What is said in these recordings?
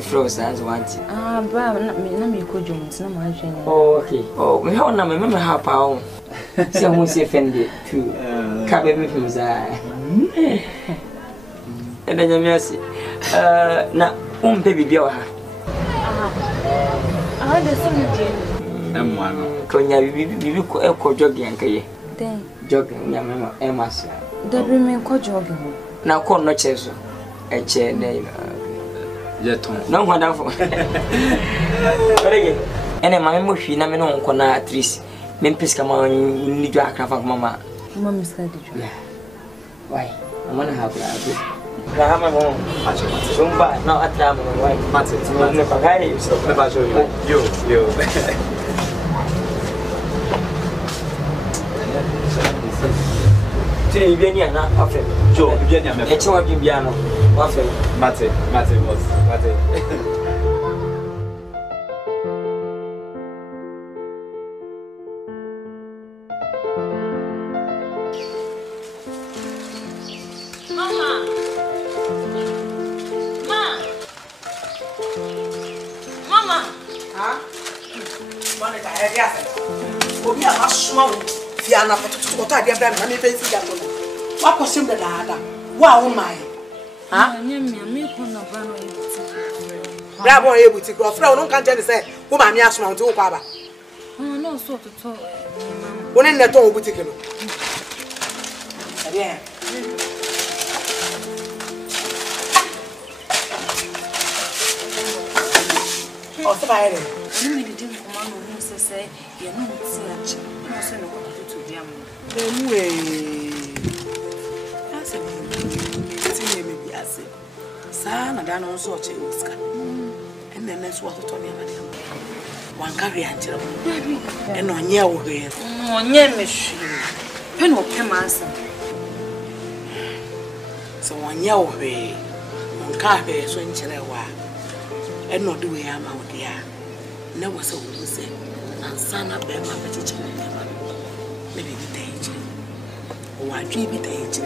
flows as one. Bra, me could you not know. Oh, okay. Oh, we have no remember how power. See, I won't say offended too. Can't be with him, and then you mercy. Now, baby, be our. I had some one. Can you go jogging and kay? Then Jogging, Yamma, Emma's. They bring me jogging. Now, call no chess. A chair name. No wonderful. But again, and a mamma, she never know corner at least. Memphis come on, you need to act of mamma. Mamma said, why? I want to have that. I have my home. Don't buy, not at time. What's it? Never show you. Today, you are not often. Joe, you are not. It's not Bibiano. Mate was. Mama. Huh? Monica, I have Obi a small Fiana to what I have done, and if it's what was in the dada? Wow, my. Huh? Bravo, able to go through. Don't can't say, who I asked my two papa. Oh, no, so to talk. One in the toe, particular. Yeah. Oh, sorry. You didn't come on who say, you're not saying, you send a to the young. Anyway, I said, maybe I said, son, I don't know so much. And then that's what I told you. One carry and on your way. On your machine. Pen will come answer. So on your way, on carry so in Chilewa, and not do we am out there. Never so we say, and son up there, my teacher. Maybe the age. Or I dream it age.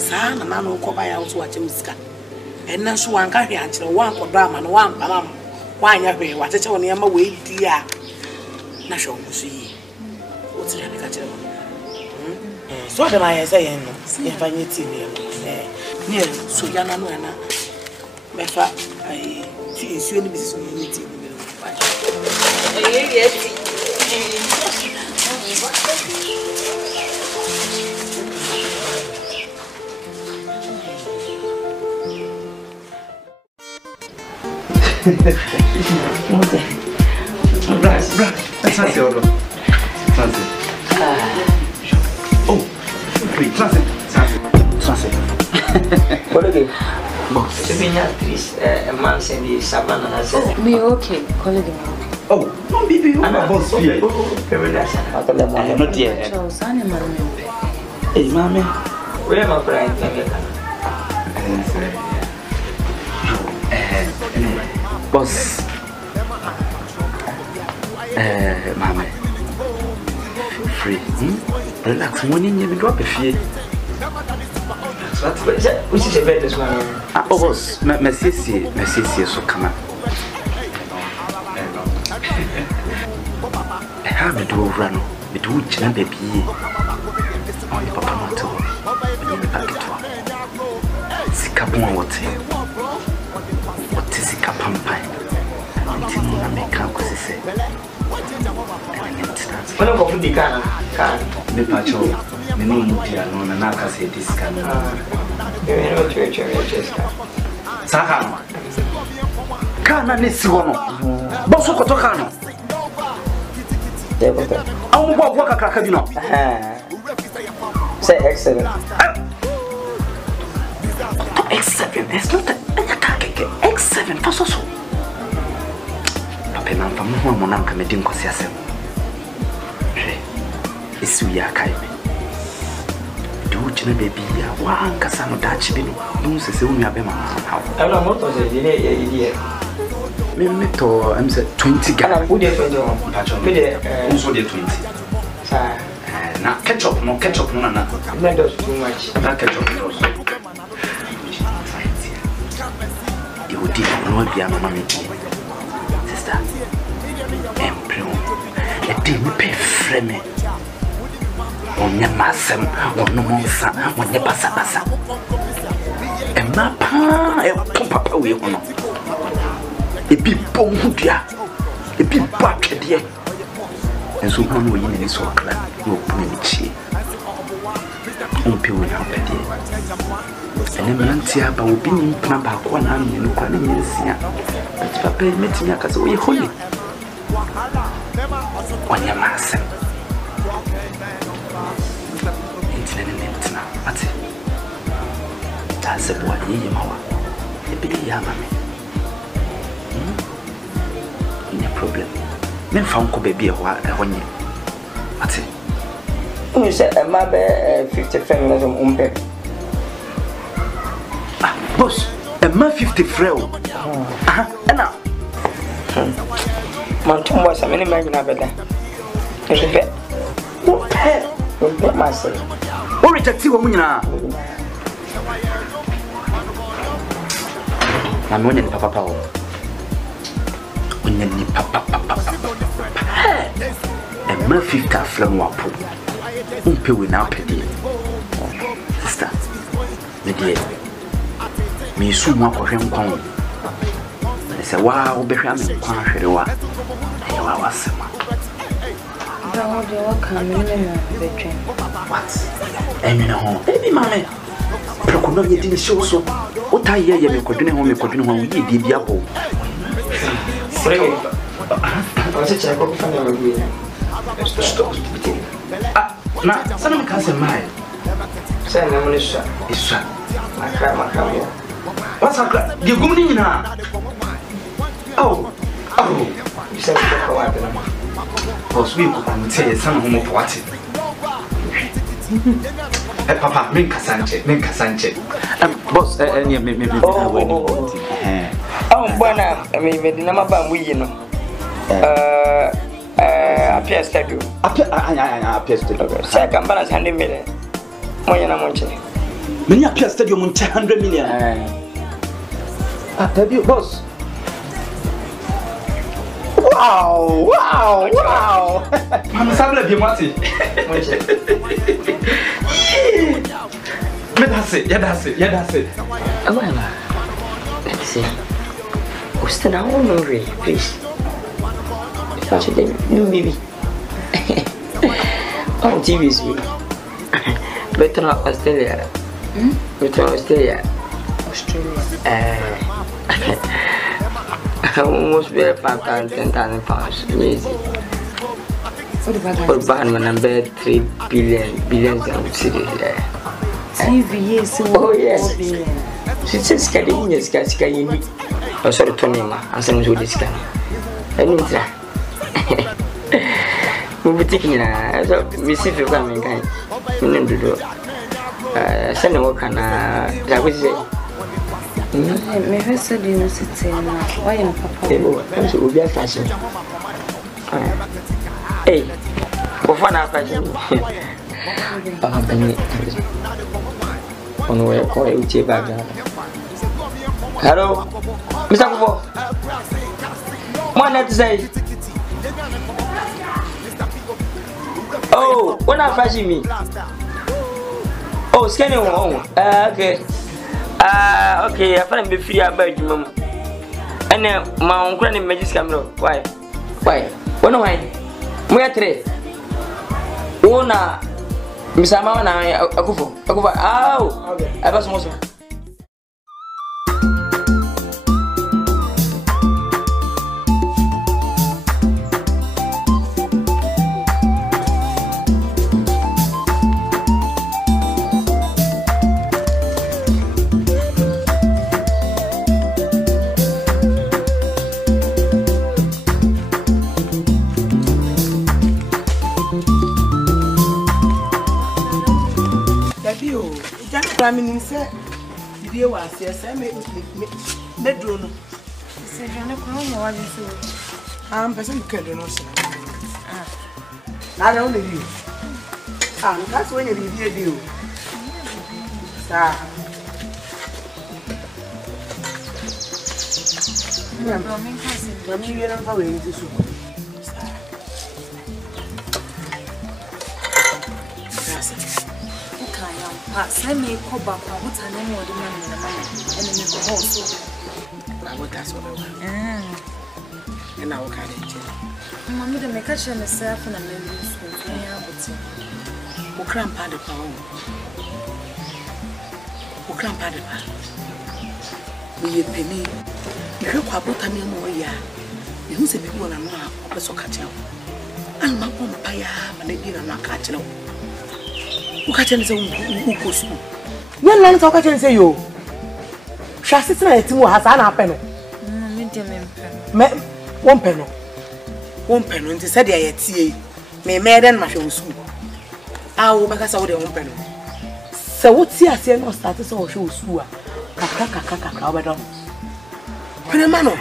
Son, a man will come by out to watch him scat. And now so one carry until one for drama and one, Pam. Why, you what it's only a way, dear. National see. What's the catcher? So, the I say, if I need to be yes, so young and Befa, I see you in the business. Oh, wait, transit. What again? Boss. To be actress, a man said the savannah has said, be okay, colleague. Oh, no, baby, I'm a boss here. I'm not yet. Hey, mammy, where am I crying? Boss. Mammy. Free. Relax, money, you drop a fee. Which is a better one. Oh, boss, Messi, so come on. I have a do run, a do chin baby. Oh, you papa not to. You back it. Sikapon what is Sikapampai? Until I make up, say. When I go to the car, the pacho, the name of the Naka say this can. Saha Kana Nisigono Bosso Cotocano. I won't walk a cracadino. Say excellent. X7, it's not X7 for so. Papa, I'm from Monanka Medinco Siasem. It's we are kind. Do baby, one Cassano Dutch bin, don't say we have been how. I'm not motor, idea. Meto, I'm said 20 gallon. Who did 21? Also, did 20. Now, ketchup, no, not too much. Not ketchup, also. you would not be a mammy. Sister, Embryo, a dim pay frame. On your massam, on no monster, on your passa. And my pa, a papa, we honor. A big bone, dear, a big bucket, dear. And so one way in this so clan, no punichi. People will help it. And then Nantia, but will be in Pnaba, 100 years. But Papa met me as we holy. On your master. It's an minute now. What's it? That's a boy, Yamawa. A big yamame. No problem. Men found Kobe a while. What's it? You said a mother 50 francs on pay. Boss, a man 50 francs. And now, Mountain was a many man over there. If you bet, don't bet myself. what reject you, woman? I'm winning Papa. Winning Papa. A man 50 francs wapo. Umpe wina pedi. Sister, me dear. Me sumo akohwe nkwan. Se wa obehwa me nkwan hwere wa. E wa wasema. Ba ho de wa ka me na betwe. What? Emi na ho. Ebi mame. Prokono ye di show so. Otaye ye me kodune ho yi bibi abo. Sere. Você tinha como fazer uma vida. Estou. Na, sana me cansa mai. Sai na mulher. Isso. Macra. What's up? You go in now. Oh. Isso é o que eu falo, né? Boss, we could say some home of what? Hey, Papa, make a Sanchez. Boss, maybe. Oh, buona, maybe the number of we, you know. Appear studio. Appear studio. Second balance 100 million. Moyana Monchini. Many appear studio 100 million. Have you, boss? Wow. I'm sorry, Biamati. That's it. Let's see. What's the now? No, really, please. Such a new baby. Oh, TV's me. Better not Australia. Australia. Almost be 5,000, 10,000 pounds. Easy. For Barman and bed 3 billion cities. TV, yes. Oh, yes. She says, Caddy, yes, Cascay. Oh, sorry, Tonima. I'm saying to this guy. I need that. We'll be taking we see if you come in kind. You need to do. Send a walk and that was it. Me first said you must say now. Why am Papa? It will be a fashion. Hey, for fun, I fashion. On the way, call it back. Hello, Mr. Kubo. What not to say? Oh, what not fashion me? Oh, scanning home. Okay. Okay, I find me free about you, mama. And my uncle and magic camera. Why? What am I? Where today? Oh, na Miss Amana, I go for. Oh, I was most. I mean, sir, you was yes, I made drone. Said you're not going to want to. I'm person can know. Not only you. That's when you review you. Mami, you don't know where this is. Send me a call back. What's her name? What the man in the man? And then you go home. I will that's what I want. And I will carry it. Mamma, the make a share myself and a memory school. Who cramp had the power? Who cramp had the power? We penny. You hear what about me more, yeah. You say people are not a so catch out. And my pump paya, and they did not catch out. Who catch us who go school? Young man talk and say you. Shall sit in a team has an apple. One penny. One penny, and said I at tea. May madden my show school. I will make us out the one penny. So what's here? Say no status or show school. Kaka, Penamano.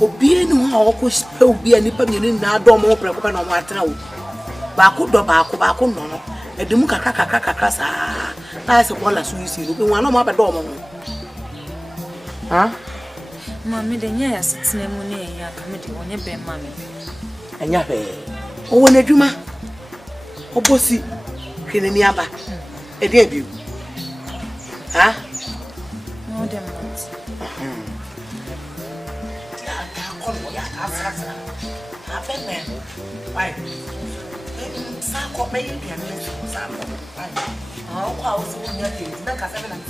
Obey no how could spell be any permanent now, don't more prepared on what now. Baku do baku no. A demuka kaka. That's a ball as we see. One of my dorm. Huh? Mammy, the yes, it's no money. I committed on your bed, mammy. And ya oh, when a juma. Oh, bossy. Kineniaba. A debut. Huh? No, them not. Why? Sako may you can miss Sako. I was so near to make a 7 and 2.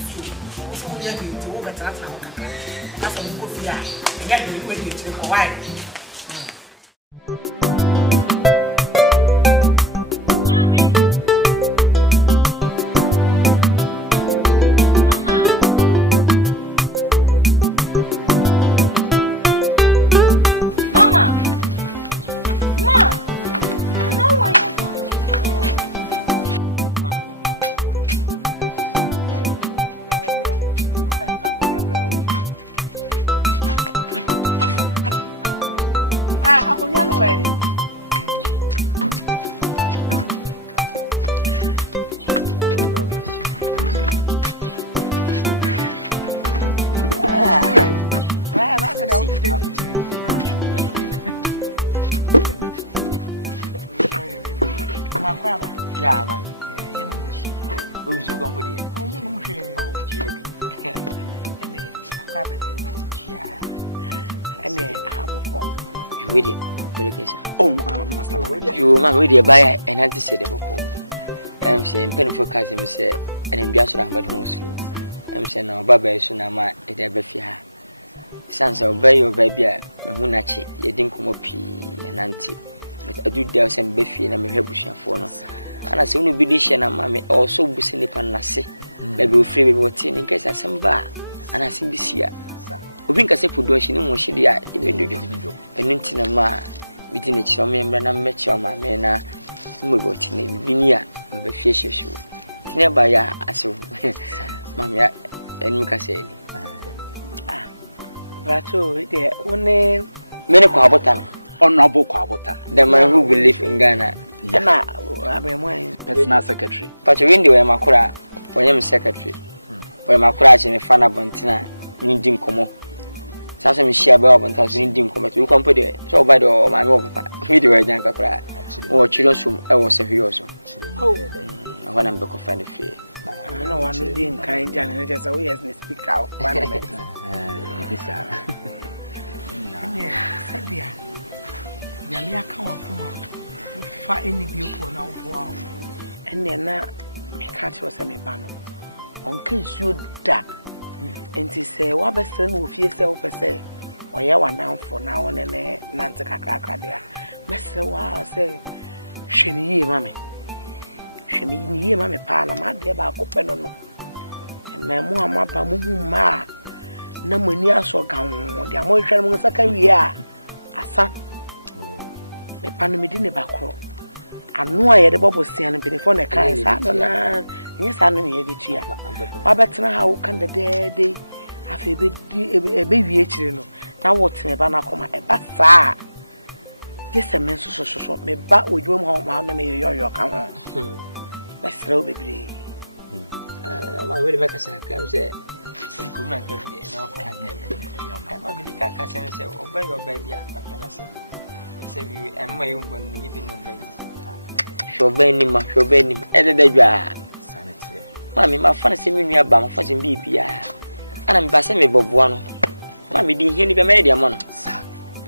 So near to over Transaka. That's a good fear. And yet you wait to Hawaii. You man with your buyer and antecedent. I'm saying painful cousin, say, and in Biasra Ahmed Musu. I'm saying now, Baba is soon a man at Ebefia. Sons obey your baby, Munachi, ye didn't come up and auntie. But I do dare some Beffy and I'm a Hebush for no. And as soon as be dish and a mammy also busy upon Nasi, baby will free me in case I some bar, and I see this year. Ubinka se pudo shi ni mo shi dia ibedodo enu ntina ma within each some member na mechi o ma me na mo go ti na bibini a me ba fie hwehwe tina ba ya aso mama ya enu ka se Brato de one mene kwa abota honorable kwa abota the man who believe in Ghana na abemwa personal secretary but windi we makura wonyem secretary we makura che me fana bontina ni din komo sasa me share ba bonta so ni din komo to ko mpede so ba do ma me papa video we janka kura o chiro sum e wo se hwi so oh wana mbe ko find free no one din kan jan na just we as speaker of parliament bisa ne sadia nyame aka wa kuma fa eni bi ko na wo ene na me ka che o se me ba no onka nsuo da enti se wa besere no ofie se wo pese oye wa nanfo na wona ne nante kakaka de a mese wa se hwene yie mame hwene yie mame pa na ma de ba ko pe no no memu amaba mu hu ma na mani aso gan de amo hwene mu saka wie a asa me pa no me di ne ba kro anu a yede bobo sia no penefo ne kan sa no na nye sa no ye de tua wa betena ha wo kan de de afa ebe wie chire no na wotene ba na koma e ba sa jese men so me ba odwo mu ha na me yoyo kan ho besra obebre ma we make us a claim say kumna ke I'm a bit can't say, obey your baby. I can say, you and my own one, you know, baby. Show Benny, edited ya. Mammy, my fancy me about my fussing baby. And I'm passing me Bob one. Mammy didn't hear me made a month.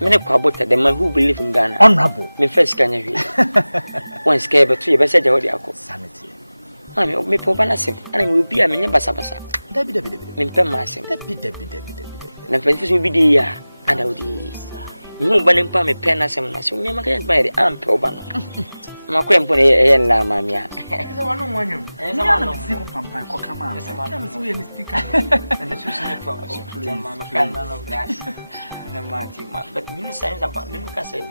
Many quabota, the man who believe in Ghana. Honorable, me first can you hear? One scared but 3 best at the sanity. Mammy, me for Banassim, and I will be a minion Basabasa. Debbie, Masim, Debbie, will be the year, and I would ease. No banning palm a pen as I'm not so near my bed, I'm Probano. My queen put a la mamma. I want you. And I want to see come on. Yes, I want to see any sticker. And the Susan from Mamma Cannon of Glass and the Marty. But many signs about the Lucas said,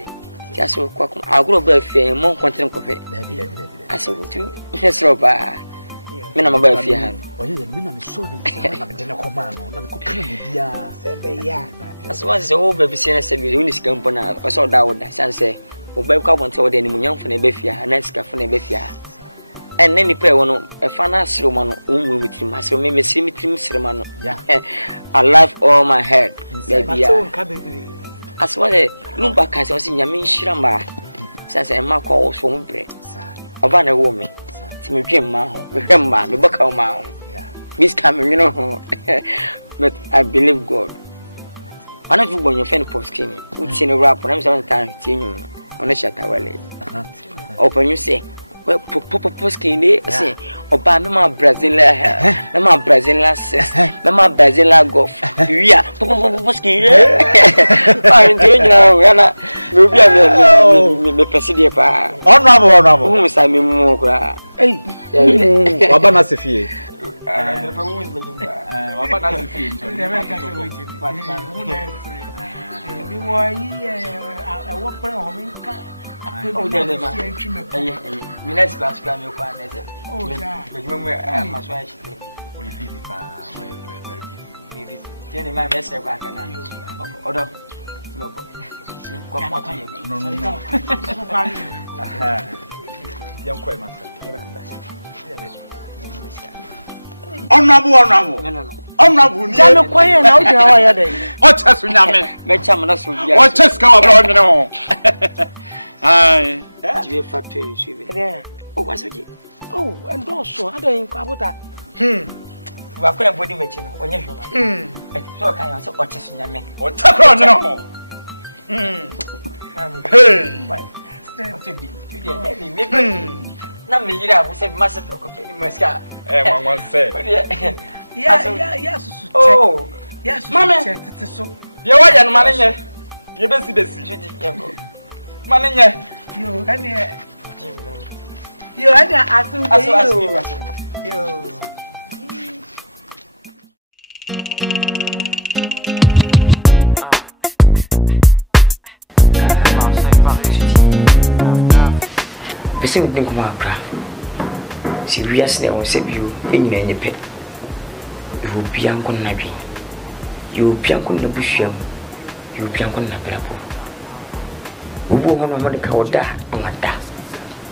just so I'll grow by fair, more continent of it. I saw to Miss Roba. Minimum by fear. Or you have so dinner command on the cooking. Yeah, as once the whole baby seen us a Unis company or so down that say. Obey come told any young for Nebefia, and then scaff for Nebefia. And any pair one a finance roman with him, as you may see me trim sermon. I laugh all my head, baby. As well as Lumba Casas in Yamin Shramba, says a Marco was from bread. A banner woman, Timmy Jim Mahon, remember the Bacao Mahon. This coming, you know, but I believe God. One of you when your friend post skinny, it's in a rap when I'm sometimes seeing on a shatawale. Open you say, well, Papa skinny, say, Obama Brazilla, Mamma Brazilla says, Mamma Brazilla golf. Yeah, Papa skinny. I'm doing now, we'll be a me presidio. Honorable, whom is I mean more. Hey, Obama Sophie. Honorable, Jano Quay and out there. Oh, just Yame, make some of us with you. What just come abroad, you know? Aye, to be a factory, she there. Oh, what's it? Oh, and also, I don't know. We're going to put him when you're so kind of so just Yame. What's up, no? Hey, what to be? Namira was a massive look of Masca. One said, yes, oh, yes, Mamma, so you're white and money. You don't see the city. Money, you had think about craft. Seriously, I will save you in any pet. You will be Uncle Nabi. You will be Uncle Nabusham. You will be Uncle Nabrabo. We will have a Monica or that on a da.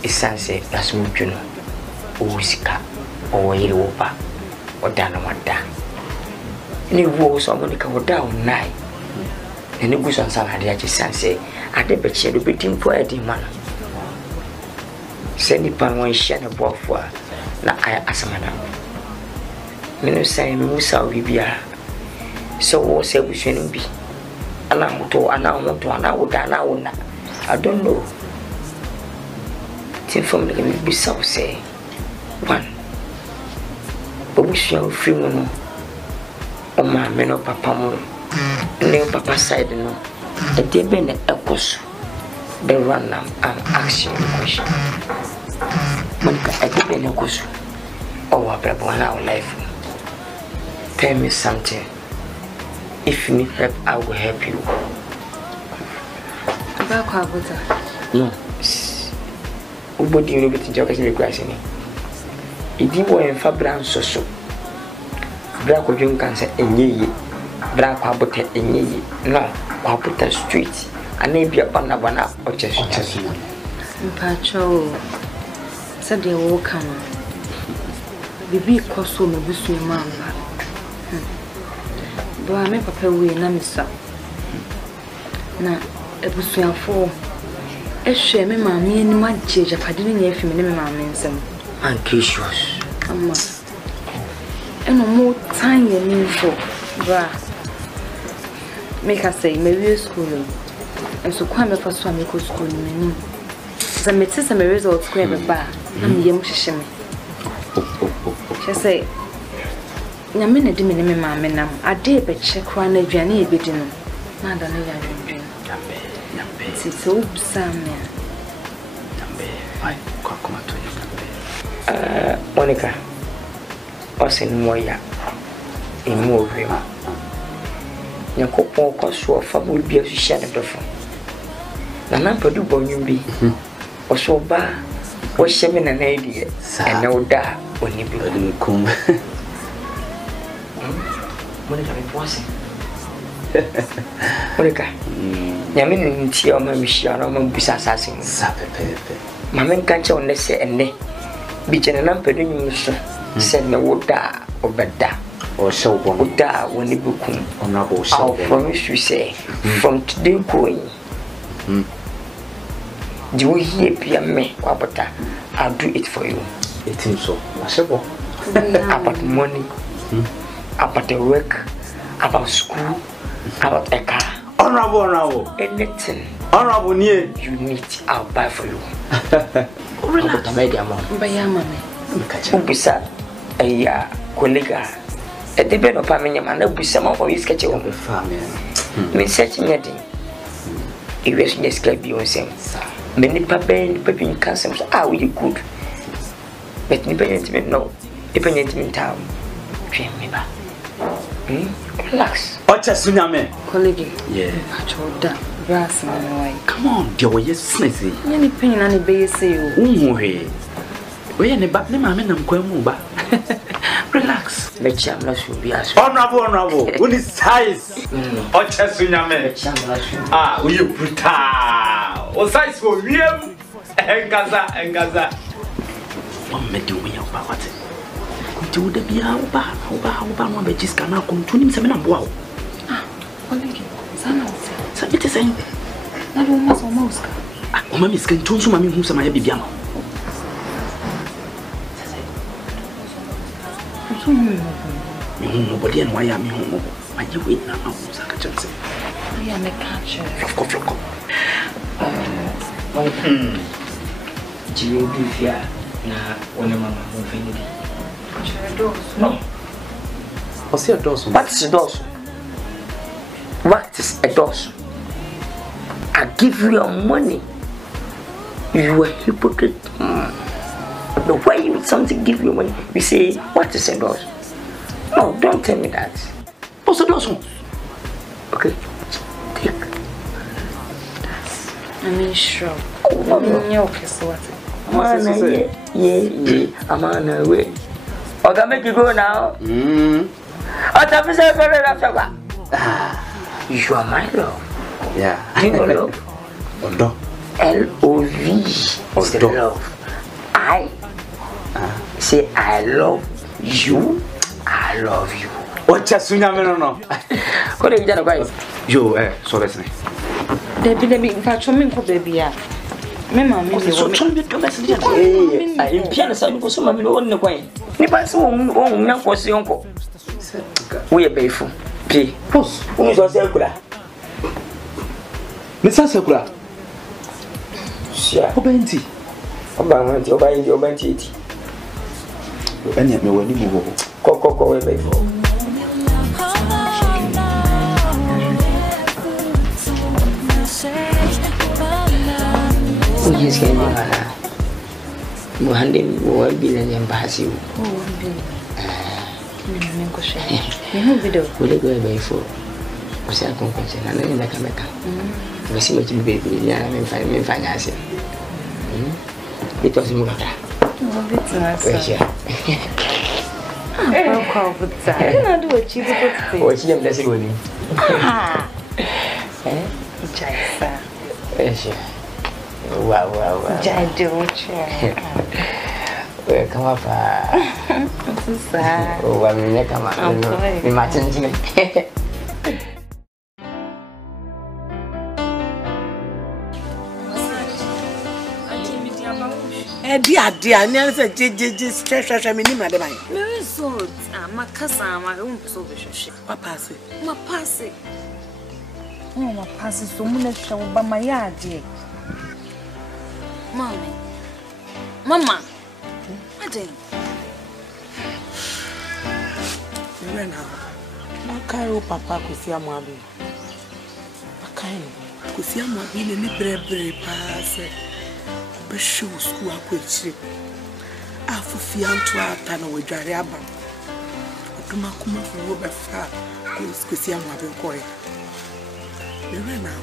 A sunset, that's Mujuno, or Whisika, or Yeropa, or Danamada. And it was a Monica or down night. And it goes on some idea, sunset. I did bet she will be team for a demand. Send it pan one share a book for na I as a madam. Menu say Musa Vibia. So was a wish and be. And I want to, and I want to, and I would, and I would not. I don't know. Tin from the be so say. One. But wish you free one. Oh, my men of Papa, and Papa side no. A dear Ben a course. The random and action question. Monica, I give you a question. Oh, I have one hour life. Tell me something. If you need help, I will help you. About Kwabota? No. Who do you know what you're going to do? If you were in Fabran so. Black of young cancer in ye. Black Kwabota in ye. No, Kwabota Street. I may be upon a one or just Patrol said they will come. The big costume of this mamma. Boy, me papa we na me so. Na ebusuafo ehwe me maame ani ma jeje pade no nya afi me me maame nsem. Anxious. Amma. Eno mo tan ye ni fo. Bra. Make us say me we school. And so kwa me fa so me ko school ni ni. Za me tse me results ko e be ba. Na me yem hwehwe me. She say nyame na di me ne me maame nam ade be che kwa na aduane e be di no. Na da na ya dwendwen. Nyambe. Tse obsa me. Nyambe. Ai, kwa kuma to nyambe. Monica. Osin moya. Emu ovema. Nyankopon ko so fa bo bia so hia ne dofo. Na na padu bonwum bi. Oso ba wo hye me na na idie. Ene wo da oni bi adu kum. Monica me poase. Monica. Nyame ni nti o ma mi hia na o ma bisa asase mu. Sa pepe. Mama nka che on se ene. Bi chene na padu nyum so. Se ne wo da obeda. Or show one da when it become honorable show. I promise you say from today going. Do you hear me, Wabata? I'll do it for you. It seems so. About money, about the work, about school, about a car. Honorable. Anything. Honorable near you need, I'll buy for you. Relax. Buy your mommy. Ubisa, a colleague. At the bed of family, man, no be some of his sketch of family. Me searching at him. He was just glad you same. Many papa pepping customs are really good. But independent no, independent town. Dream me back. Relax. Ocha Sunyame. Colleague. Yeah. I told that. Brass in my way. Come on, dear, yes, snazzy. Any pain and a bay say you. Where any back name, I'm in Quemuba. Relax. Make chamlas will be as honorable. What is size? Ocha Sunyame. Ah, will you brutal? What size for you? Engaza. What made you win about what? Do the be our bar, one by just can now come to him 7 and wow. Ah, colleague, Sana. So it is saying, I almost almost. Ah, Mammy can tune some mammy who's my baby. Nobody and why am I home? Why you wait now? I am a catcher. Do you be fear now when a mama moving? No. What's your dose? What's a dose? What is a dose? I give you your money. You are a hypocrite. The way you something give you money, you say, what is a dose? No, don't tell me that. What's a dose? Okay, take. I mean, sure. Yeah. I'm on the way. Okay, make you go now. You are my love. Yeah. You know love. L-O-V is the love. I say I love you. I love you. What's a Sunyame? No. What are you going to you, so listen. Debbie, in fact, me for baby. Mamma, so tell me to message. I'm pianist. I'm going to some of you on the way. Nipper, so young was your uncle. We are painful. Pay. Who's a circular? Mr. Circular. Yeah, Obenti. About your buying your Benti. And yet, no one move. Coco, away before. Yes, can you hand him 1 billion and pass you? 1 billion. Will you go away for? Was I concerned? And then I come back. I see what you baby, and finance. It was more of that. I do a cheap thing. What's your blessing with me? Wow. Come up. Oh, I'm in the come on. Dia, never just treasure me, madam. Very sort, my cousin, my own social. What pass it? My passing. Oh, my passing so much by my yard, dear. Mama, I did. Cairo papa could see a mobby. A kind could see a mobby in the very pass. But she was school up with ship. I for Fian to our tunnel with Jariaba. To my come from over far, could see a mobby boy. You ran now.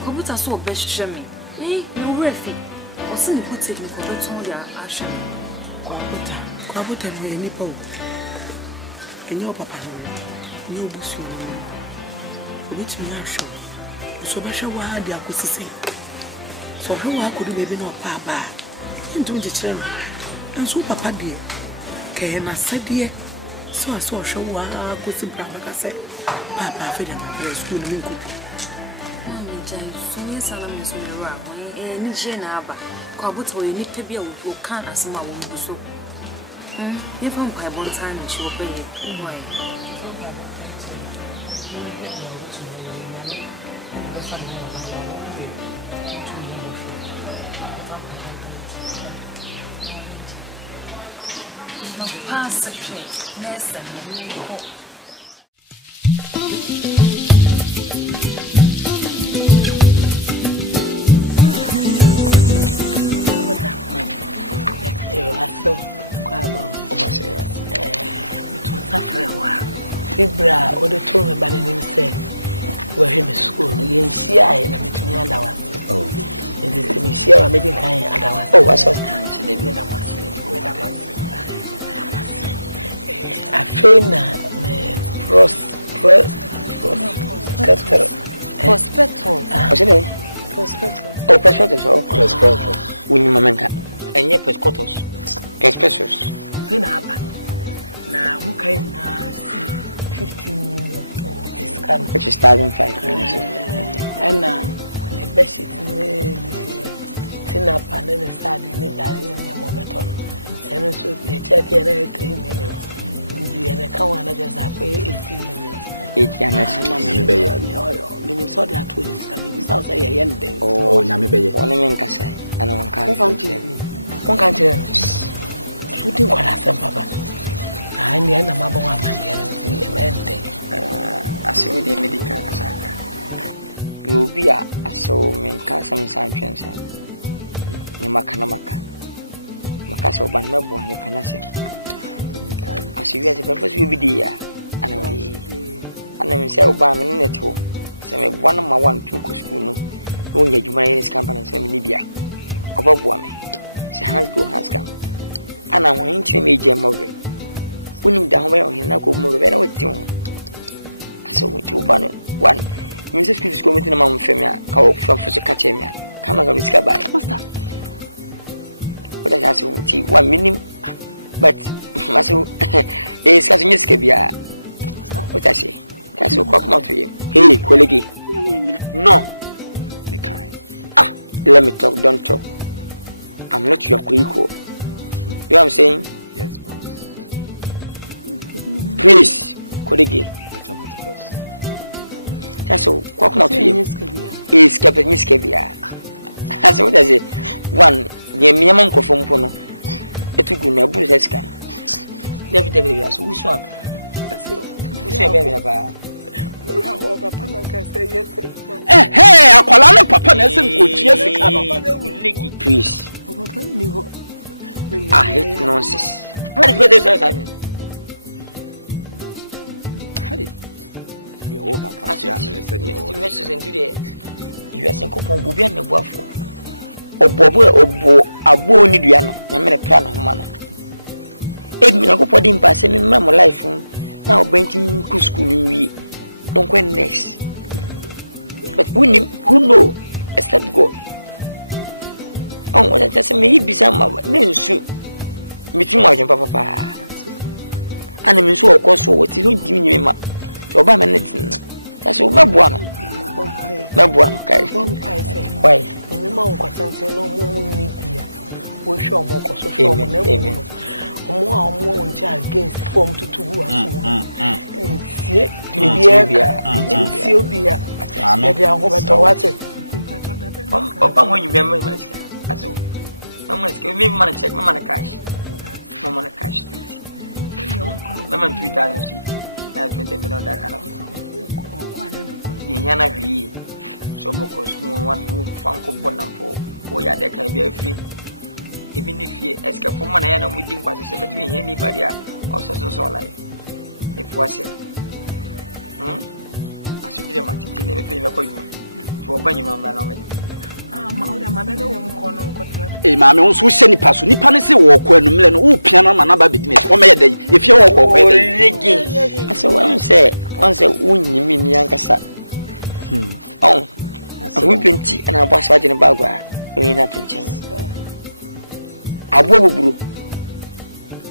Kabuta so best shame. Eh, no refi. Or send put it in Kabuta Asha. Kabuta, we any poe. And your papa, you be soon. Which me are sure. So much a while they are good to say. So how could you maybe not papa? Into the children. And so papa dear. Can I say dear? So I saw a show while I go to Brava say, Papa fed him at school in Mammy Jane, so yes, I am so around. And Jenaba, Kabuta, you need to be a who can't as my own so. If I'm by one time, she will pay it. Pass the train, less than you are so quiet over here. It was suffering a while. Fibra or the told me by the name say, we're in school. You see, I am between the other ones. Oh, it is to be sure I'm making kind of other ones. Oh, what's I feel now, prospector. Oh, prospectus. Oh, prospectus. Winnie Mamma. And yet, Pescotos. Pescotos. Now, who can see 15 million? This can, which is 1,500. And now, when the best is tin up and then start in the garden in your moment. And also, you check in 3 million. And the account just pay 18 million. 18 million. So there are 2 years. I mean, South say, oh, Namibe. One in Cassa, and one can't. One country, shooting what I said, Papa. I am the end of my woman, I see with the medical. You will be a so mean custom sanctions. Yamakanamaka Macaso Banmabo and the Panasi. As you as a purpose will be the year, and I say, Obama in it too. Send one of my 1 2 school. When you manage company, send Libya. Above woman. Has come. And I want to make Jam over it. When you down where he now go more better with you. I saw what you want. One, Mrs. Cliff is going to the Mount Femia, call from Fosacachemia. Come and go by. Master. But I asked you 1 minute. But, Master, he is catching his cabia. What I say? That's what cock mouth to him. Hey, colleague. No. Be kind. Ah, let me talk, don't talk. I'm not your equal. You know what I'm saying? Yes, boss. Please, colleague. That's all. Walk out to him. He's Captain Miss Cabia. I said, what I say? One, the Miaman Kofum Pono. It took me a Buddha scan. David, who swam? Who say, baby, about hey, I call on Papa Nelson. Please. I hate nonsense. How did you get this? How did you over? You message into the US and Copo will be on the waffle. Oh, Bobo, a boy, Nidiano, Yamina plan of manner. Edmund, I go put him by sending Mamma life now, painting Cuscu. Don't go next. But who know except God? Oh, what I just may be some name soup. Meeting my papa. And I'm so of course, what you don't give me, so by my netting. That's all my one. Babua, okay. Why? And the monk was something no more need here. We show more so from never. More against form to and see, Sylvia. Maybe I hope to watch it. Papa, when you remember, I said, Mamma, give money, check my money cash. Mamma, cash. Mamma, 3,000. Now 20 million, that kind of thing. Yana be so because one room, Funko Bonampo, or ya there can be free. Even if you escape from one and we didn't want to say between anybody also so life. If was it, I should be a match to open your mamma. Eh, mamma, on so send pass, Nippon say walk when no piano man about business or may day if you walk away. So one say, win you mean Yankasa. Oh, we've been tea and I was watching about where we not change. I will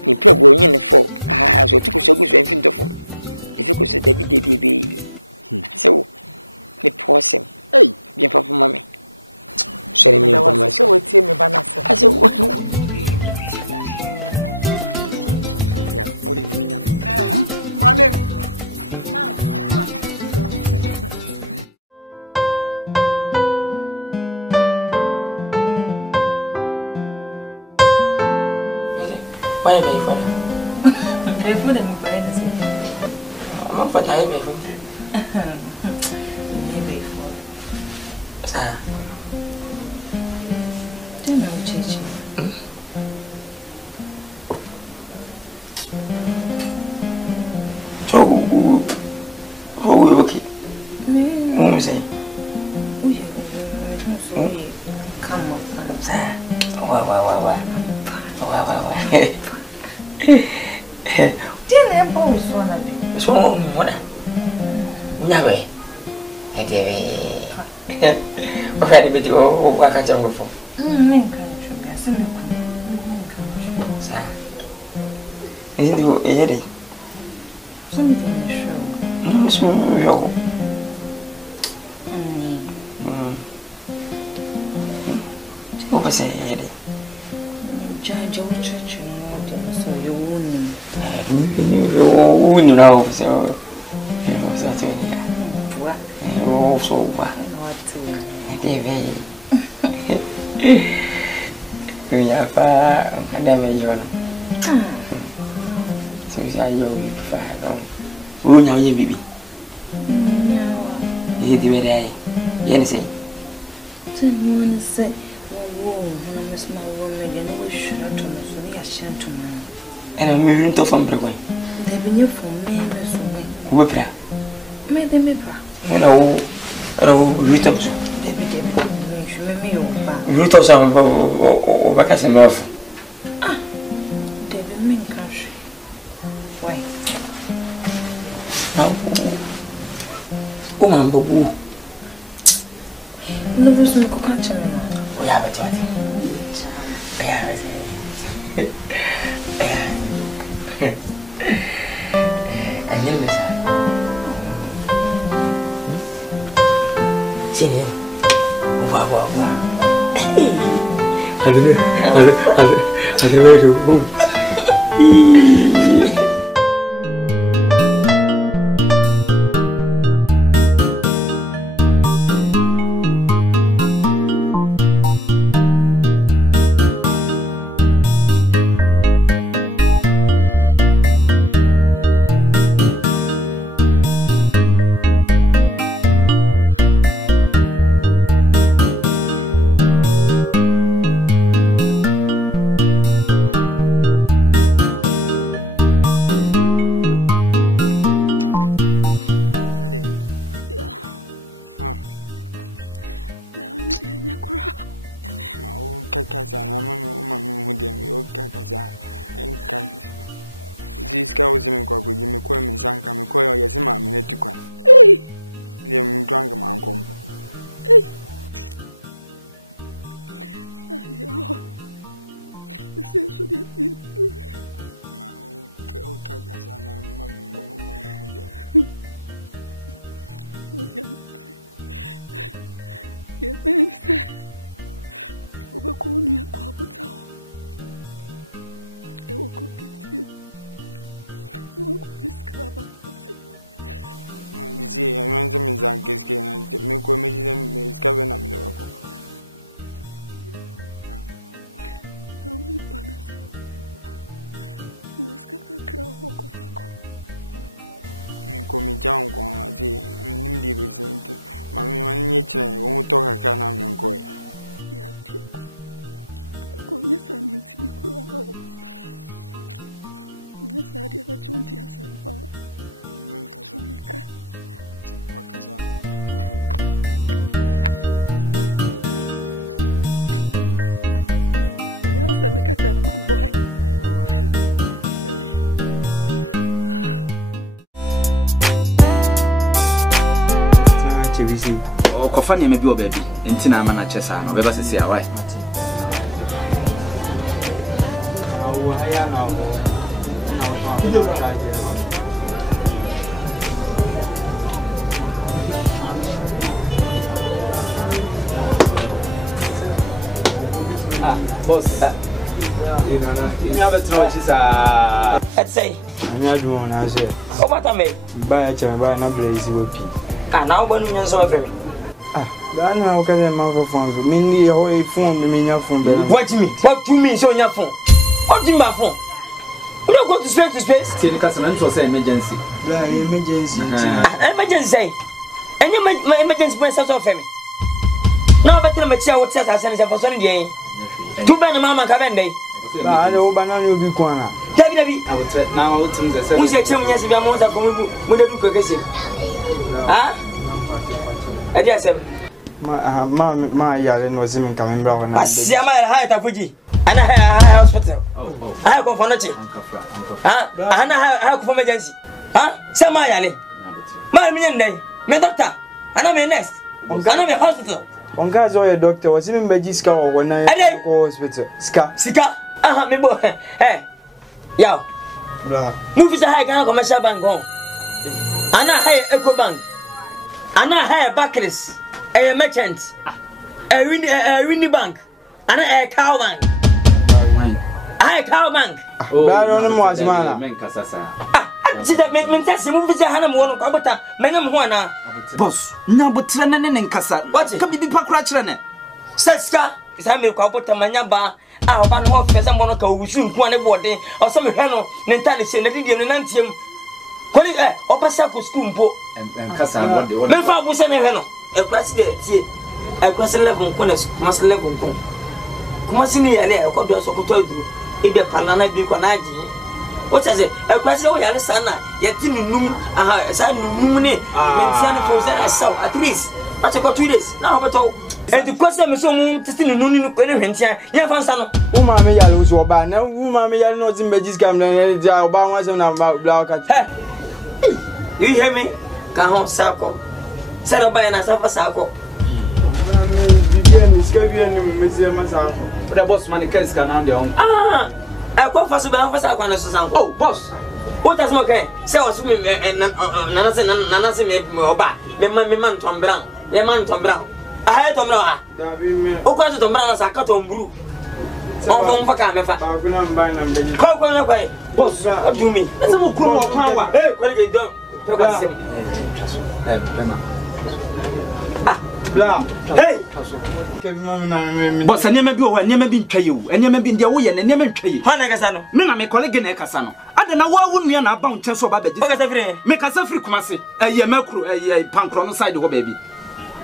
you probably in the folk. Ah, so took so good to infant of him. If you could say David, baby. So, the poor sim. Hey, your papa, mammy. Sharing me on my soul with him, Banassa. I said, what do you mean? Money. Why am I for food and friends? I'm not for time. Maybe for. Sir, Don't know, Chichi. so who will okay? What was I? Come up, Sir, wow. Didn't boys want to be So, what? Never. I did. What had to do? What can I tell you for? Sir, isn't you a headache? Something sure. No, small. What was I headache? Judge, old church, so you won't. You know, so that's What? Oh, so what? What to? We have never you. So you say you fire. Who know you, baby? You did it. Anything. Someone said, "Oh, I miss my woman again. We should not to me. I shan't to me." And I'm moving to from Brooklyn. They've been here for me, Miss Whipper. May they be proud. Hello, root of root of some vacation of. Ah, David Min country. Why? Oh, man, Babu. No, there's no country. We have it. I knew this. See him. Wow. I don't know. This guy was in Quack with Jimmy Quim and Sanka McCoy, yes, mammy, let to cry. The drunk a man combo. dear man said, Overcome your quabble. I will cook it. You will discover. You see, I want them in Zanki's and make them is covering up in the work. How many banners? You was got a crowd walk of a call. Me come down, go a day, and leave it. Mammy, my nature won't talk a can have been going. Yeah, dear. Yes, I mean to be crowd. Yes, I did a 20 years about. Yes, I make a tell my boy. Oh, Kofani may be your baby. In Tina Manachesa, no, ever see a wife. Boss, you have a choice. I had one as a buy a chair, buy an blaze with pee. And now, when you saw me, I know how can a mouth phone. Mindy, a phone, the phone. What do you mean? What do you mean? So, your phone? What do you mean, phone? We don't go to space to space. Till the customer was an emergency. Emergency. Emergency. And you emergency press out of me. No, but I'm a chair what says I send for Sunday. Two band Mamma Cavende. I know banana will be corner. Debbie, I would say now, who's a chum? Yes, if I'm more than with a book. Ah, I guess my yard was even coming brown. I see my height of Fuji. And I have a hospital. I have gone for nothing. And I have for emergency. Huh? Samayale. My million day. My doctor. And I'm a nest. I'm a hospital. On guys or a doctor was even Bejiska or when I go hospital. Sika. Aha, me boy. Hey. Yow. Move is a high gun commercial bank home. And I hire Eco Bank. And I hire Barclays. A merchant. A Winnie Bank. And a cow bank. I cow bank. Oh, I don't know what's man. See that make me test him with the Hannah one of Abata, Menam Juana. Boss, no, but Trenan and Cassa. What can be Pacrachane? Seska is having a Cabota Manaba. I have an office and Monaco who soon one body or some Hano, Nentalis and the Nantium. Call it a Opasaco school and Cassa. Menfa was an Hano, a president, a cross 11 corners, must 11 come. Kumasini yale akobia sokoto aduru ide panana bi kwanaji what is it a kwase o yale sana yeti nunum aha sa nunum ne mentia no for say saw at least what you got 2 days now beto e di kwase me so mu titi nunum ni ko ne hwentia ye fansa no wo ma me yale wo so oba na wo ma me yale no zimbejis kam na dia oba wan sem na bla ka you hear me ka ho sako sero ba na safa sako the boss man case can on the own. I call for Suban for Sakon. Oh, boss. What does okay? Say was me and Nanasi me oba. Me man Tom Brown. Me man Tom Brown. I had Tom Brown. Who got Tom Brown as a cut on brew? Oh, for Camefa. Call away. Boss, what do you mean? That's a cool power. Hey, what you do? Hey, boss, I never be over, never been try you, and never been the way and never try you. Hanagasano, Mina, my colleague in Casano. I don't know why wouldn't you not bound chance of a baby? Make us a free commerce, a year macro, a punk on the side of a baby.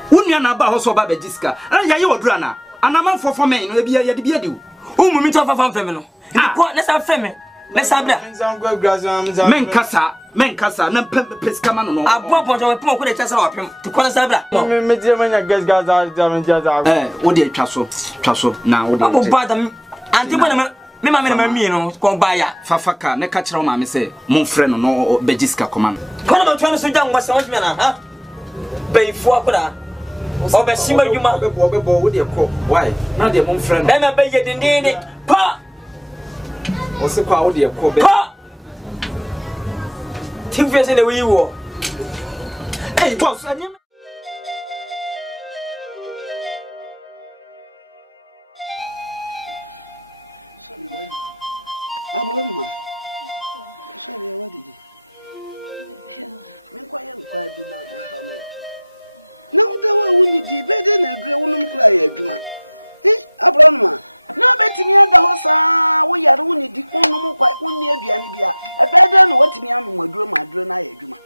Wouldn't you not about also Babajiska? And you are drana, and I'm for men, maybe I had to be a do. Whom we meet off of feminine. Let's have feminine. Let's have that. Men Casa, no Pescamano. I brought a poke with a chest of him to Conasabra. What did Trasso now? But Antimana, Mamma, go by Fafaka, Necatro, Mamma say, Mon friend, no Bejiska command. Come about 20 young was so man, huh? Bay Fuakura. Or Bessima, you might be your cook. Why? Not your mon friend. Then I beg it in it. Pa! What's the crowd, dear cook? Pa! Think in the way you were. Hey, boss, Abraham. Sorry, what did you? Me quiet be not your family. Now, there were winning the bed and a grey woman cry a juma. Abraham. No, betting me at the house. We are only the one quite one near Bianibia. A bed than what me am my drum, my drone, I juma.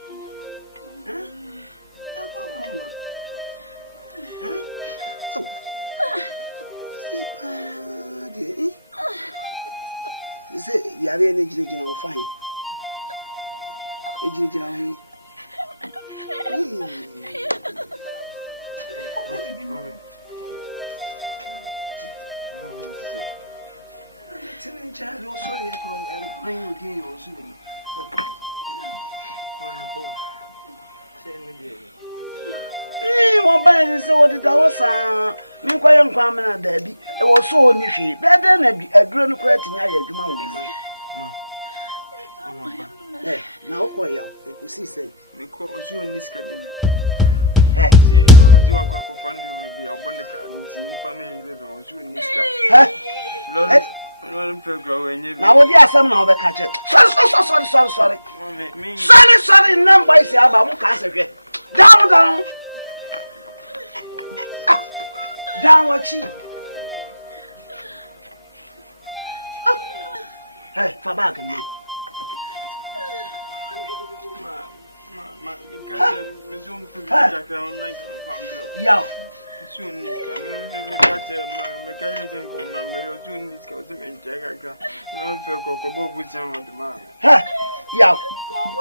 Say, you are any original fine. Original. Child, you're sorry, and bring you here or soon. One by and so did our son. Meanwhile, I'm coming at Debbie. It was so nishy. Better than a grown credit in your mouth. Now, quiet. You see, say, because you in this academy. Hey, you are going to find you will be a bonnet and see family or you in this car. Now, what you are some of the catcher? Sorry. Sorry, number is about cancer. Down. Down what she. Hey, for bargain. Yeah. Soon, yeah,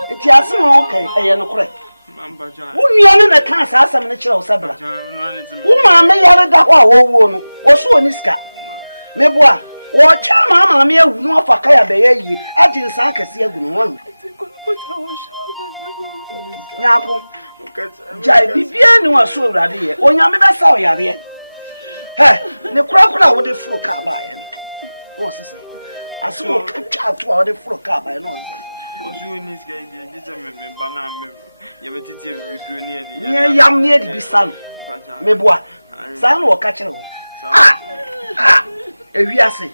it's just okay. I am correct. Wouldn't you on the cancer as a natural sabra? Woman may have that one or so in this car. Mebois, or Chama, me, who know for Kaya Bay, I didn't sank a sea good one. Yapo. Jai Bibian was so ready. Oh, Yamida saw ya there. Hey, the crocodile with the floor car by him. What's to say? I smoke a child to the floor car by nonsense. Was you in this game? This is a banana. You have to near the young near the sun. Mebois, son or catching. If you say,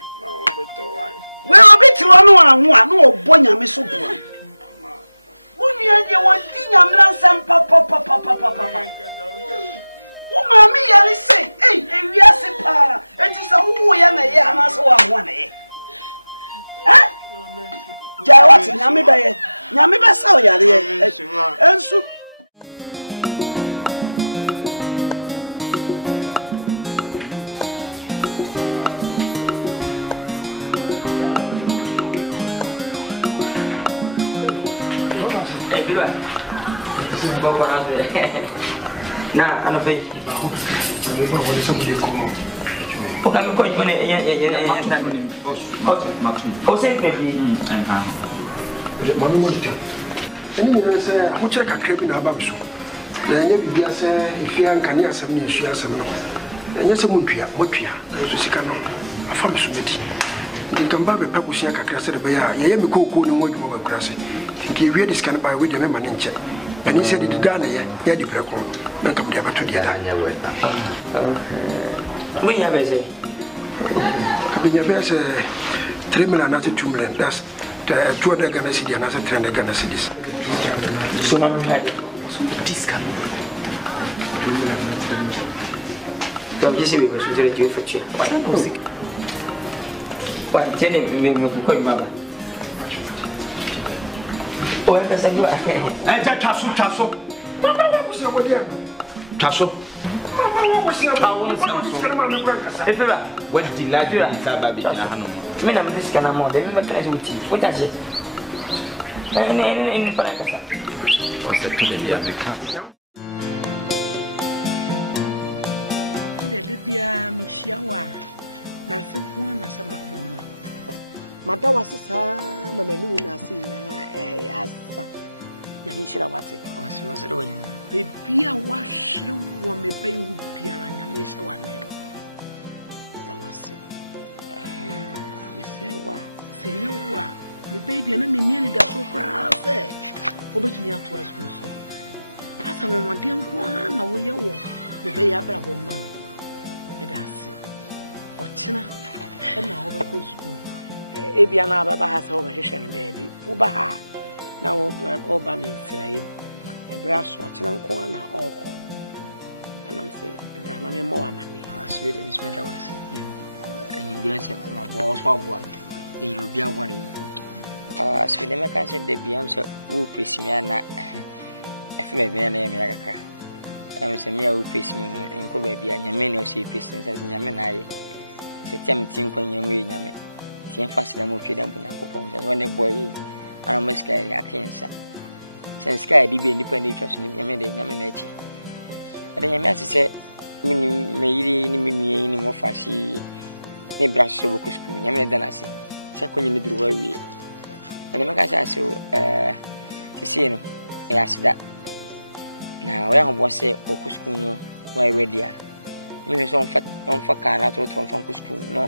well, a bit one, no, Bonya Missoupo. You want to papa. Oh, mammy, I say, hey, yes, it is a woman and a young as one. Jawat, Yamiba saw ya, and so. Nah, ano ba? Kami ko yun o sempre mami mo dita eni ni se ho kire kakra bi na aba so na nya bibia se ifia nkane asem ni esu asem no nya se mo ntwia so sika no afam so medi nkamba be pakusia kakra se de be ya ye me kokko ni mo dwuma ba kurase tinki wie dis kan ba we de me mane nche ani se de dana ya di preko na kam dia bato dia da nya we we ya be se kabinya be se 3 million na 2 million that's 200 Ghana cedi na 300 Ghana cedis so man had discount donc je sais que je vais te faire chier ouais tiens mais pourquoi il m'a pas ouais que ça doit tasso what the lad you are baby na hanu me na me sika na mo de me traz uti futa je en para casa o se tu de America de bia mi shiawa na se fun na se mama madawa sisa mama ni na se na asa ya mi shira wate o se do nya bebia wa shire wo me bai hu biara nya mi shira wa ne tamase wa senewa me baby na me ni da so kra se obetumi ato school so asa mo de nko na wo ye wo me be ya bra bo ma e da se ochina e na wo be ko school ebia na baba ha se wo behwehwe no baabi wo ba ha na wo ba me nsirae ebra so akena nko na ọkọ na mse na me mo amane aswe de misme da wase ani bia se ma bo so aboa e yo bia gware aswe de me kan se de bia mse wo pesi me na efe be bia na ye me akaka am se me wo pesi me no enko ba bia nyame na o se pesi se nyame na aye se tiam tin kwa nyame ye nyame tien fasila mo tweda mpo nyankopon se wone boy ana mo sky akensa sen sky di be nipa ne twa so nyame na echi ade nyame asese mini meyiri ni minu ni mo fashi ne braso bo kusku nyame da nase se konyi ne duru wawie ane maka sha so sisi no e asida na oya ho bo se okusku no wa ready a me so on fa kana to fa kusku no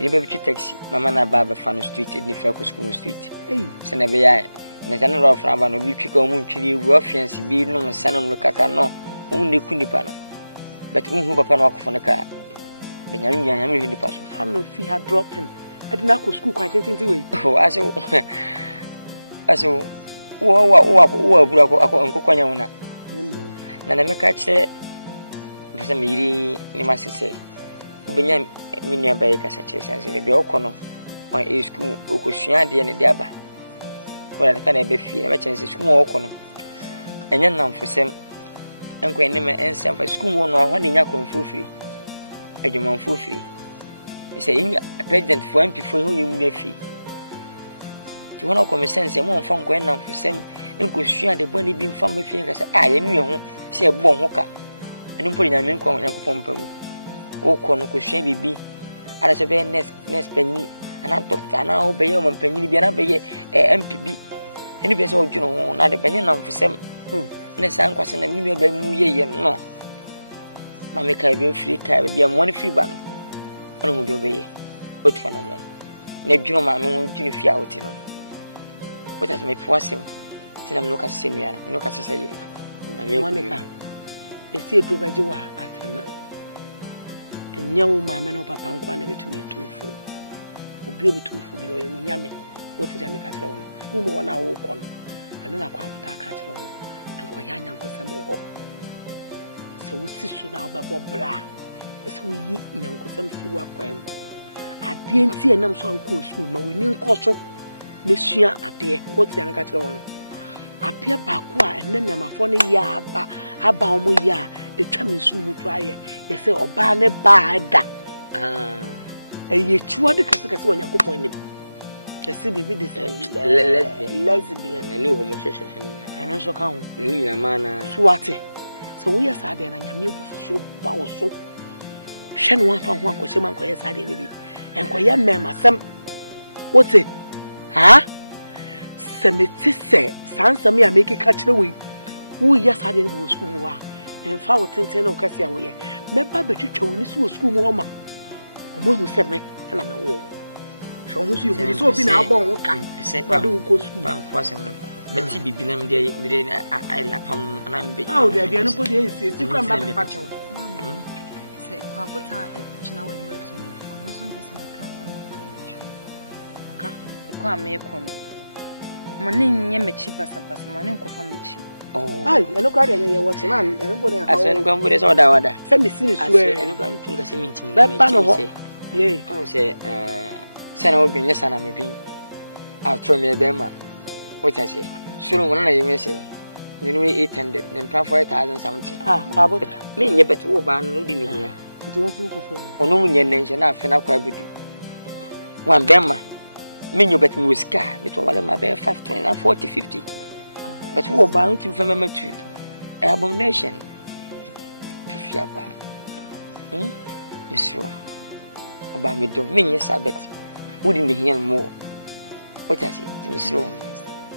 ni be bi taxi mama na baba fa no street ni fa kusku street se na be ya na sana ro fra ba no bi twika mu twiri ewu afiance bi no sana no kaka no ne kunipa no but hu papa no akofo ne ka benyame hu nipa so fa no fi ha dropping ade na ko school kwa tintin we oh aso wo bura ko nkokwanya wona na na meka che basa meyiri ni masese ubenya minia bae kasa che sanse ne bi okono wa e school okosua de ne de aba wala ka na be fi na ba chense school okono enya namfosem enko ene me ensem fa school wo no ho de nya konfofiri adwuma mfofiri se inga president for MP for hu yim nefi ti wono ko me sense mo mfa nko ena mfosem enko sua de boni bi mfa me fi kasa a ye nwe ho se ebo ho ka enu mpo nya me nko nyankopon pawu o ko no ko sua bibi ara se be next penny ana doctor ana o be ye o penny bi ana be ye MPB eni be se o dwuno ho na de penny na mfosem ne san kwase na mi ba mu ye no ma me kai be free kai be mo ne free ba no ono hu do be ye o tfa na mo ne dwuno ma me hu tini fi awoti no o ta me poasem tina me no ka se mi ara no ka se ye ame monica esi edro ba je wa atrema enya wo ma me no papa nkwa na betu metufu obi obetufu bi o ye nyame wo ti da me ka se wo no mo wona wo ko no eno na kwa buta ka kire wo ko yanya nkosem ho so wusisu na obabo bra so yi nyankosem si wa kwam ade nti enam so akọ school ma we ni nkoso ne sua ade wo ti anaka kire wono apia ba ko a enna mafo ne ya aba omo ya etwa mensu mu to aye ye se oba ne ba da eye chuwa de kase wo nyankopon nim yesi bibi de lesbian ne no homosexual eno so ka ho ni na mana suwate so we yes ade na nyame bu so ba wo so hwe no afa ho akọ shema akọ yes ade ne bi enko ya mema sam wote ha semeti se sansam ya make ka kire we wo yes ade ne bu school mu wa enfa wo tenten no kase ya wo ye meba betwetwa wo ni so school mu o ma omo hu se me na me wo so hu so you so bi na abon wo ka ba do ko school pam kwase no beti bibi na mde bi na ai apam na mbe ah o de bia no po de esi kwa mba pa chawo se kwa bota china wo ni to me no so ndese ka kwa me ko mane nye mechi basa mane ko fa mechi oh ai eno kwa de ye wo china eno bo de ha aso eno kwa mbo de so wada se mi sini suwe eno kwa ntunga se mintim be ba no ho ye se sana wo gnya sana me bin after me be ma what I say suru mo na yemi se ni no 800 then plan for 1000 something kwa bota me nye bet wo ba no di ni hia ito wo ko fo ono mu nye nche na afi na kwa bidu wan be ma me nyo bet mu ska bit wale ma be 520 na 40 50 but wo ba no tim fa ma tu abomination fia ba misro oba me do me nye sabet wo di ni hia mo what I say misro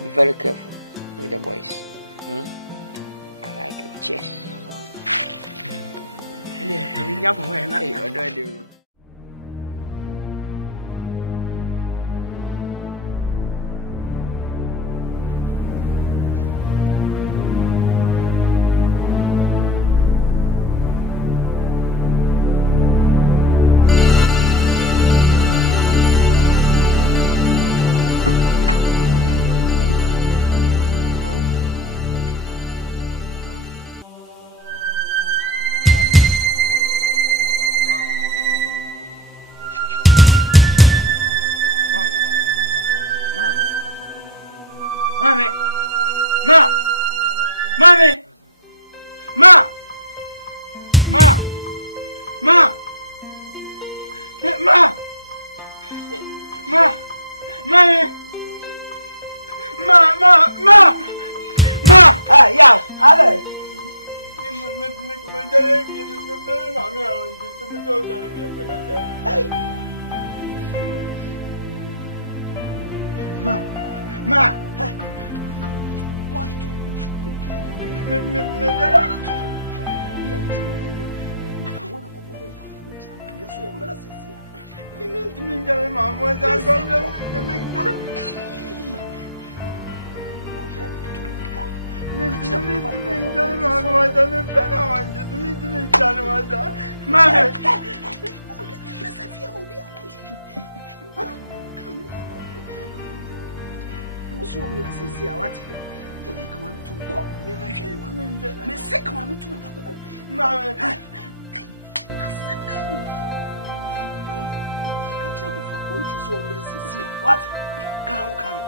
be very careful with the boys. I like it. Cheers. Hey, what do I do? Mommy! Ma! Ma! Ma! Ma! Ma! Mommy! Ma! Ah, yeah, Abel. Ma! What? Come.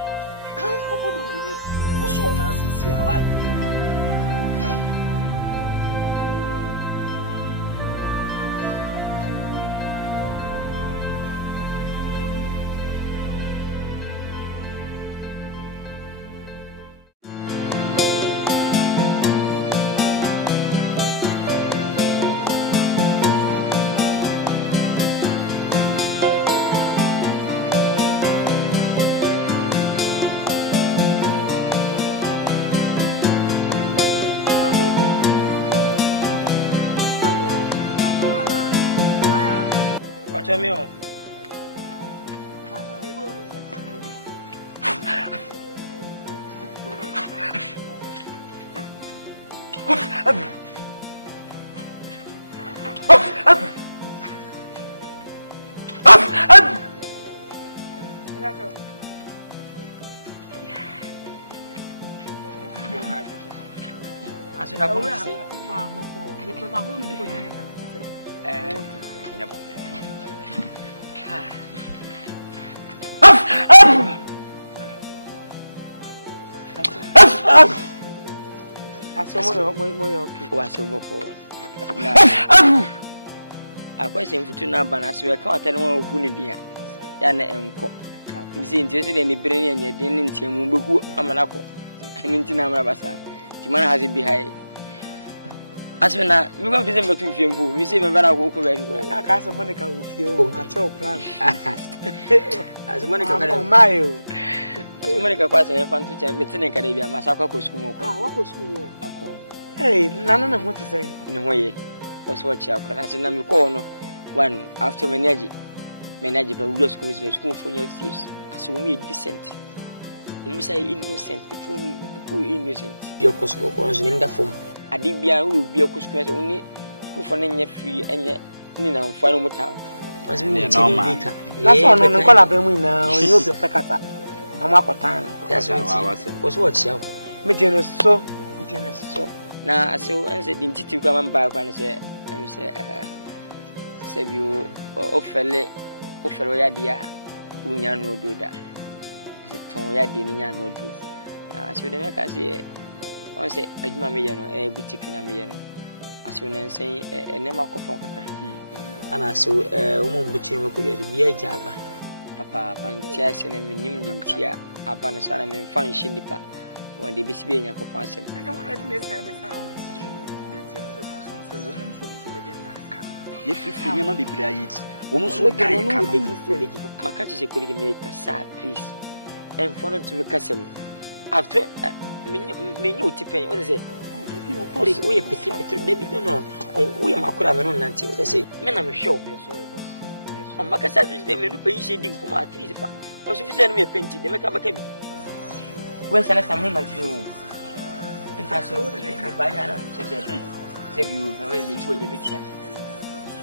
What's wrong with this? Tell me on. As soon as I come to say, I question foot na banas we ka wata no hu ne dia ya na enko nzi nti ne brain ne de ne nti mu behu amanako ani nti na amra basa ti mana hazi bi hai asena mi ko fise mbetu fie mbu mi se me bana ko ko bari aka so money ka ofio na cho plan azumani ka kare mayo azumani ka kwasa ya fantu cha metine ka de bia masakwa ko school mo ko wa ko school ako nana na ho te say ni hoye wasu wachi akwa asena mi ko no one after manage ba we school for years as we decent we say innocent people innocent your kosko ko nzo nda form adibia we bi kosko so ni ku for na nya free enye ni na mfa no mutaw mas we ni tika that's one no ko la ba mu na onye obi ofekata ama akotan that's what wasu wachi akwa me jenes so na aso anse dintiti kwa mamba kwa nse amse sebio ofele ya dia unya no doda se ton ya de nya no do na aso de meka se on se aduma me ye no boutique na me ye no aso na nsen enema kopon kaka ana aso umu mbuchi me ko ye bia jaba papa ntia se ne minim ntia aba na sana me fan shinipa wa de bisi be nya kopon asem Free nyama biblia yi wo so kai ka makachi se kolege me kasa please and for to me kasem after me nyu tipen what say we are petit David no we are makura me no nanti what say me na me show on makasa de me no pen sheding kuma at least pa o so fi say no me penti de me ka baka bi we sana samno nanti no enta so me ba ya na se bi o we de go je betia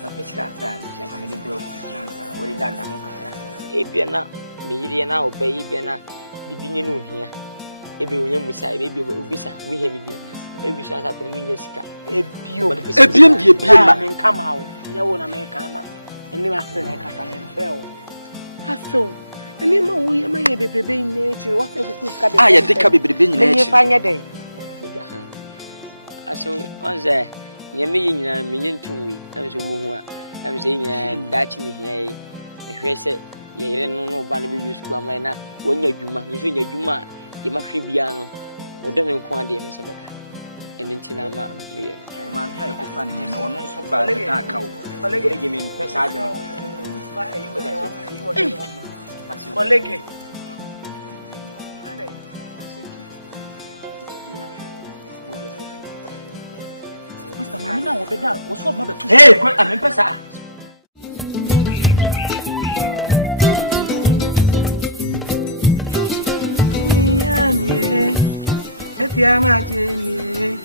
Papa, I did blow. What is that? Ebiana, Miriana, obey Biana, beginning here. Every young Messiah, maybe we have every shot at the Minesca. A beam, come out. You want to make a and you ask like I fell. So, and then we may be nature. What's the good? I had the cabin in nature. Find a day. aso on say nyame yinyina menye ntumwi na so bo hu a na so yinyina dachi ni hia ehwe se yere no ba na bi school amai na wonya dwuma mi so nya dwuma ye ma hwe bia no odo me nko ade mi se beka eni ntina ma me ma mi ha ko fa ne me wono so ba ta ka o kolege me pesa ade kolege Mr. Mamina wo be da wo so ba be tu eh ko amen pesa Fiama Jamie,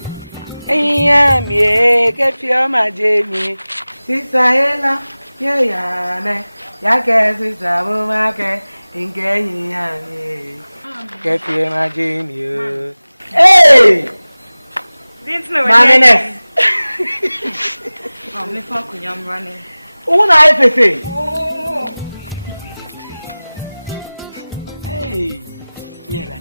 Yamie, get Fiama Jamie, Sisaela, Yayane, Yakas is a woman, in Gay Yamie, get Fiama Jamie. Hey! Didn't know Mamines. I'm fucking young running. Oh, I say. Hey, yeah,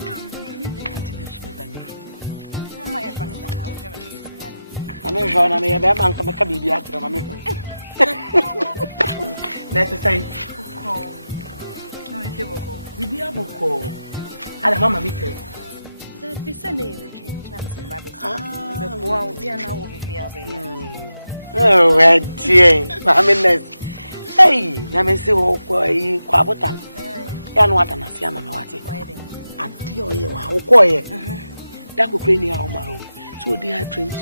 I'm going to be man come a baby after my necessary. We be able to call. I am Mamma Mickey. That be sending wow, we are now will be oh, dear, Mamma. Hey, let me see what Quabotan. Yan what an Asiama Mawati. And dear, you are quiet. That could create our mouth. So they had 20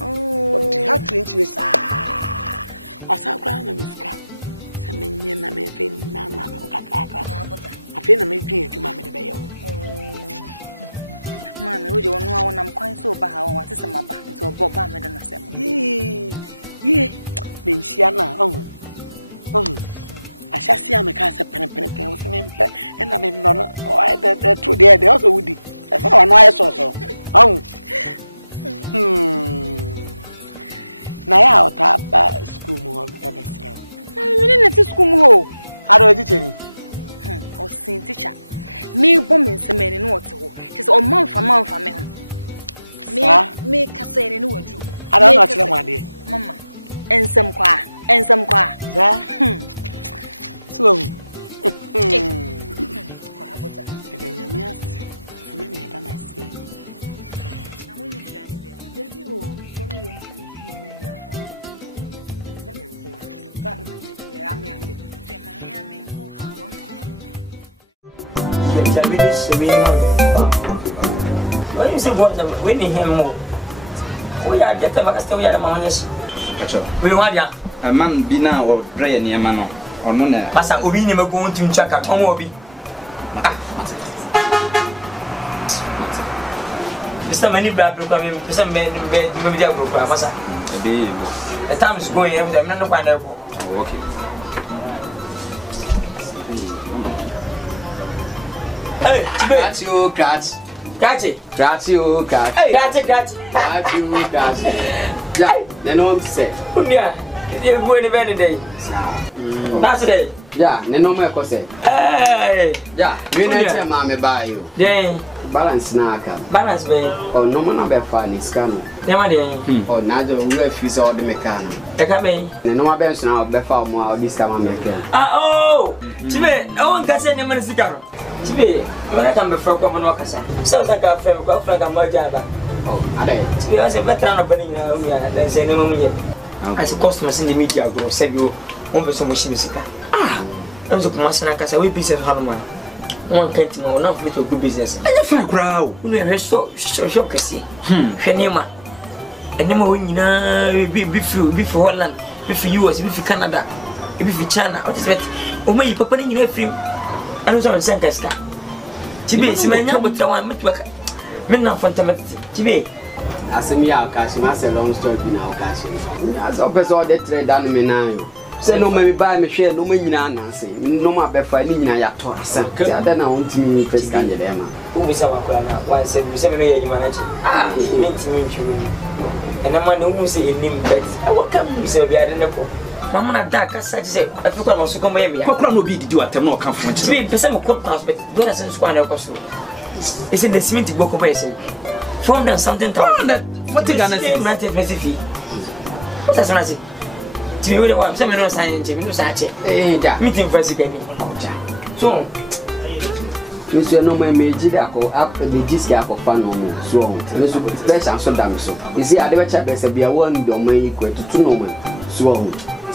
oh, but they had 20 years. Ah, was our grandmother. Some men, I may feel none. I feel I may drink to Mamma the Bay. Mammy, would you know when I'm quite so bad? What is a mapper into a bob than I said? Yea, Missiana. Oh, I shall see I'm a cast of pen and I mean, not the two there, they also would. That's how I know I saw so. Oh. Now I'll tap school more ever slow. I mean, school. How do I teach any? Or sing teacher. Me bombing some men in water. Just on month for month for me. Make a say in wood. I don't know what my dear. Mamma. And some qua. There? So, many than I say. What is it? What winning him more? We are getting back still. We are among we want a man be now or pray near Mano or Mona. Passa Obi never going to check out Obi. Mr. Many black becoming some men maybe they will cry. Massa, the time is going, I'm not quite able. Okay. Hey, catch you, catch. Catch it. Catch you, catch. Hey, catch it, catch. Catch you, catch. Yeah, then what say? Yeah, you're going to bed today. That's today. Yeah, no more say. Hey, yeah, you need mammy buy you. Then balance snacker. Balance bay. Oh, no man be funny scan. Then oh, now the refuse all the mechanic. The coming. No more bench now be far more this time making. Ah, oh, Chibe, no one can say the man cigar. Chibe, when I come before Common Wakasa, sounds like a friend of like a Mojaba. Oh, I did. I was a veteran of Benning, and say no yet. As a customer in the media, go said you won't so much musica. Ah, I was a Masanaka, we business Harman. One can't know enough little good business. I never grow. We are so shockasy. Henema. And no more, you know, before Holland, before US, before Canada, before China. What is that? Oh, my papa in your frame. I was on Santa Star. Chibi, see my number to one network. Men not fantastic. Chibi. As a mere cash, that's a long story in our cash. As opposed all the trade done me now. Say no, maybe buy me share no money, no more be finding your toys. I don't want to first can you them. Who is our plan? Why said we 7 years manager? Ah, means you. And a man who say in him, but I will come with a beard in the book. Mamma Dark, as I say, I forgot also come here. What can be do at no conference? 3% of court house, but doesn't squander cost. It's in the Smithy book of Basin. Found them something that What the Ghana say? Not a specific. What does I say? To you, I'm some no sign, no such a meeting for so. Monsieur no my major up the disc up of fan no so special so damn so. You see, I never check as a beer one domain equal to 2 no so.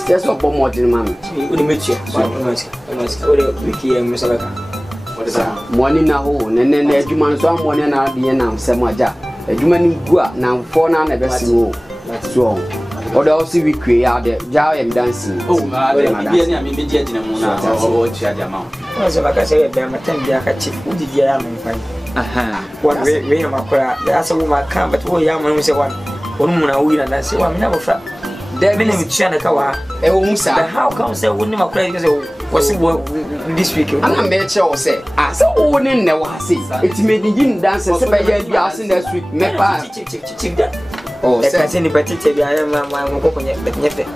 Just up more than man. You meet you. Wiki and Mr. What is that? Money now, and then the human so money and I'll be announced some more. A human go up now 4 now never see so. Or the also we create the jar and dancing. Oh, I mean, the jet in a moon or charge amount. As I say, I'm a 10-year chief. Who did you have in fine? What way of my cry? That's a woman come, but oh, young man was a one I will and I say, I'm never fat. There been with Chanakawa. How comes I wouldn't have cried was it this week? I'm a sure say, I saw one in there was it. It's made him dance as a year in that week. Mepa. Oh, that's any particular. I am my coconut, but yet.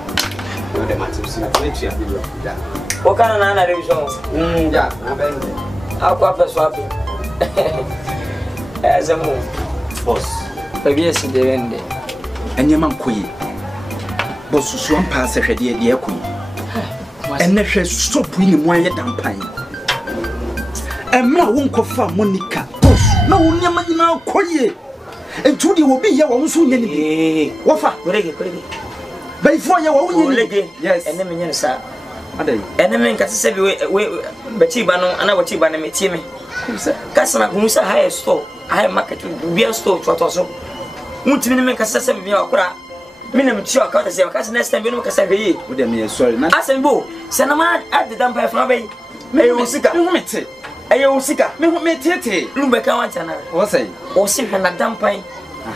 What kind of another reason? I'll pop a swapping as a move. Boss, maybe yes, in the end. And your man queen. Boss, swamp pass a dear queen. And let her stop winning 1 year down pine. And now won't confirm Monica. Boss, no, never now, quiet. And Trudy will be here soon. Wafa, but before you won't yes, and then you sir. And the man can say, but Chibano, and our Chibana met him. Cassana Musa higher store, I have market to be a store to also. Won't you make a session of your crap? Minimum sure, because your cousin next time you know, because I be with them. Sorry, not as a boo. Sanama at the dump of my may you sick. Ayo sika me ho metete lumbeka wantana wo say wo si hwana dampan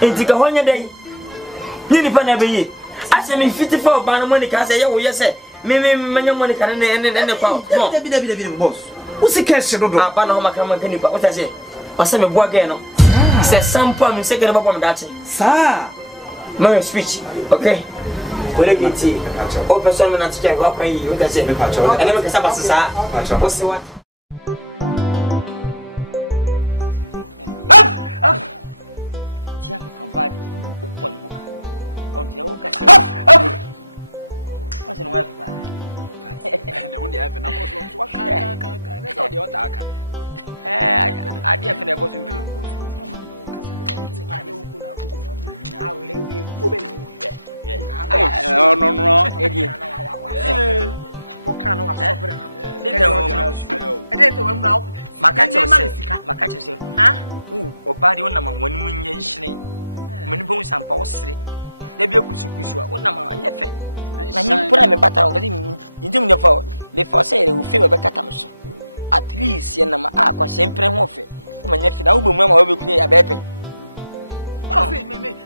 entika honya dai ni pa na beyi ase me 54 ban Monica say ye wo yese me manya Monica ne kwa no bi boss wo sika hye dodo ba na ho maka maka ni pa wo say ase me boa ge no say sampa me say ke na baba me dache sa my speech okay kolegiti o person me na tike go kwa yi wo say me pacho ene me kasa basasa wo say what Jam company upon hook. On the hook, what's in web? And only have an apple. What can I definitely was in no. What kind of suffering? I didn't know. Makacho say, huh? Oh, body on number 1 million shilling. Many bones and poultry. There be a kusu, one number, and yet, and you put a battle over him in the fall. Before say they will favor Bacatams. At least, Yanama Aqua sempre mofe. My nephew, I will mamma will be a baby.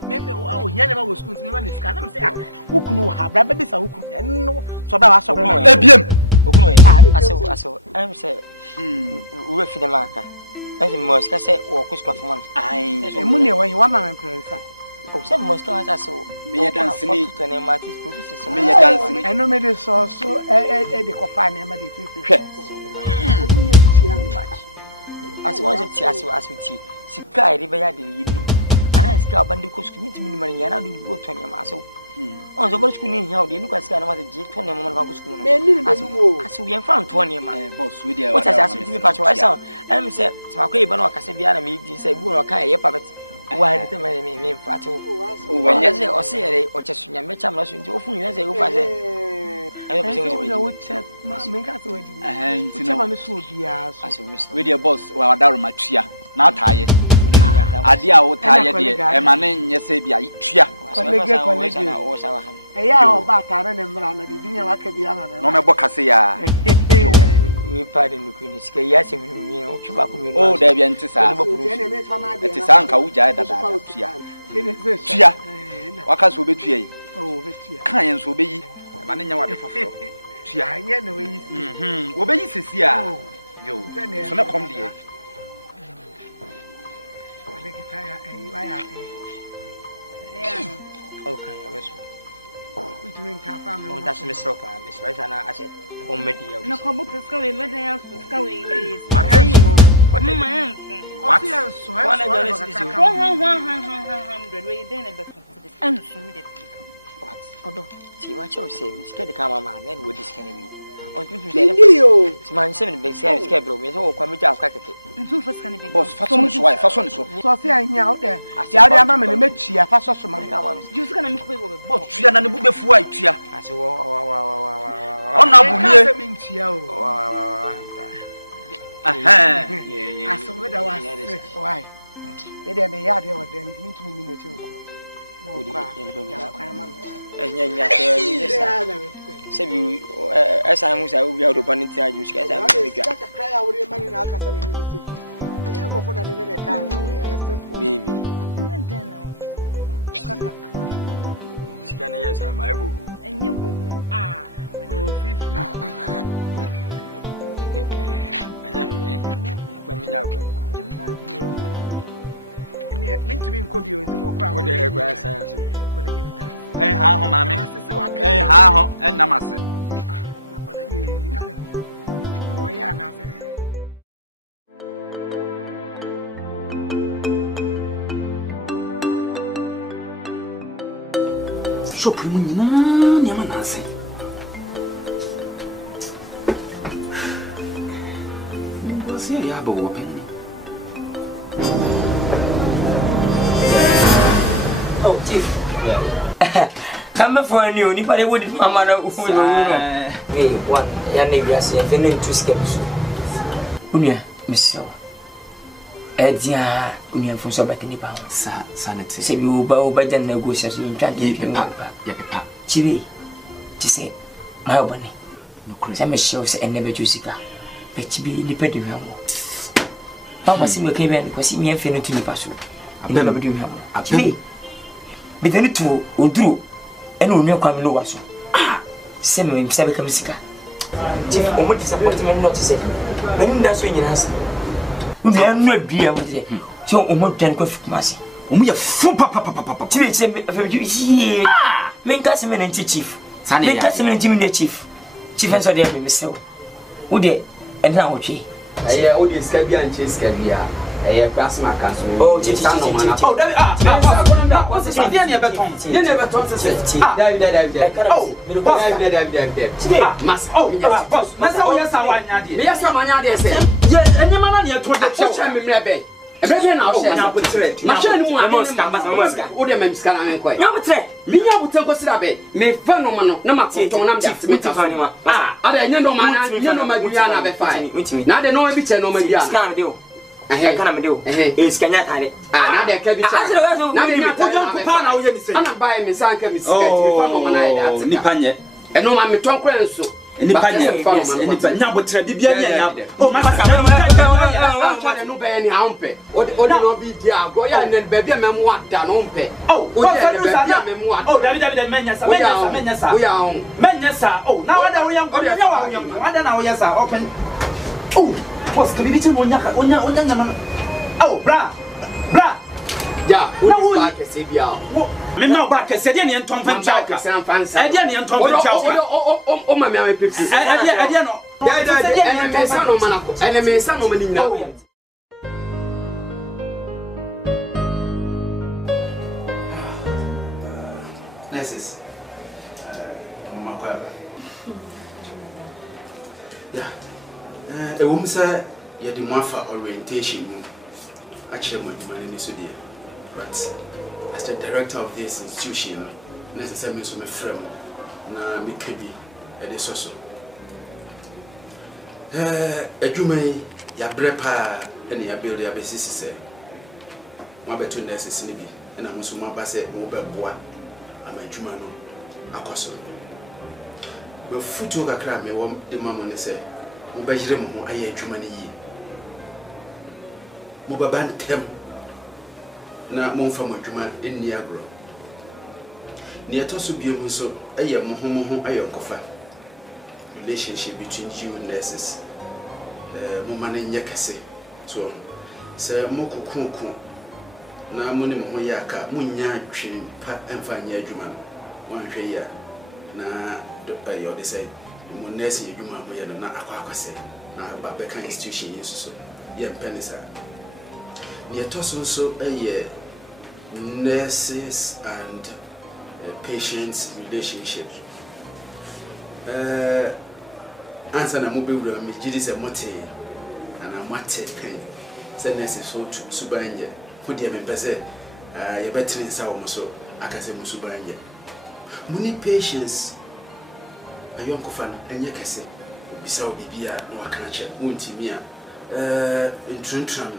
Maybe Yanama was going to be running scan. I'm saying, who can have rabbits or who can no so about us. I saw, I'm saying, we're for the marker. As in Moscow, say, or Cusco for months. I money when you want my friends. Oh, some Moscow has I saw me dancing to an artist professor. I know made it so the coffin and my as one as we see, Sika, River, and I scout Bandicos community minimum, and I do go to your muscle. On the boat screen, how they look at Scan was a J 20 moment school. As we are from 20 boss with you. What has asked me to be patronized? I saw, and said, Smaquay Bono Casabiana, me, you say, Buno Kaya puppet. Why did they make me fat? When you say, or say, or just your match, I'm not into often, you say, who was it? I don't which make us wait. And with your boss, well, down my chia, not tired. Adia o tired, and my name, yes, say, be a chia. Colleague, yeah, about I remember, I didn't know I could be no more Bocassia. We pardon the Queen, yes, you know, oh, there be Antissa. It is Uncle Uja that Chia. What else will be Chia? Oh, Cayens will be managing what for Chia. I know, will be Sia. You, so not come here. Okay, I wish. We drink our family. Oh, that's Miss Ropa, Miss Rajana. I said, home media. No, come to school, but they are going. What man? What? So I want to see you. 100 way then a best to this and so many. What? Although, see what you say, Miss Kelly, come on, man, with this can be. Oh, you man, 7 big scare, bro. Miss all come out, crack it. And two first can be boss, fashion, wife, fashion. So I see out there. The other mamma and met you, fast as my you're going to make way with boss, you are the book before I tell you. I said, oh, I saw what I was. Why? Maybe I may have there with them. Need to meet with you. Say you, as I was, I will be out of vanity. I use gas. Baby, scan yes, I'm my boo. and you book. Ah, I don't know. Meant to be in Kobe with the more What the heck was I? Eh, how, mammy? Eh, how, and Namase. Oh, yeah, nothing. So, Primina, Yamanasi. Was here, Yabo open. Oh, Chief. Come for a new nipper would mamma who hey, one, Yannigas, and then two steps. Unia, Miss Edia, Unia from Sabatini Pound, Sanity. say you bow by the negotiation in Candy Papa. Chibi, she said, my bunny. No, Chris, I'm a show and never Jusica. But Chibi independent. Papa, see me came in because he ain't feeling to me, Pasu. I never do him. Chibi. But then it will do, and will not come no so. Ah, send me Sabi Kamsika. Chief, what disappointment not to say. When that's when you ask. We are not beer with it. So, almost 10 coffee massy. We are full papa. Chief, here. Men Casimir and Chief. Men Casimir and Jimmy the Chief. Chief and so there, Mr. Would they? And now, okay. I hear all this cabby and chase cabby. I pass my castle. Oh, Chief, oh, what's the idea? You never told us. Must boss. Yes, I want you. Yes, I want you. Yes, any man here told the church and me. A baby now, Machine, me will tell us that me phenomenal, no matter what I'm just I don't know, man, you know my Guyana be fine. Now they know a bit no Guyana do. I can't do. It's cannot. Now they can be. Now they not buy me some chemicals. Oh, Nipanya. And no man, me talk so. Nipanya, now but oh, my no be any ampe. Or no be dia go ya and baby memoir down on pay. Oh, David Menyasa. We are Menyasa. Oh, now I don't know. Yes, open. Oh, what's the little one? Oh, bra. Yeah, no, back a Sabia. Me no back a Sedian Tom Fanchaka, San Fancy. I didn't Tom Fanchaka. Oh, my Mary Pixie. I didn't know. Enemy son of Manaco, enemy son of Manina. Nurses. Yeah. A woman said, you had the for orientation. Actually, my money is there. But as the director of this institution, necessarily so my friend, na me kebi e de soso. Adwumai ya brepa ene ya build ya besisi se. Mo beto nurses ni bi na mo so mo ba se mo beboa ama adwuma no akoso. Be futu kakra me wo de mamo ne se mo ba yire mo ho aye adwuma ni yi. Mo ba bantem na mo mfa mo adwuma enni agro. Ne etoso biemu so aye mo ho aye nkofa. Relationship between you and nurses. Mo mane nyekase. So se mo kukunku na mo ne mo ho ya ka mo nya atwe pa emfa nya adwuma no. Wan hwe ya na yo de say mo nurse adwuma mo ya na akwa akwase na ba be kan institution yin so. yɛn penisa ne toso so nurses and patients relationship answer na mo be wura me gidi se mote ana mate pen se nurses so subanje fodi me pese ye betre nsa wo so akase mo subanje muni patients ayon ko fa enye kase bisa obibia na waka che montimi a ntuntram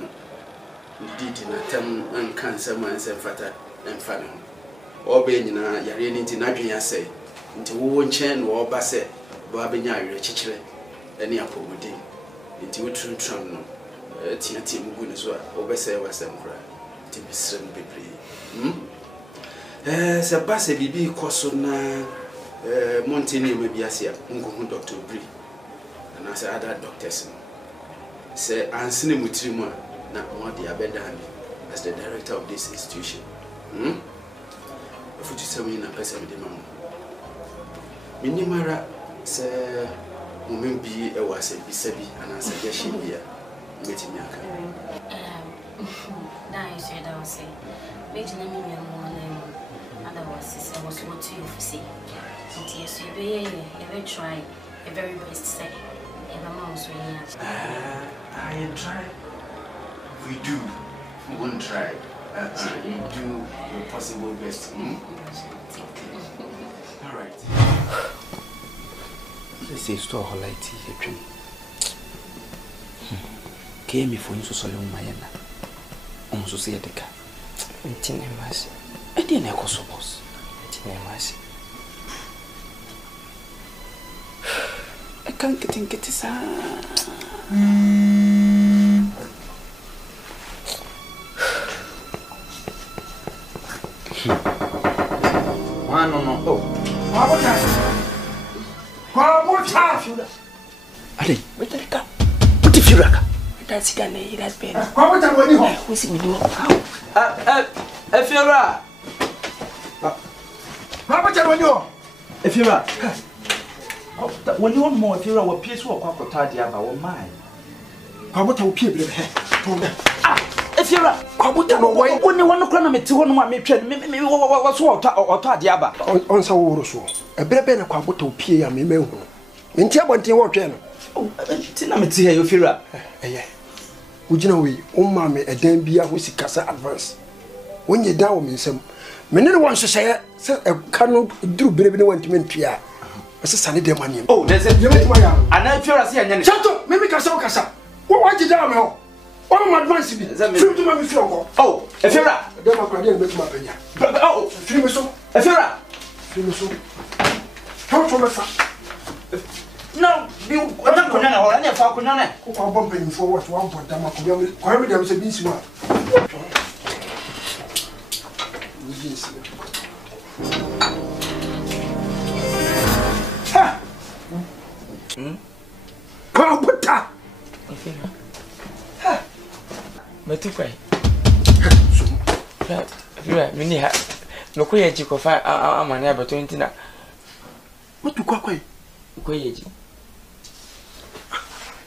no didi na tem an kansa man se fata emfa no obe nyina yare ni nti na dwen asɛ nti wo nchen wo ba sɛ ba benya awere chichire ani apomuden nti wo tuntram no tia mu gu ne so a obɛsɛ wasɛm kra nti bisrem bebre sɛ ba sɛ bibi koso na montini ma biasia ngu Dr. Bri na sɛ other doctors no sɛ ansene mutirimu a na mo de abedami as the director of this institution Fuji sami na pesa mi de mamu. Minimara se mumbi e wase bisabi ana se geshe bia metimi aka. Na you said I was say. Meji na mi mo na other was what you see. So yes you be try a very best say. E mama also I try. We do. We won't try. You do your possible best. All right. Let's say store holiday actually. Came for you so solid Mayana. Almost say the car. Intinemas. I didn't echo suppose. Intinemas. I can't get this. No. Oh. Ale, wait a minute. What if you raka? That's gonna eat that bed. What are you doing? Who's in the door? If you're right. If you're right. When you want more, if you're a piece of Quacotadi about mine. What will people have? If you're right, only one economy to one me what's what or Tadiaba. On so, a better quabot of Pia, me. Mintia went to your channel. Oh, Tinamity, you feel up. Would you know we, mammy, a damn beer with Casa advance? When you down me some, many wants to say, a cannot do baby went to Mentia. As a sunny day money. Oh, there's a you and I feel as a shut up, maybe Casa. What you down now? All my advance me. Oh, if you're right, oh, Frimason, if you're right, Frimason. How to my no, you are not going to know any of our Kunana. I'm bumping forward to 1 point. I'm a busy one. Come put that. Matukai. Yeah, mini ha. No koye ji ko fa amane abato ntina. Matu kwakwe. Koye ji.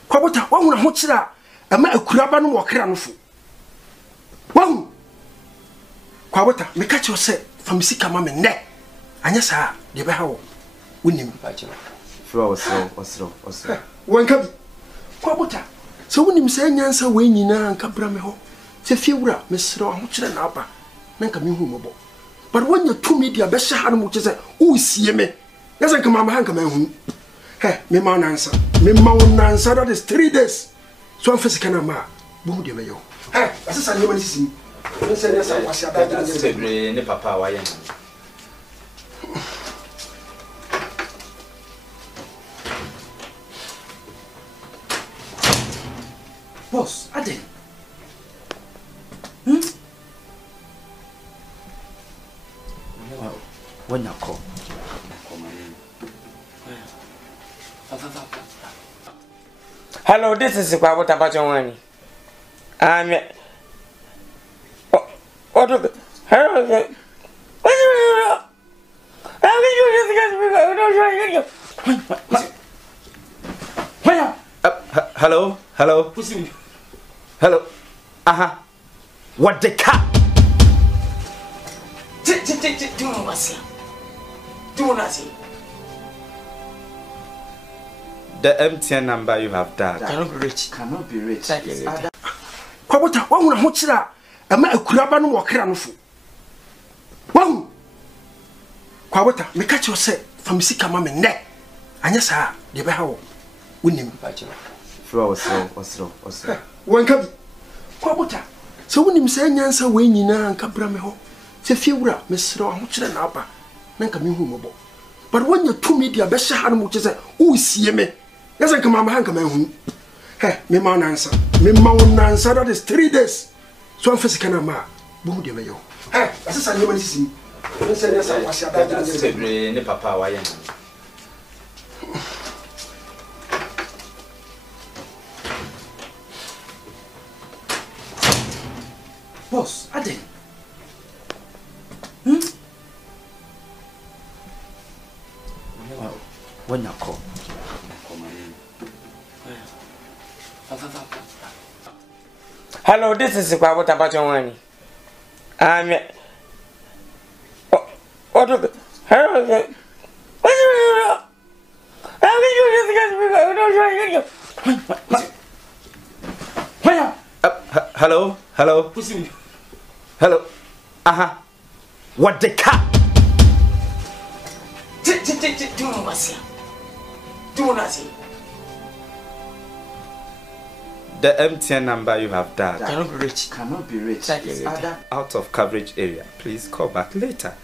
Kwabota wa huna ho kira ama akuraba no wokra no fo. Wa hu. Kwabota meka che ose famsika ma me ne. Anya sa de be ha wo. Wonim ba che. Fro osro. Wanka bi. Kwabota so wonim se nyansa we nyina anka bra me ho. Se fiewura me sere ho kira na aba. Na nka me hu mobo. But when you two media be sha no mo che se o sie me. Yasa nka mama hanka me hu. Hey, me ma nansa. Me ma nansa that is 3 days. So I'm physical ma. Bu de me yo. Hey, asesa nyema ni sisi. Me se nesa kwasi ada sebre ne papa wa yen. Boss, Ade. When you call. Hello, this is Kwabota Bachawani. Hello. Hello. What the car? Do nothing. The MTN number you have dialed cannot be reached. Cannot be reached. Kwabota wa huna hochira ama akuraba no wokra no fu. Wahu. Kwabota meka che ose famsika ma me ne. Anya sa de be hawo. Wonim ba che. Fro osro. Wanka bi. Kwabota se wonim se nyansa we nyina anka bra me ho. Se fiewura mesro hochira na aba. Na nka me hu mobo. But when you two media be sha hanu mo che se wo sie me. Yes, I come out and come home. Hey, me man answer. Me man answer that is 3 days. So I'm physical ma. Boom de mayo. Hey, that's a new man see. I say yes, I was about to say ne papa wa yen. Boss, Ade. When you call. Hello, this is Kwabota Bachawani. Hello. What the car? Do nothing. The MTN number you have dialed cannot be reached. Out of coverage area. Please call back later.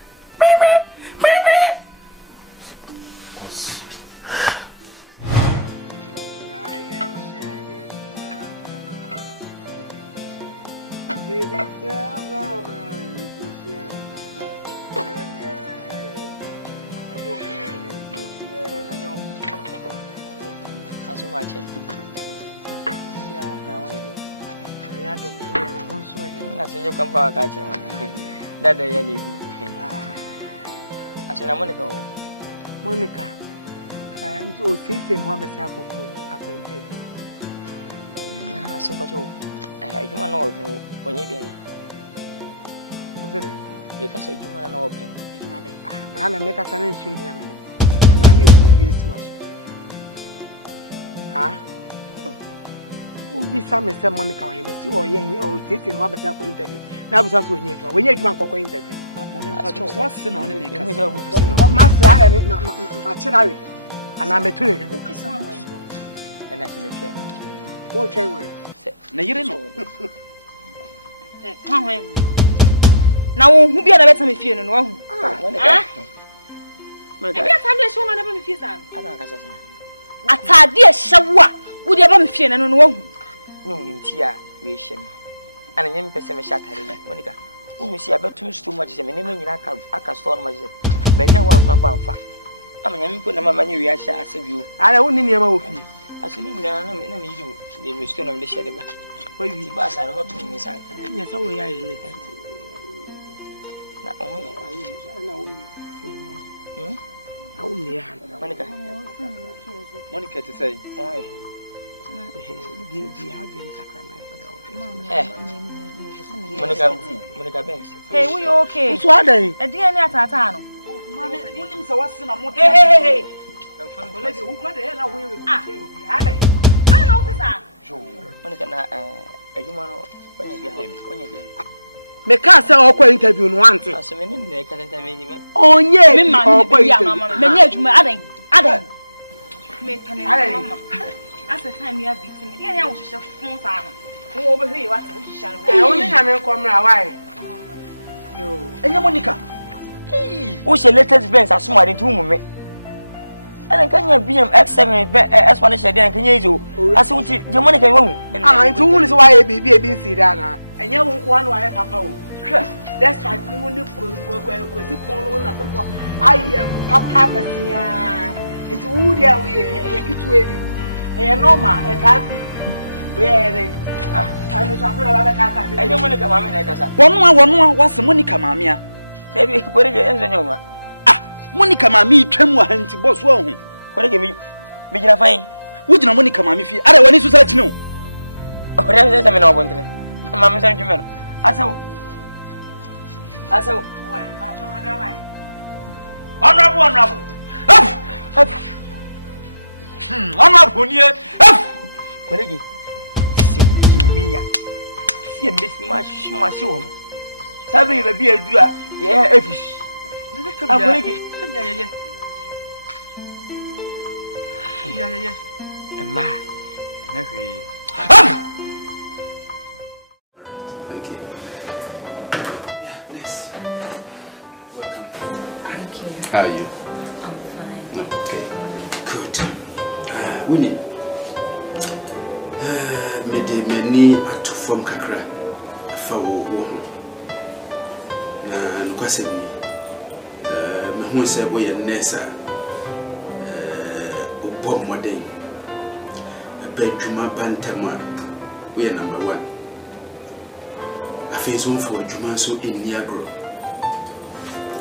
Asenyo kamba kacha wana. Dada yani ku. Asena Monica. Monica. So sisi ni wamesi akoko akwente. Aso pacho. Juma no onye bia yi. Ozere. Beka se Juma na open. Hala meka sana nsu nyina me. Mami ofu yesu wa. Ubi sa me se Monica wa yeme si oye o tete no abasa ko interview. Na abasa so onye adwuma. Onye adwuma nkoko interview. Pacho wase na one meka. Masa ale ma chirawe. Ana metune. Ena se me che. Wo twen wan. Na yire no. Hwan. Na wo hu bia na beta me fie no wa hu. Monica. Monica. Bia ta me show na ba me fie san. Ana ka sasa. Atade hyewa wo de ba me fie no wa hu. No ntia we hye me. Ana nyem pese me shatare na. Monica. Wo me si abetum stu mo je me ne nyina aka store no mo je. Be nya wa kwamba mfa. Ama nyem ko na mama nye wi ahya asebio. Ala wo ni ne ma wo fie. Asuni na me yidu de me stu no me hye de ba. Wai wi ba sa no to me san. Nya sa wo ya ile. Na on na wo awu ne ha. Monica to say. Monica Benz. Hey, we okay? What's what day? E dia ni atata no. Mama, unim se wase na mo. Hey. Olege wo kwa de na wo we. Ah dai. Ana officer. Monica na adwuma no onye bia. Me ka se okwa interview no ante. Asome ni na ka interview ni. Onye. Me ma ni ya mama. Me ni adwuma adan. Me pane mama. Asa time you have beaten me. Dia ni a wo hye fun sa no. Wo be hwe wa se wo hye no. Onye nya me komra why? Yo. Enye Monica. Wo she latest Benz asoma de tu mu me. Ana kanya BM X7 S1 she de kanya izo. Asa wuti je Monica wo hu. Nti wo ni so why baby e bi si da na. Enye wo nko anu why papa wo. That's why we need to sit on na support. I am papa besia. Nti wo dia we e kitu ebi. E normal e gasi. We ere. Ai me chafo na ba ka ka. Enye Monica mama na kasa. Wonu wase Monica mama a. Sebi korege enzo nyoma. Monica mama twam wa hanti boss wo hu. Korege mi gina fain. Wo gina Monica mama fi. Ara wani so sa kinu. Ora me sɛ me na ɔbɔntene. Mama me sɛ ntwe me no. Asaw. Why? Honorable. Honorable nie. Kolegi. Miya. Si mesi wo. Sabe be bi adura ye afish. Kolegi. Yeah. Emma. Anya hwe. Okay. Yes. Welcome. Thank you. How are you? I'm fine. Okay. Good. Winnie. Many at from Kakra. For na nukwase me. Me hu se boye nessa. Obom modern. Bedjuma bantama. We are number 1. I face on for Juma so in Niagara.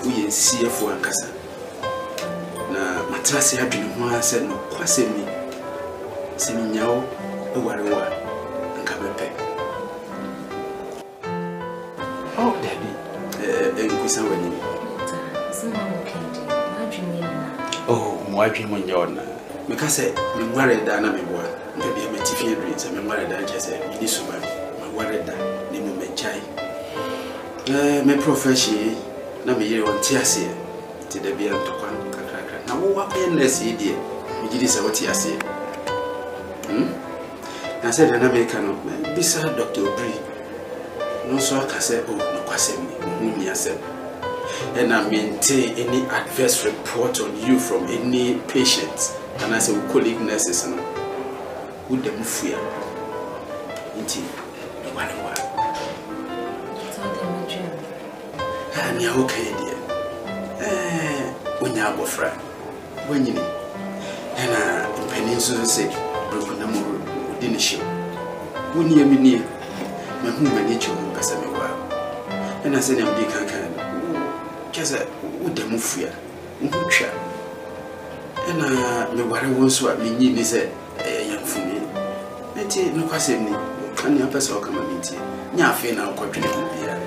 We see for Ankasa. Na matrasi adwene ho ase no kwase mi. Seminyawo ewarewa nkabepe. Oh, Daddy. Enkusa wani. Oh, mwadwene mo nyona. Meka se me nware da na me boa. Mpe bia metifie dream se me nware da chese ni suma. Me nware da ni mo mechai. Me profession na me yere on tiase. Ti da bia ntokwa kakra. Na wo wa pe nurse die. Me gidi se wo tiase. I said, and American, beside Dr. Obri. No, so I can say, oh, no, Quasemi, and I maintain any adverse report on you from any patient. And I say, we colleague nurses, who them fear. Indeed, no one. And you're okay, dear. When you're a friend, when you need, and in Peninsula say, broken number. Didn't show. When you mean near my home and nature, and I said, I'm big and just a wood them fear. And I know what I was what me need is a young for me. Let it no question me. Can you pass or come and meet you? Yaffy now, quadrillion beer.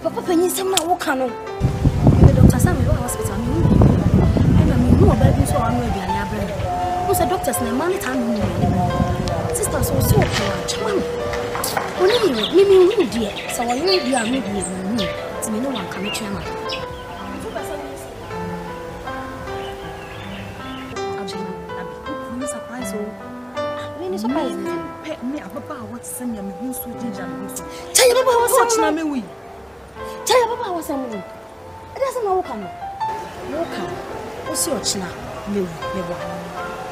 Papa penny some now can the doctor some hospital. I mean, no baby so I'm going to be an aberrant. Who's a doctor's name? Money time anymore. Sisters were so poor. Only me, dear. So I will be a medium. To me, no one can make you. Surprise me, Papa, what's sending me who's so ginger? Tell you about what's such a me. Tell you about what's a movie. It doesn't know come. What's your china? Me.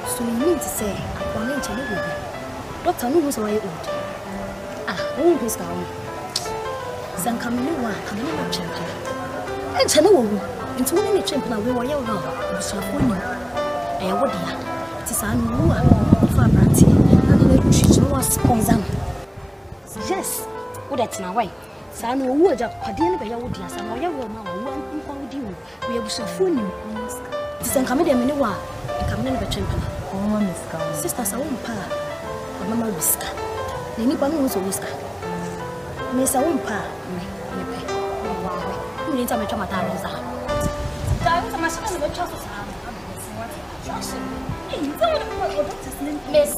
So you mean to say, I'm going to live with you. Doctor knows why you old. Won't be scout. Some coming in one, coming in champion. And Channel into one champion, we were young. So for you. And what dear? It is unusual for a brandy. Yes, what that's now why. Son, who would have pardoned by your dear son or your woman, one with you. We have so phone you. This and come in a minute while and come in the champion. Oh, sisters, I won't pa. A mamma whisker. Anyone who's a whisker. Miss, I won't pa. You need to make my time. That was a master of the chocolate. Miss.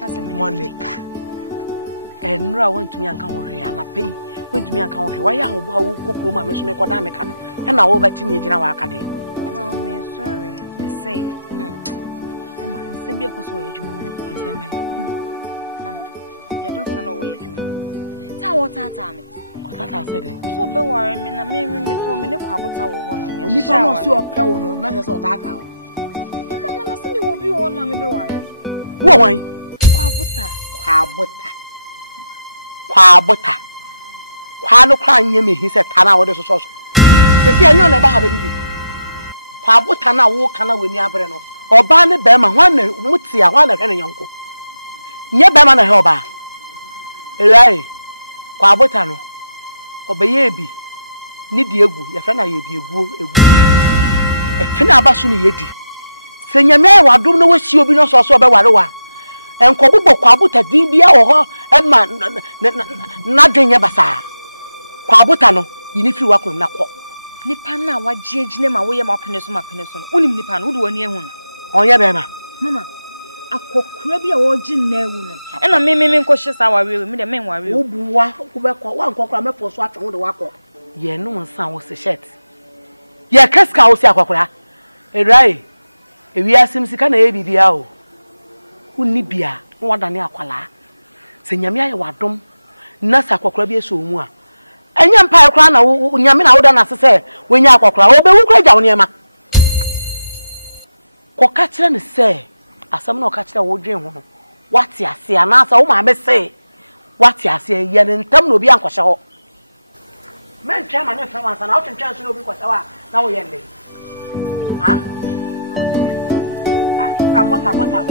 Monica. And no, I want to me and come here and I pay. Went to me and come here. Why are you cook my miss make what I make? And I will bet me in our academy. Oh, sorry. I say, Emma, send me a course where you Mama, your doctor know where you tell what I tell me. That I said it. So, be worrying me, and maybe so many quabbles are one. Only for us to a pound, not just on that hour. Mamma, see me will be one, mammy, be worrying. Why? Quabota. Quano crying me, he said, Tana, what is a sauce? The fear you never have any. Quabotana walk on with Yabreno. Or Barney Bema, one would see a one of any uncle. Near Bema, a helper. Ely, Quabotano. Or baby. Nidiagu, your friend, I be a woo. A finabasuni yeti. Senya me wa dum no wasi obi no so so be ware wa enkobo kwabuta din bia wo ho e ma na dwenye basa kwabuta no yini firi wa kwam na kɔ nipa na wa giegine ma wo ye ma pene so no unim nipa no wo de wani ehu no onye be ma mama akokura bia wo gi na ewu no e na me nko hye sa wa we me de men wa we wo buwa wo be kɔ wa nkokura me fo so atwe wo de wa kɔ ye no nsan wo se shirt ye kaska wo se akokura erai ewi asim sika na ye bibia o unni bia no wadane akwala se nyame aye wadom na sa akokora bi eso mu a enya mpa akora na nyame na woda na sese wenya akokora wo be wu kura jawo niema ko ka kire ne se asam na o ka kire wo dwen ho no wati ase anasa wo ma be se wati ase ye ne ntam na obi ankɔhye ho men twa ma ne fa wansa na o twentwa so na obi kɔhye wa na wo ye nde ha bota bota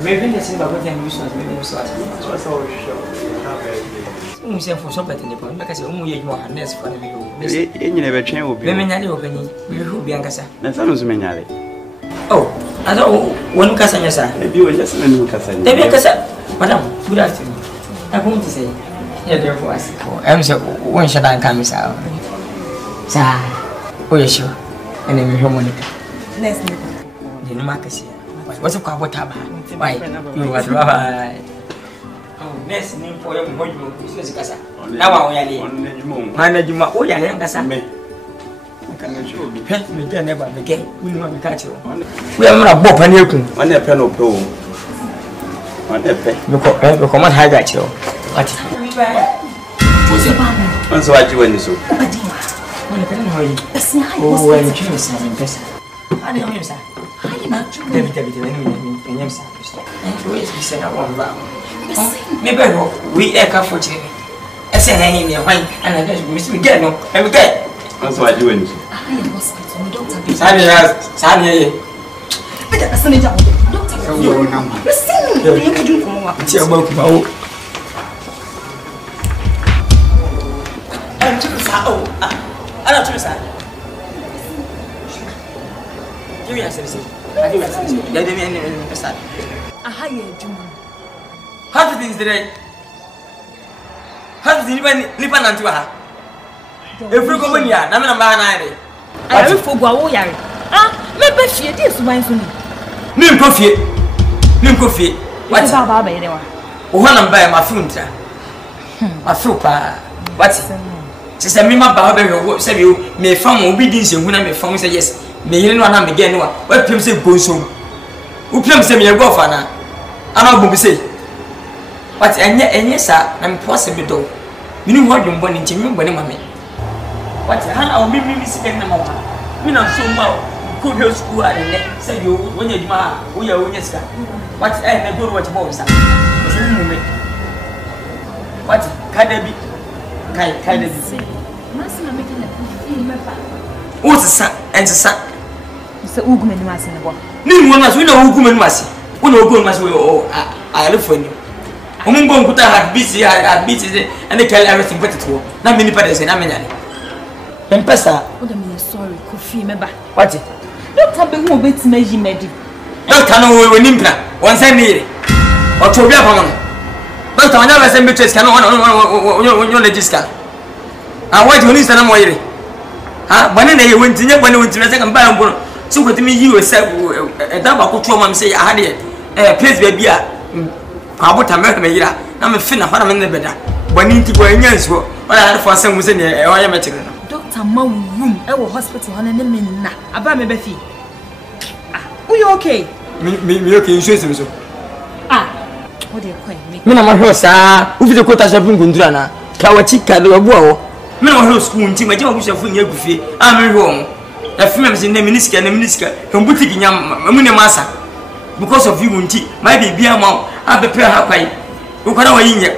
Maybe the same about them use maybe so as for so better because you are nest for me. You never change will be many opening. We will be Ancasa. And some of many. Oh, I don't one Cassandra, sir. Maybe you were just a new Cassandra. Madam, good afternoon. I'm going to say, here there was. I'm so when shall I come out? Sir, oh, yes, sure. And then we Monica. Let's the Marcus. What's a cup of tab? Why, you was right. Oh, next name for your boy. Now I am manage my own Cassandra. We can never again. We want to catch you. We are not a bop and you can on a pen of blow. On a pen, you come on high at you. What? What's what you want to do? Oh, I'm curious. I'm impressed. I don't know, sir. David, maybe we are comfortable. I say, hang in wine, and I guess Miss Miguel, and we get. That's what you want. Sunny, how do things today? How does anybody live on to her? If you go in here, I'm not a I will forgo Yari. Ah, maybe she is wine for me. Nim coffee. What is our baby? One of my funta. A frupa. What's it? Say, Mima Barber, say you may found obedience when I may found say yes. May you know I'm again. What people say goes so. Who claims me a governor? I'm not say. But and yes, sir, I'm possibly though. You know what you're born into me when I'm what I'll be missing no more. Me not so well. Could you school and say you when you are we are yes. What I go watch boys. What can there be? Can there be? What's the son and the son? It's a woman, Massimo. No one must we know who must. We know good must we all. ayale fo ni omumbo nkuta heartbeat and the tell everything put it to na me nipa dey na me nyane empesa o de me sorry Kofi me ba what doctor be hu obeti na yi medi doctor no we nimpra won say me o to bia pamo doctor anya be say me test kana on register what you need na mo yire ha bane na ye wonti nya bane wonti na say kan ba mbo so ko timi yi o say e da ba ko to ma me say ha de place be bia abota me yira na me fina fara me ne beda bane nti bo anya nso wala na fo asem mu se ne e wa ya me tigre no doctor ma room e wo hospital hono ne me na aba me be fi you okay me okay insurance so what dey call me me na ma hwe sa u fi de kota shafu ngundura na ka wa chika de obu awo me na hwe school nti ma je ma shafu nya gufie me hwe o e fi me se ne minister hembutiki nya mu ne masa because of you nti ma be bia ma abepe ha kwai u kwara wa yinye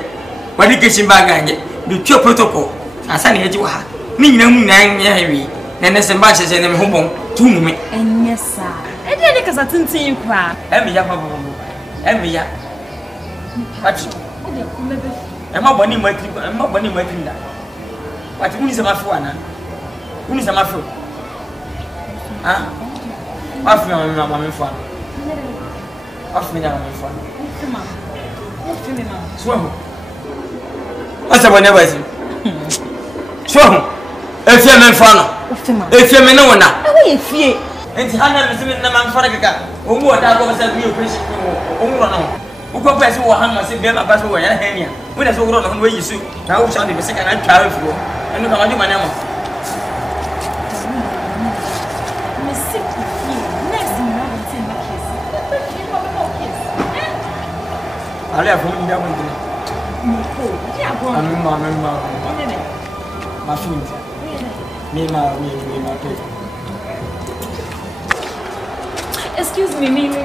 wa de keshin ba ganye de tio protocol asa ne yaji wa ha ni nyina mu na nya hewi na ne se ba chese ne me hobon tu mu me enye sa e de kasa tintin kwa me ya babo me ya ati o de ku me be e ma boni ma tri da ati kuni se ma fi wana kuni se ma fi ma fi ma me fa afi me na me fa Swam. What's up, never see? Swam. If you men follow, if you men no one, if you and Hannah is in the man for a car, or what I was at you, Christian, or no. Who could pass over Hannah, say, Bella pass away, and Hania. When I saw on where you see, now shall be the second I travel for, and look at my name. I'm sick with you. Next thing you have to make kiss. I left home in that one. I'm my food. My paper. Excuse me, Mimi.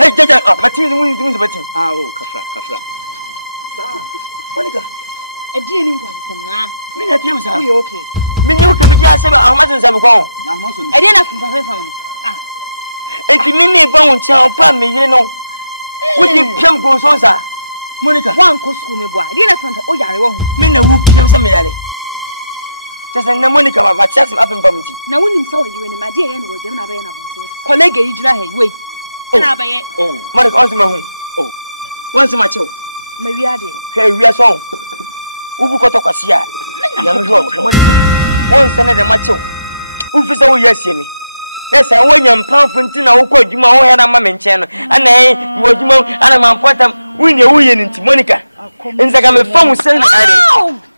Hey, Jaja, my team is doing the betting. Kafra. Monica, a dear new one, some now. Mina Piams are you okay? Minu can be just about how much is I'm gone. I didn't have to phone. If you mean me, bone child, pan me, you know. What you Piam goes on, sir? Monica, one could school me boy. I didn't have to. Oh, yeah, I won't. Mina whoop Piam Samuel. Just a Monica, my chest up in Bomity. Now, when you saw you in my dear and would them have enough. Colleague, you know, wait. Oh, Monica, also my home. Oh, once my child. Maybe I did. Hey, we are song. Ubukotokasia. Yamho, Monica. Once another macho. Ufis oh, yes, Yemi. Yes, I want you Pamfontina who called you my own mamma channel. And I, what you know, and I'm important. Win your way into Monica. And I got a phone sending.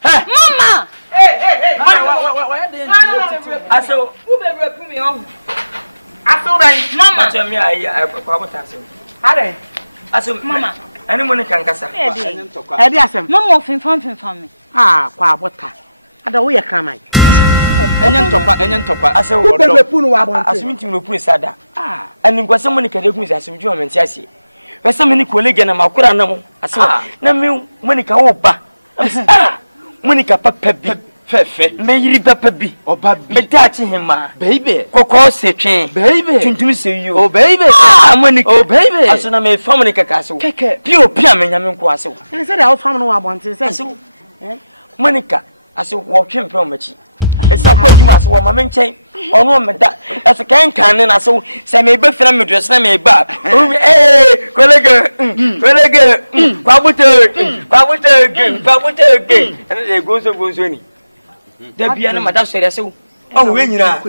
Mama! Hey, I saw who may put me on. I saw that Mama. I saw Mama. Any money can cast. Mama from me. Qua water. I don't wear crammy. And then top. I saw as meeting will put Sada. And in what somebody can do with us in German, Chassis. Where so many colleagues and my Kurano. I saw no Monica Oba. Monica Papa Fefe, may you be or baby touching him, baby. Coco say, baby, to see you, oh baby, Monica, oh baby. I saw my family castle, pure piano, and Quasso. I said, I'll find no one to say, Monica, I saw walking from me. It's not what you must want my main chain, or no, that as a can I saw say, maybe from me dress, me back. Hey, colleague, babuter again, and it goes any. There be an madame said so. Oh, when you are,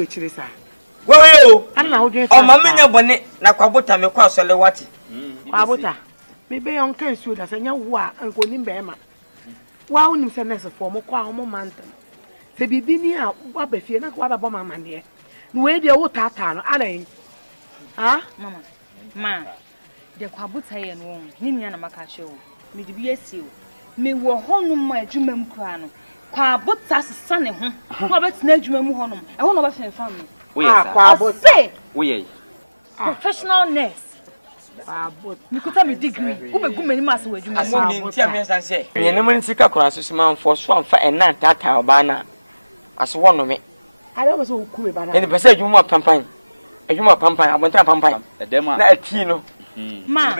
well, I know, oh, Mamma Bonnet, Nakabota, me cross a lewati. Babota, maybe on case you as a young war and go in Bama. Wow, you send us a form of Quamo Mountain. Say, be near what be fear not what about my man here. Where the old tartan, Alain. Ah, Mamma, ma, the Quabuta and won, Niniana Macacho, me to be a seal. Me were home my Jumem crown. Quabuta son, Robert's Nedjum honum. I won't know family. We are say, we professional nurse. Nikuta me degree. Ube gume ni maso wajuma. Asoni ntia me sanse. Ye ne mo ntika kora so man for so amfa ena tata obana. Aso wono me. Ada mo so kume bana. Eni pese adwuma pampan. Adwuma pampan, abonta pampan. Edema. Na ati no. Ma.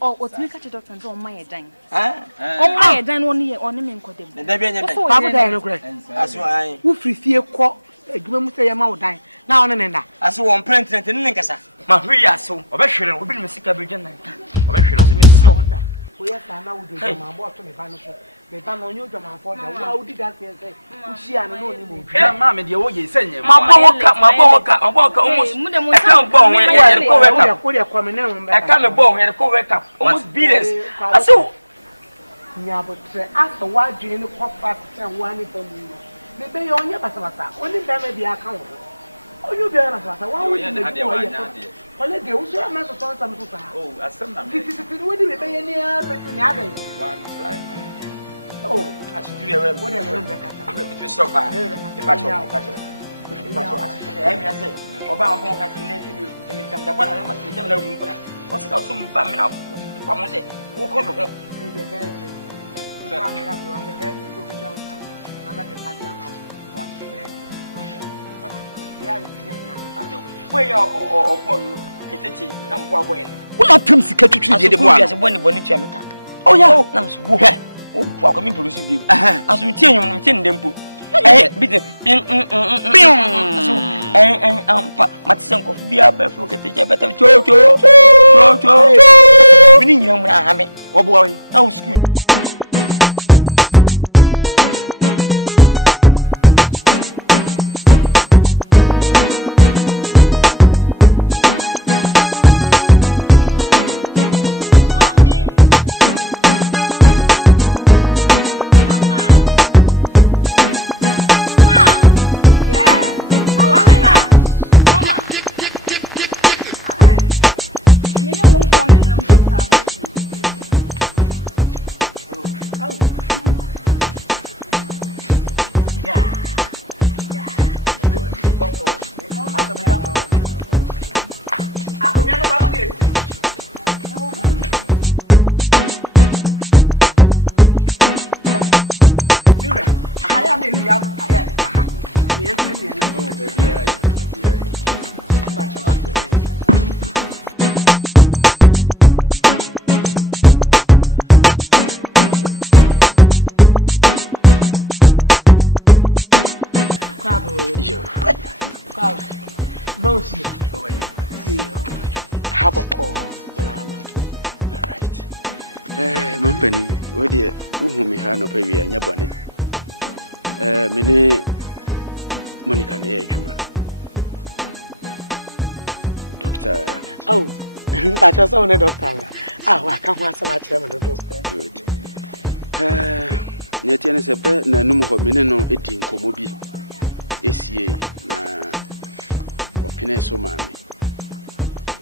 Oh, otimi ka che doctor ndo ma ye dan. O ma ye dan woni ye oni me nkodem. Da bia nya dan. Babu dan no kure. Aso ai. Wo frifie kɔ adwuma mu sɛ ye ma wo dan. Na ono ne nda. Aso won print ne nkasa. Ma hwi aso. Obehwere obi ne sika bedwa nan. Obehwere se me so. Wo ye sa na wo de ma bo to me ba no so. Me ba no onyo dwama fo da. Wo udi da se se. Wo shia no oni mo. Ma me de wo ye senye. Ma bo woka almost. E ka bo won e ko weka. Ko de ko me ne mo. E ka me bo won e ko weka. Almost billions. Aso nya bo tre aso wa dwene ne ko fast ten wa ni pamu. Me be yo onye basa. Oni da me bi aka wo. Onye bi ana basa. Wa wo ni de wa nya de. Ole de wo so na so so sam so sa. Oh, asem na me. Titi wo di me be ye ni a betu ni adan. One right. oh, asudi we what dem no be kasa. Be fit stop ba. E ba cho ka cho. E ba cho asudi e mi ase. Oba ho ka tin nti bi e mi kam da bona na ma ti jam na wu bona. O se ka so mu ba mi na pa mo se. Wo ko me ho. Una pim sika twitwi de bo a. Oh yeah, na so wo he. O bo akọ mi police bi. Aso tie nyum no tie ndempo. Bi de. Aso ampa matisen ko bia ba fu keteje beta cho. Bi ni nyam na ha me. Wo bo we. Na wo school. Mampani, where the Uhumi Hano Pavia, Yabone. Mene Monica Nejuma. Doctor. Oh, but just only doctor. Ah, I can't want so much. Good. Netian is a bed, Nanumo Mineno eating Komobi. ACA na opine so mami.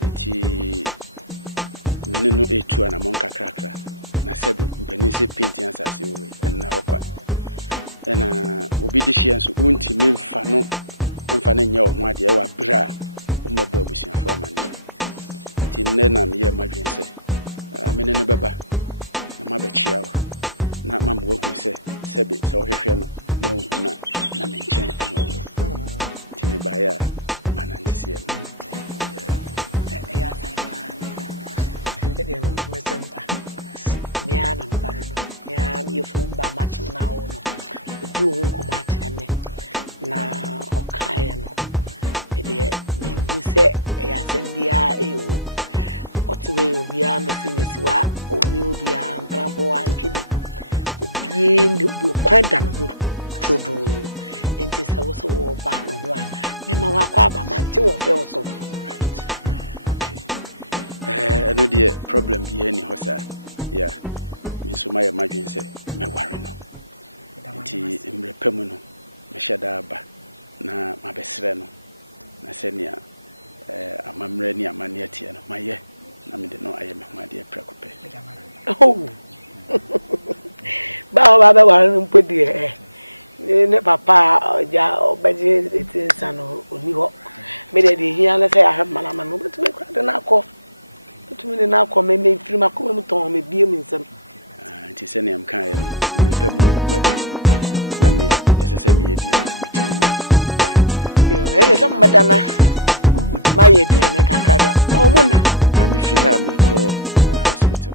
Eti Mineno etu ana monka krakra. Na sebi mpenise pinti ansase wo na okwa na obi de hia so unti memfa no mfa na nya ho ade e wa bra umabo abusiafo amane ti nne na me ya madwen se mene ne beba na mabechia wo na mambo hu se sebi se wo hwehwe no na hu na me nchen no ti me ba ya manantisie no ya ndede me sempa Niana mbano ya miyofumba machina ono du hunko machine na okaya no ede mi buse ya sendia ewu otuwe obi a mesinisi wa obi obi a mprampo antwi obi ndi bu kwanda no ho todo enti se wo so wo ba no ho a me ma wa kwa ba ma nti wo fe wo so no the problem bi any hosa yeah me so my imagine say me worry no nti mrepemu no me shada ba na mabesre no na senia amamre ni amane atie no maye na me de no aye me ho ade prekope oh ba worry no podi ne papa oja obaje etinsa no oni ho me dey here na say I have manama no but me kra na akọ to me na akọ me free makọ me ton me bie me nsem nti se ne am kan ye me pe mu ane ese se me ye bia yo e se madana ma ye bia ne kakara o mo na me free ha me ko hospital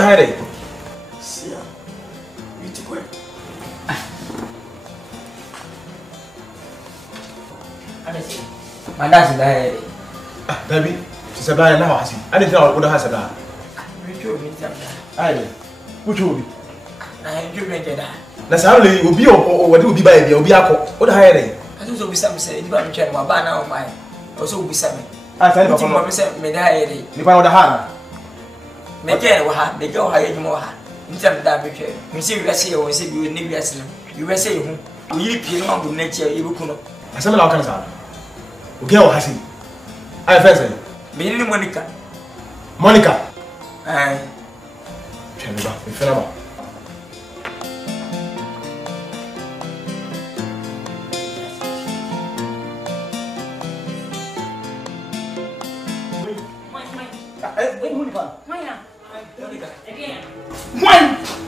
Hare. Sia. Biti boy. Adesi. Madasi da hare. Baby, she said I now hasi. I didn't know what has that. Bicho mi tam. Ai. Bicho bi. Na bicho mi da. Na sa le obi o wade obi ba e obi akọ. What the hare? Aso so bisa mi say, di ba mi twa ma ba na o mai. O so bisa mi. Ah, sai papa. Mo mi say me da hare. Ni pa o da ha. Me ke wa ha, me ke wa ha ye mo ha. Ntam da be twa. Me se wi ase ye wo se bi ni wi ase no. Wi ase ye hu. O yiri pie no do na che e be ku no. Ase me la o kan sa. O ge o ha si. Ai fa say. Me ni Monica. Monica. Ai. Cheme ba, me fera ba.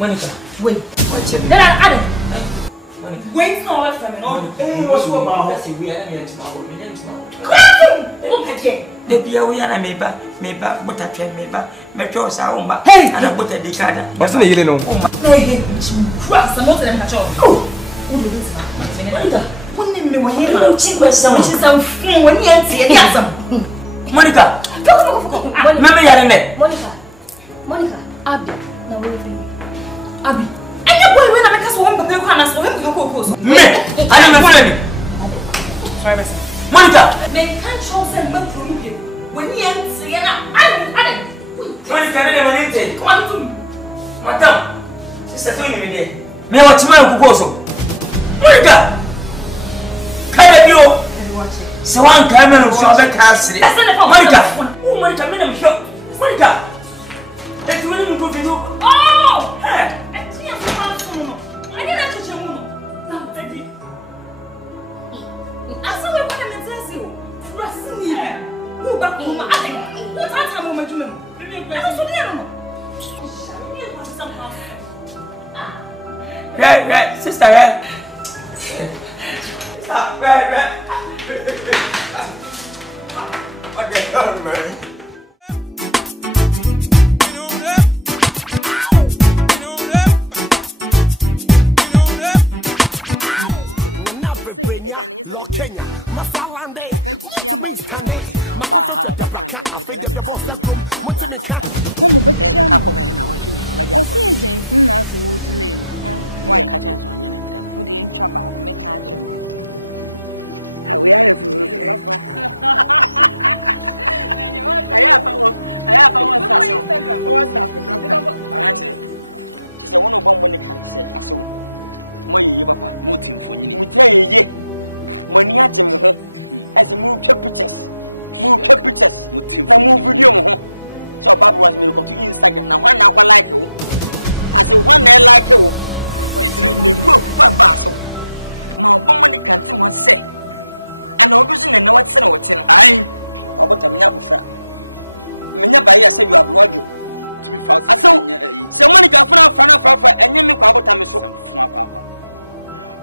Monica, wait. Then I Monica. Wait, no, I'm coming. What's your mouth? That's a weird and tomorrow. Look again. The beer we are a meba, but I can meba, metro saumba, and I put a decada. What's the yellow? No, he cross the motor and catch on. Oh, who did me when he was some fool when he had some. Monica, Monica, Abby. Abi, any boy when I make us one baby can ask him to go. Me, I am a friend. Sorry, Monica. Me can't show some men from you. When you enter, I Monica, never need come on to me. Madam, sister, doing me there. Me watch my kukoso. Monica, can you? So one camera of Shabbat Castle. Monica, oh, Monica, I'm sure. Monica, it's really good to do. Oh, hey. Right, sister, right? Okay, man. Mama, but I see James Nas would lane. Why catch us on your name? Would the inch about make catch him? We are a fool. I have what's happened. She said, one of one Monica said, I saw my papa, Motim for you. Mutay, money at him as a move pictures. Move pictures, move video. So Barbara was me to Instagram. Now one hour like you. I said one day like you. It's in the book for Basso. My woman can't say. And obviously know what's in what's in. I about a minute. Mina by said you are broad. To be fast. I saw someone can find and you make about time so.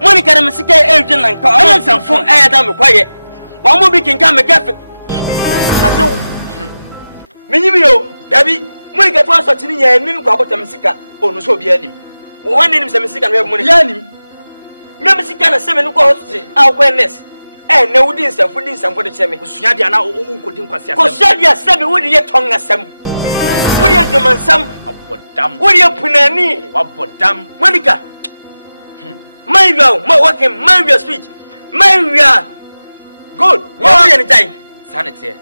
Monica Masika agent and call some phone air down quiet. One more can come a graphic. I saw. Minimio, Debbie, Monica was watching a name about Masika, or no so be any. One name is a Mexican money. Mexican 7 calls our awareness. And no dins and for this and for the semi. Kusadia now who couldn't question. Kusadia 7 would you tongue as some? Would you demand some? What damn? Would you punani? What damn? Monica. My vow, my working, my speech. My good. What are you anytime? Sanity.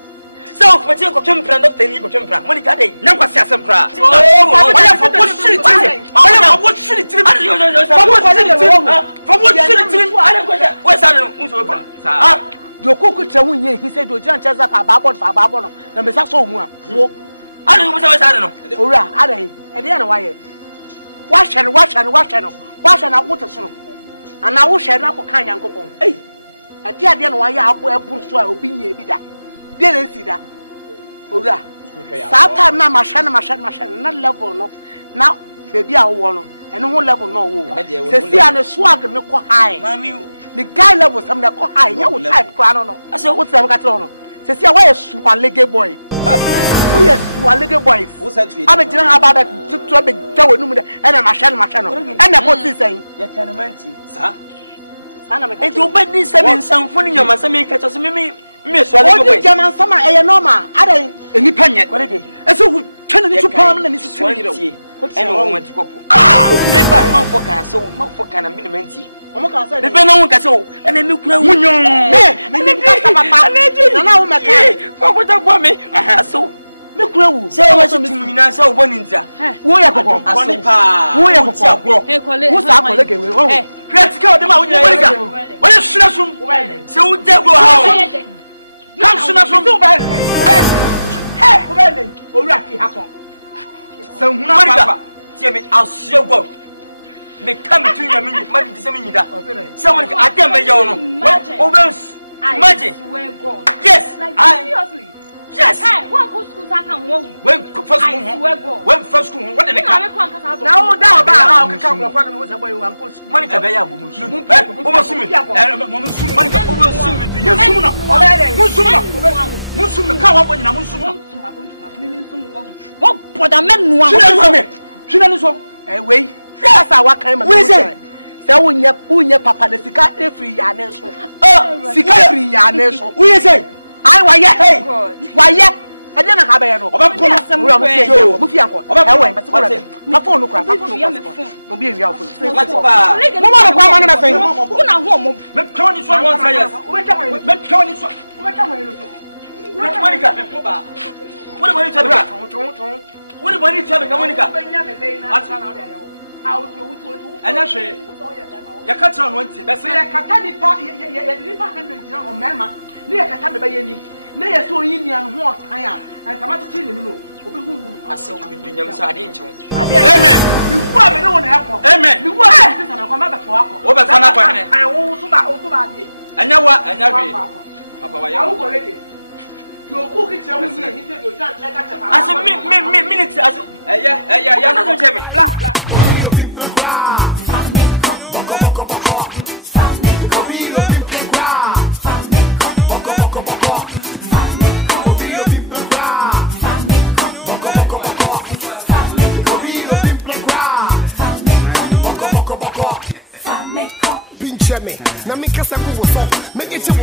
So, what you got to plan of the legal temper? Monica Day, never says some cry. What should it? What's that? Your cook tell me he said to John Chazap Babon, the Messa so more. I don't know what I don't know. Ora, are they? At the end of why? Wash and wash and I water so. And I will share up for kind and coupon. Eh? At the end of why I have a bush to be that. Didn't see that. Ora. Sata na machine, not level no. Now, baby, I want and no level no. See, and a swag no high. Mammy, the guy level some that high. You will type crown. I said, what's the cat? See, why a super leggy boy? We are one leggy boys. I mean, have about to trouble and a machine, and a what's he saying? You can imagine, sir. It will be this 7 symphony, you must make it as me. Miss, what German summer, a norma, I don't any penny. What again? As a turn to permanent is 20. What's any moment to go? Ah, never Mount so Mount and a minimenti. The Benon Castle, and then look round. What about me? So, look round. So, what's a minute? So, one in there. Who are you? Let's go. What is Shinasum? So, there go out. Come, Shinasum. Hey, Oraki happen. So, Monica, Jimmy, I'll see you go. They come between your minute, money to send me that. Someone, I can't make your own. Imagine. Yes, seriously. Yes. One goes to school. When first school, what did they come? Now, down, come from who's a boy, Uncle Monica Bayam. Monica, Musum, come up when I'm Musum. What, but a man wants she doesn't away. That's our kind of reason. So, when your papa, the Sika free Yanes, Sika free Yanes, we say. I why yet? Why yet? I didn't have a no. Muffy uncle. I went, but my phone look like my phone. No be real. What's about? No matter what I'm saying. Who are home? Make Tony so one say. Make Tony so. Monica. What about each other? What about each other, Monica? And I say, you cut on one, that's why I can't remember. Near Catame by any, near so Indian war, and Tamati Chino. I saw you doing your sardines. Amen. You were no one apple. Amen. You were a commander for apple. Over Sana, I also bad. And now what? And now, Papa, I am already. Your cook is your he said, you can't check out. I said, minutes. Yeah, not tell me. Now make us a move so, make it so,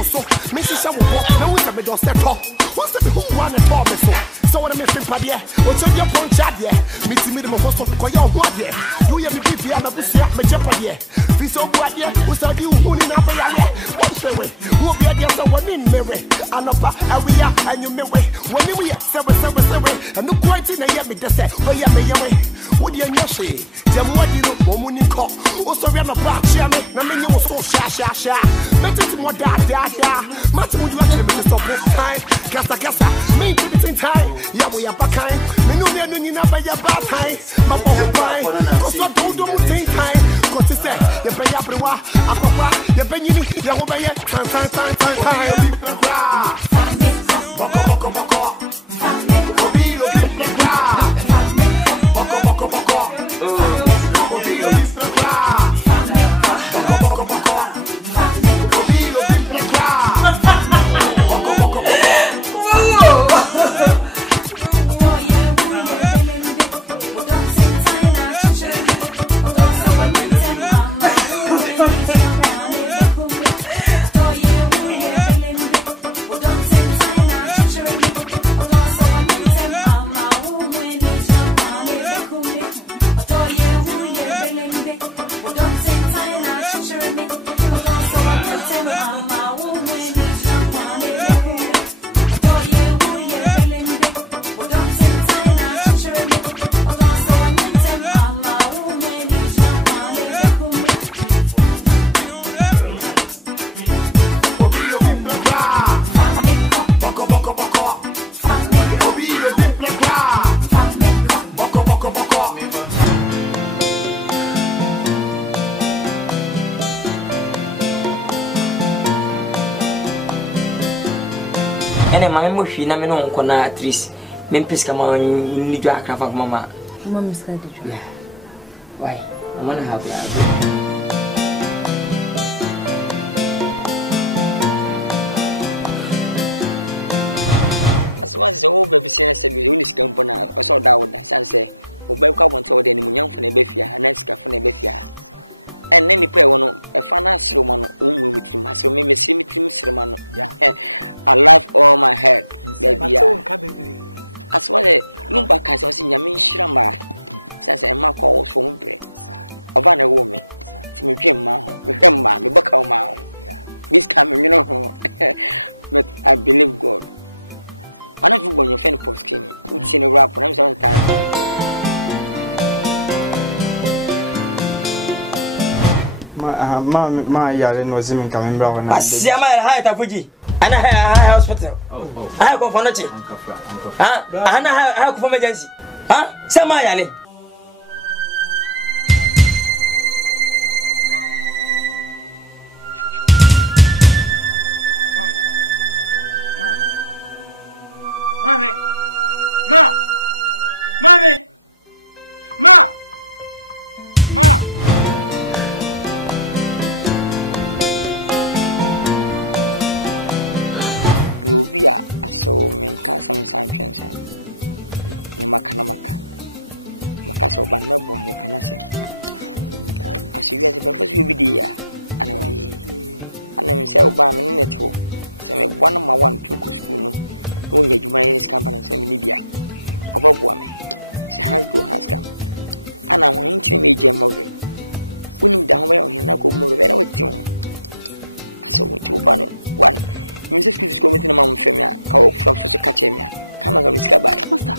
make it some walk. Now we have a door step up. What's the who want to talk so? So what I'm missing, Padia, or tell your point, Chad, yeah. Meet me, the most of the Koya, what, yeah. You have a bit, I'm a bush, my Japan, be so bright, yeah. Who's are you, who in Africa, yeah. What's the way? Who will be against the one in Mary? And up area, and you may wait. When we are 7, and the quite in a yammy, the set, where you may away. Would you not say? Then what you know, woman in court. Also, we are not back, Shammy, and then you was so sha. But it's more da. Much would you actually be so time? Gassa, me to the same time. Yeah, we are back time. Me know we are doing enough by your bad time. My boy, because I don't do the same time. Because he said, you pay up the wa, you pay you obey it. mo hwi na me no nko na actress me mpes kama ni dwa akrafa mama mama miska de dwa why mama na ha bra aswa se o baby se na se bi uni sika mpo na so da woda san se o ba kwa bonto woda ni munyamfo na be fia na sika fo na be fia en nani pe wono e fa na asroma no umu mitrim asro me mesri mitrim srema no I love all my head baby aswa de lumba ka se nyame nhira ma san se ma kwa wo so mbre oba na wo me ti me twem ma ho me hwem ma me baka wo ma ho this come you know but I believe God. One of you when your friend post skinny, it's in a rap when I'm sometimes. My yard was in coming brown. I see my height of Fuji, and I have a hospital. I have for nothing. And I have for emergency. Huh? Samayani. Mommy! Ma! Mommy! Ma! Ma! You'll be a so mean custom sanctions. You makanamaka. Makaso Banmabo and the Panassi. As you get the breakfast will be there. And I'm say Obama in it too. Say one of my one pink spoon. When you manage company and send Libya. Above woman. She has go has come. And I want to make Jam over it. When you down where he now go more better with you. I saw what you want one. Mrs. Cliff is going to the Mount Femia, how from Fisher Catchemia. Come on, Miss Cabai. Master.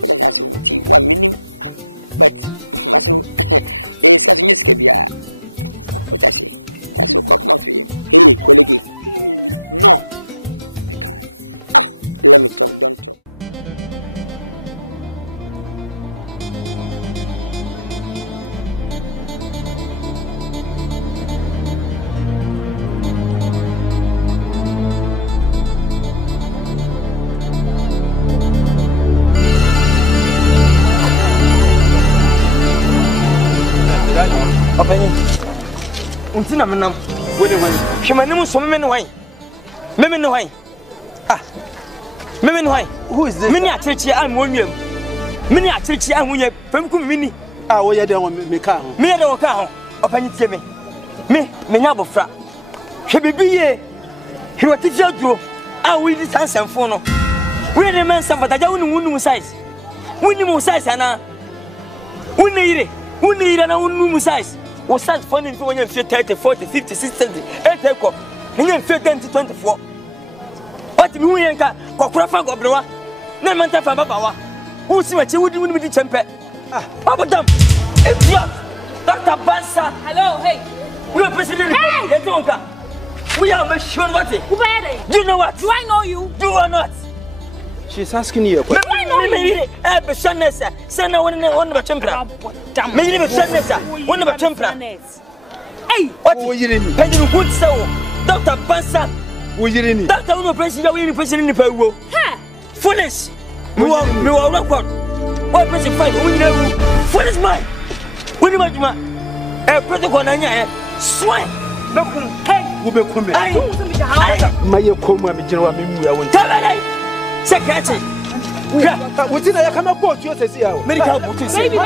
But I ask you 1 minute. But, Master, it's catching your scabia. What I say? That's so cock mouth for you. Hey, colleague. No. Let me talk, don't talk. Untina menam. Shemanimu so me no why. Me no why. Mimi why? Who is this? Mini achechi am wonwem. Mini achechi am wonye famku mini. Ah, wo ye de won me ka ho. Me de wo ka ho. Opani tie me. Me nya bofra. Hwe bibiye. Hwe tija duro. Ah, we di sansanfo no. We dey men sanfata wonu size. Woni mo size ana. Woni ire na wonu size. Wo size for ni wonye 30, 40, 50, 60, 80 ekọ. Nya 20 24. What me yanka kokura fa gobrewa na menta fa babawa who si wachi wudi di chempe abadam etia Dr. Bansa hello hey we are president hey Etonka we are sure what do you know what do I know you do or not she's asking you a question I know me be shanesa sana won ba chempra me be shanesa won ba chempra hey what yiri ni pedro good so Dr. Bansa wo yiri ni Dr. Uno president we president ni pa wo foolish me wa record what president fight we need foolish man we need majuma protocol na nya swine bekum hey wo bekum ma ye komu abigina wa me mu ya won tabale secretary wo tina ya kama court yo sesi ya medical books baby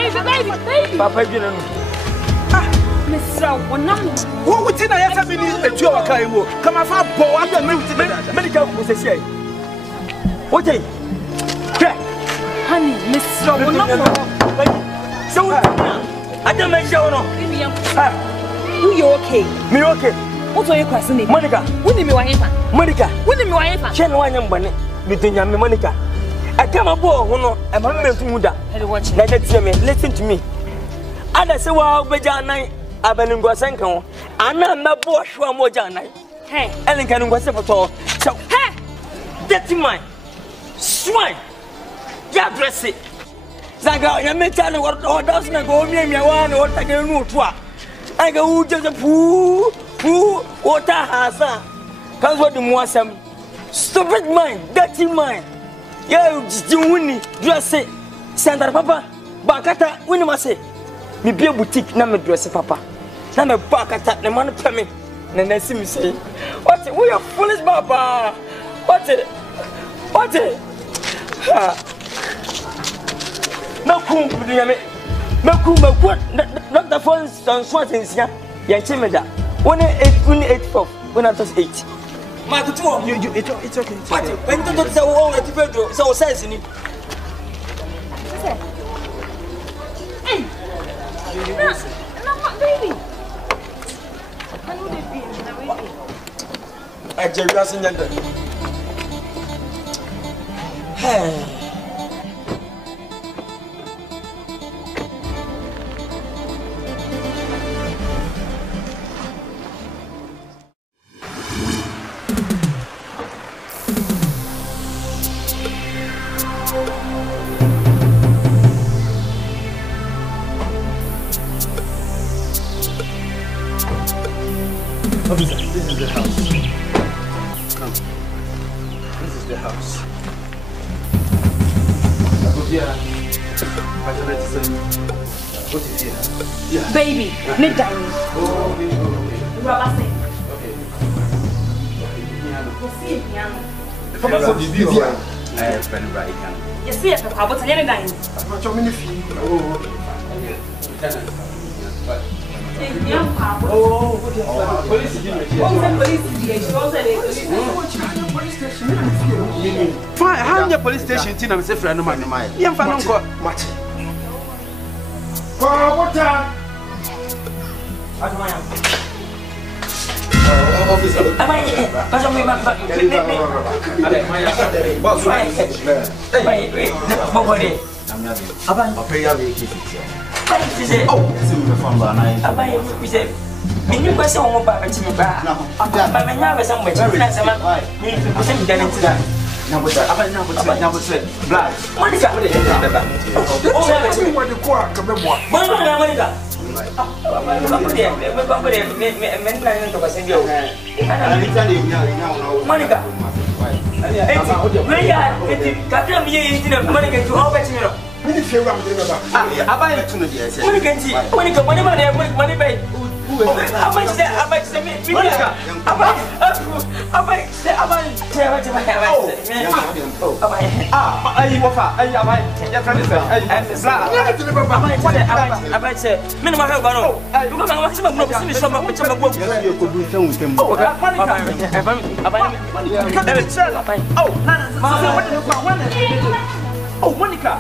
papa gina no Who did I have a job? I come off a medical process. What day? Honey, Miss So I don't make sure. You okay? Me okay. What's your question? Monica, what do you mean? Monica, what do you mean? Chen one young bunny, between Monica. I come aboard, I'm a member to Muda. Listen to me. I say, well, Bejana. Abelingo Sanko, and I'm not bosh one more Jana. Hey, Ellen can go to so, hey, that's mine. Swine, ya dress it. Zaga, you may tell you what doesn't go near me one or I don't know. I go just a poo, water has a. Comes what the more some Stupid mind, dirty mind. Yeah, just winning, dress it. Sandra Papa, Bakata, winning must say. Me be a boutique, na me dress Papa. Na me Bakata, the man pay me. And then see me say, what? We are foolish, Baba. What? No cool, no good. Not the phones on Swatins, yeah. Yanchimeda. 184 when I was 8. My good it's okay. When you don't say, oh, it's very so says in it. Hey, no, baby. I just in the hey. This is the house. Come. This is the house. Baby, need dining. You see it, Papa, but I need dining. Fine, how your police station team I'm saying friend of mine. You find no much. What time? Oh, Monica!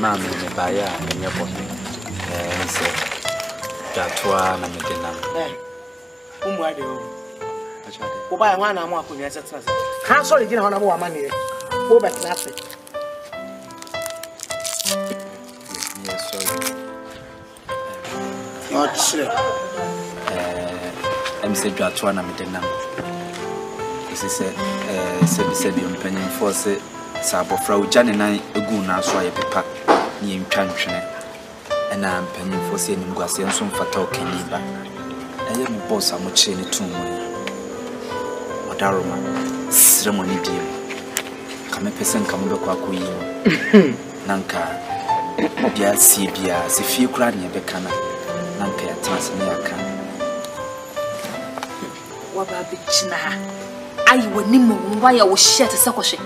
Mammy, by ya, and your body. That's why I'm a dinner. Whom I do? Who buy one and one for your success? Can't sorry, you know, I want money. Go back to nothing. Yes, sorry. Not sure. I'm said that one I'm a dinner. This is said you're penny for say. Sabo Frau Jan and I a goon now so I pack near Chanchine, and I'm penning for saying Guasian some for talking liba. I am boss, I'm much in it too. Madaroma, ceremony dear. Come a person come back a queen. Nanka, dear Sibia, as if you cried near Becana, Nanka, Tanzania can. What about Bichina? I would name why I was shut a sucker.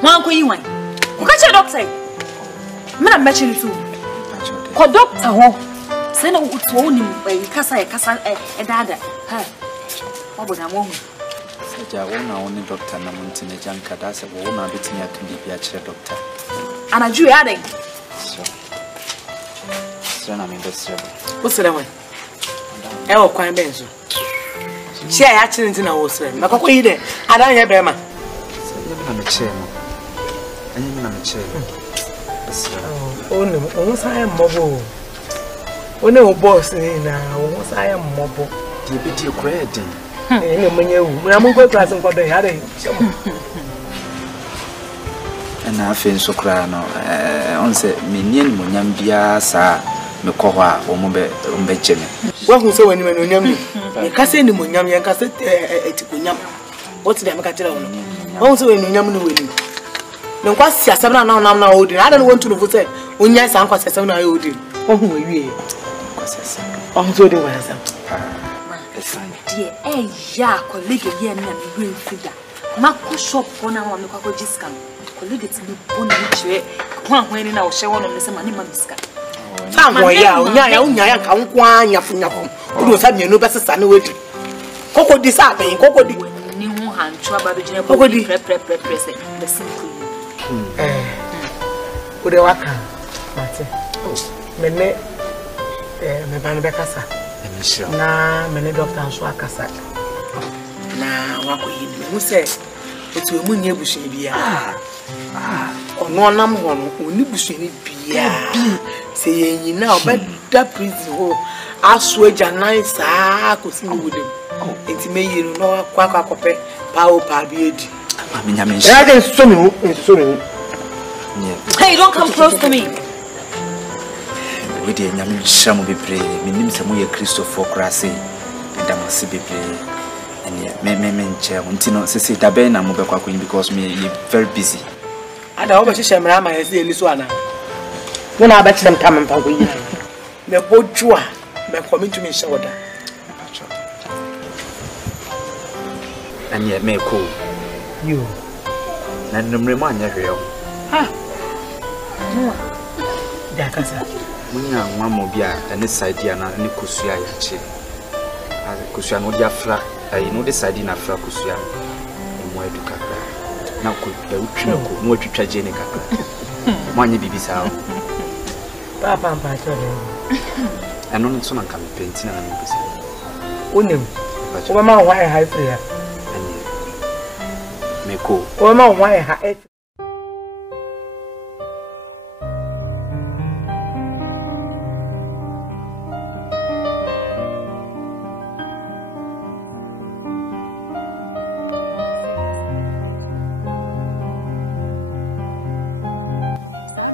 One you wine. Catch a doctor. Man, matching it too. Call doctor. Oh, send a wood to own him by Casa, a dada. What would I want? Said I won't only doctor Namuntin a junker. That's a woman between a can be a chair doctor. And I drew adding. So, I'm in best. What's the way? Oh, quite benzo. She actually didn't know, sir. I don't hear Bema. I'm a chairman. I'm a chairman. Oh, no, almost I am mobile. Oh, no, boss, now, almost I am mobile. You beat your credit. I'm going to class and got the other. And I feel so crying. On said, Minion, Munyambia, sir, Mekoha, or Mumbe. What was so when you were young? Cassandra Munyam, and Cassette Eticunyam. What's the Macatron? Also, when you know, no, what's 7 now, now, old. I don't want to know what when yes, Uncle 7 I owed you. Oh, we also do was dear, eh, ya, colleague again, and green figure. Marco shop on our local discount. Colleague to be born in one when in our show on the same animal discount. Somewhere, yeah, come one, Yafu, who was having no better son with Coco disappearing, Coco new hand, trouble the general press the simple. Would a waka, Martin? Mene, me banabecasa. Na mene doctor and swakasa. Na wako who said, it's a moon bush beer. Or no number one, only bush beer. Say, you know, but that prison, I swear, nice, I could see with him. It's me, you know, quack, power, beard. I mean, I soon. Hey, don't come close to me. We did some be play, meaning some way Christopher Crassi, and I must be play. And yet, men chair, Untino, say, Tabena, Mobile Queen, because me very busy. I don't know what Rama is in this one. When I bet them coming for we. The boat jua, my coming to me shoulder. And yet, may cool you. And no remind you. Dakasa. One more beer and this idea and any Kusia yachi. As a Kusia no diafra, I know this idea in Afra Kusia. Why do Kaka? Now could the Uchino, more to Trajenica. Money be bizarre. Papa and Pato. And only someone can be painting and music. Unim. Woman, why I have here? And me cool. Woman, why I have.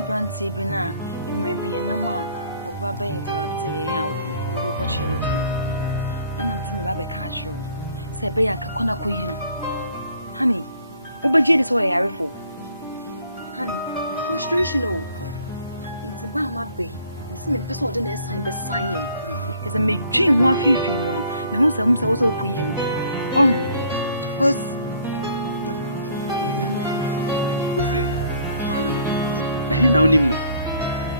Branty Bina, it may be a number of Baba interrupting out opportunity. And I'm telling Baba catch you. Say, Bayanka Kona Queen. Honey, Ubaji is why I refer. Honey, frustration. It's a Bama Bay. It's me person the next time beside him. Because I made dream one few female. No one said was all queen. Who's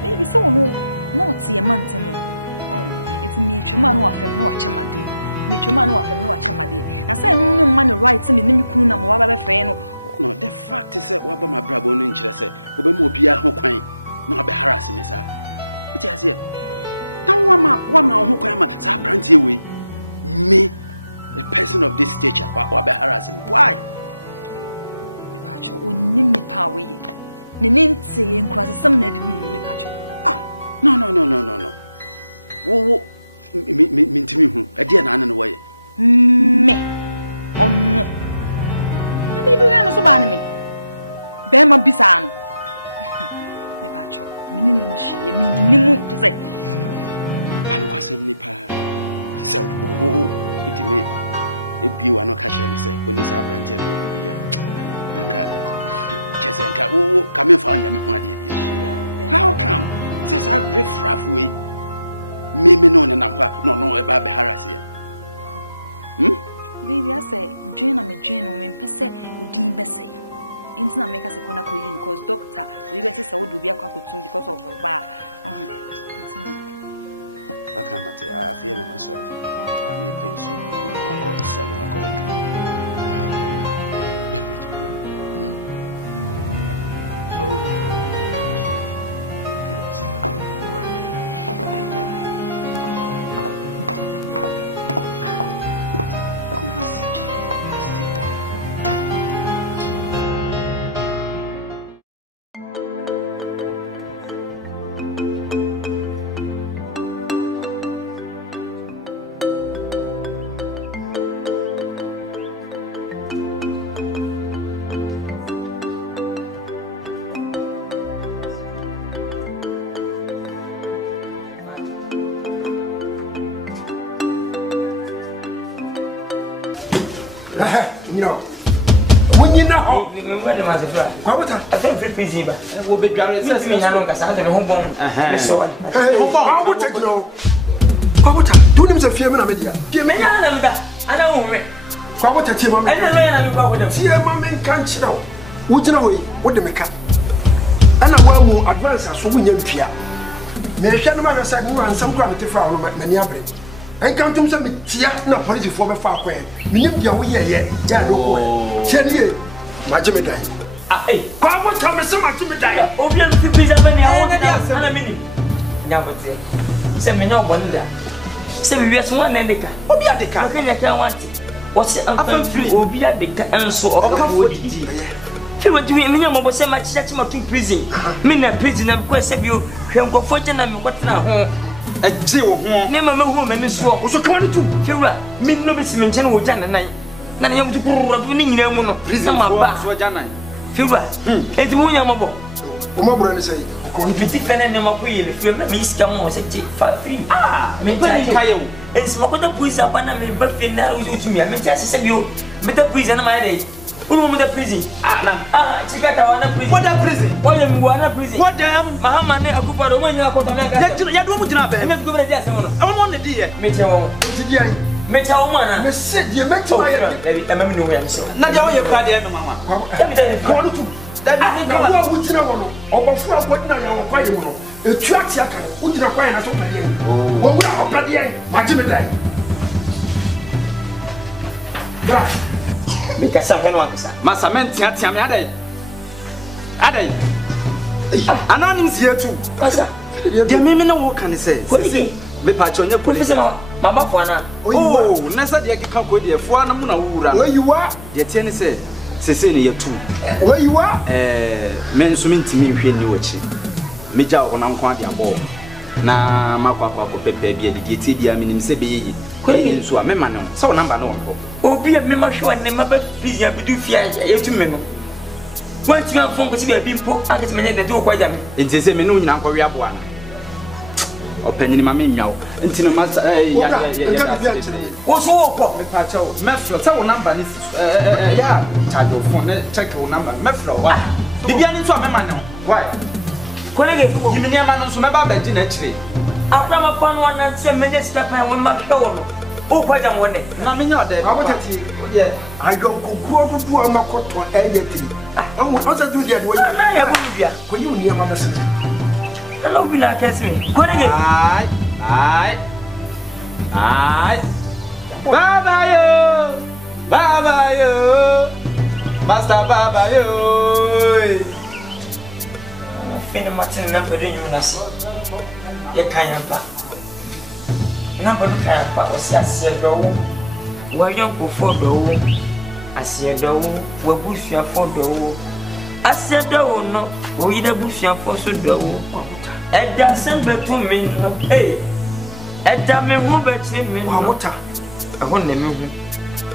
baby, so no, see a man to me. It's me, your man who are from no chamade. Meet your man who are from no chamade. I say, no man writes me, Nimikuna, Mababa Feno. No, the fact is that what my brother in Chelsea, Obemobia, who quaint, not be harassing me, sir. What is it? Now, one man who came, Sir Branty away. Me, a person of this stature, what be harassing me? Why? Pacho, Nimmy Power. Ninty and cross some needed me, Pacho. Ah, no. Whoa, mean to me, a dear nan and away. Me. Oh, no. The baby ran so bad me. Bema Bisano. Me Pacho, meaning she, a minimum to say. And what's a nipper? So, put me a view and no catch and say, when this happened, will be here. Come in for you. How come? Says I riff rough way. Me no number, no about harassing. Baby, I say, Jane, I'm a Jane, or me pese, would deem Bessie. Intina make us a corner queen, because doctor, we better say, would be a cockatoo because of a bar. I can't, I feel I'm sorry. I may pay you, I got the salon, I got it. nyina ho me de masefra kwa bota afa free prison ba wo be dware se me nya no kasa de ho bon me so wa kwa bota gino kwa bota tu nim se fie me na me dia fie me nya na me da ana wo me kwa bota tie ma me ana no ya na me kwa bota tie ma me kan chira wo gina ho yi wo de me ka ana wa mu advance aso wo nya ntwia me hwe no ma hwe sa mu ansam kwa me te fra wo na ni abre en kan tum se me tia na police fo be fa kwa me nim dia wo ye ya do ko tie ni ma je me dai kwa bota me se ma je me dai obi an fi pizza be ni awon na ana mini nya bote se me nya obon da se me wiase wan na ndeka obi adeka ka nya kan wanti wo se an free obi adeka enso okafo didi fi wadi me nya mo bo se ma chicha ma tu prison me na prison na ko se bi o hwe nkofo je na me kwetena ho eje wo ho ne mama hu ma me so wo so kan tu fi wa me no be simen chen wo jan nan na ne yam tu kurura du ni nyina mu no prison ma ba so janan fi wa enti mu nya mo bo o ma bura ni sei ko ni petit fene ne ma ko yele fi me iska mo se ti fa free me kayo esi ma ko da police abana me ba fi na u tu mi me ta se bi o me da police na ma dai unu mo da prison chikata wana prison what da prison oye mi wana prison what them mahama ne akupa do mo nya ko to na ga ya do mu jina be me go be dia se mo no e mo ne di ye me che wo ti dia yi me che wo mana me se die me ti ma ye e bi mi no wo ya so na dia wo ye kwa dia me mama ya mi da ko do tu da bi na wo wu tina wo no obofu agbo na ya wo kwa ye mo no etu ati aka wo tina kwa ye na so pa ye wo wu na opra dia ma je me dai da me kasa heno akasa masa men tia me adai anonym sie tu kasa dia me na wo kan se me pa chonye police ma ba fo na oh na sa dia kika ko dia fo na mu na wura oyiwa dia tie ne se sese ne yetu oyiwa men so mentimi hwe ni wachi me ja wo na nkwa dia bo na makwa ko pepe bia di tie bia menim se be yi ko ni so a me ma ne so wo number no wo obi a me ma hwe ne ma ba prison a bidu fia yetu me no wanti ma fon ko si be mpo akete me ne de to kwa jame enti se me no nyina nkwa wi abo ana opanyini ma me nyawo enti no ma ya wo so wo ko me pa chawo me flo se wo number ni ya charge your phone check wo number me flo wa bibia ni so a me ma ne why kolege yimi ni ama no so me ba ba ji na chire after ma pan one and say me just step and when ma hwe no o kwa jam wone na me nya de abotati ye ayo kokuro dudu amakoto eyetri o sa du dia do yi na ya bu bia ko yi uni ama message hello bila kesme kolege ai baba yo master baba yo fene matin na bedo nyu na se ye kan pa na bedo kan pa o si ase do wo wa yon ko fo do wo ase do wo wa busua fo do wo ase do wo no o yi da busua fo so do wo e da sem betu mi no e da me hu beti mi wa mota e ho na me hu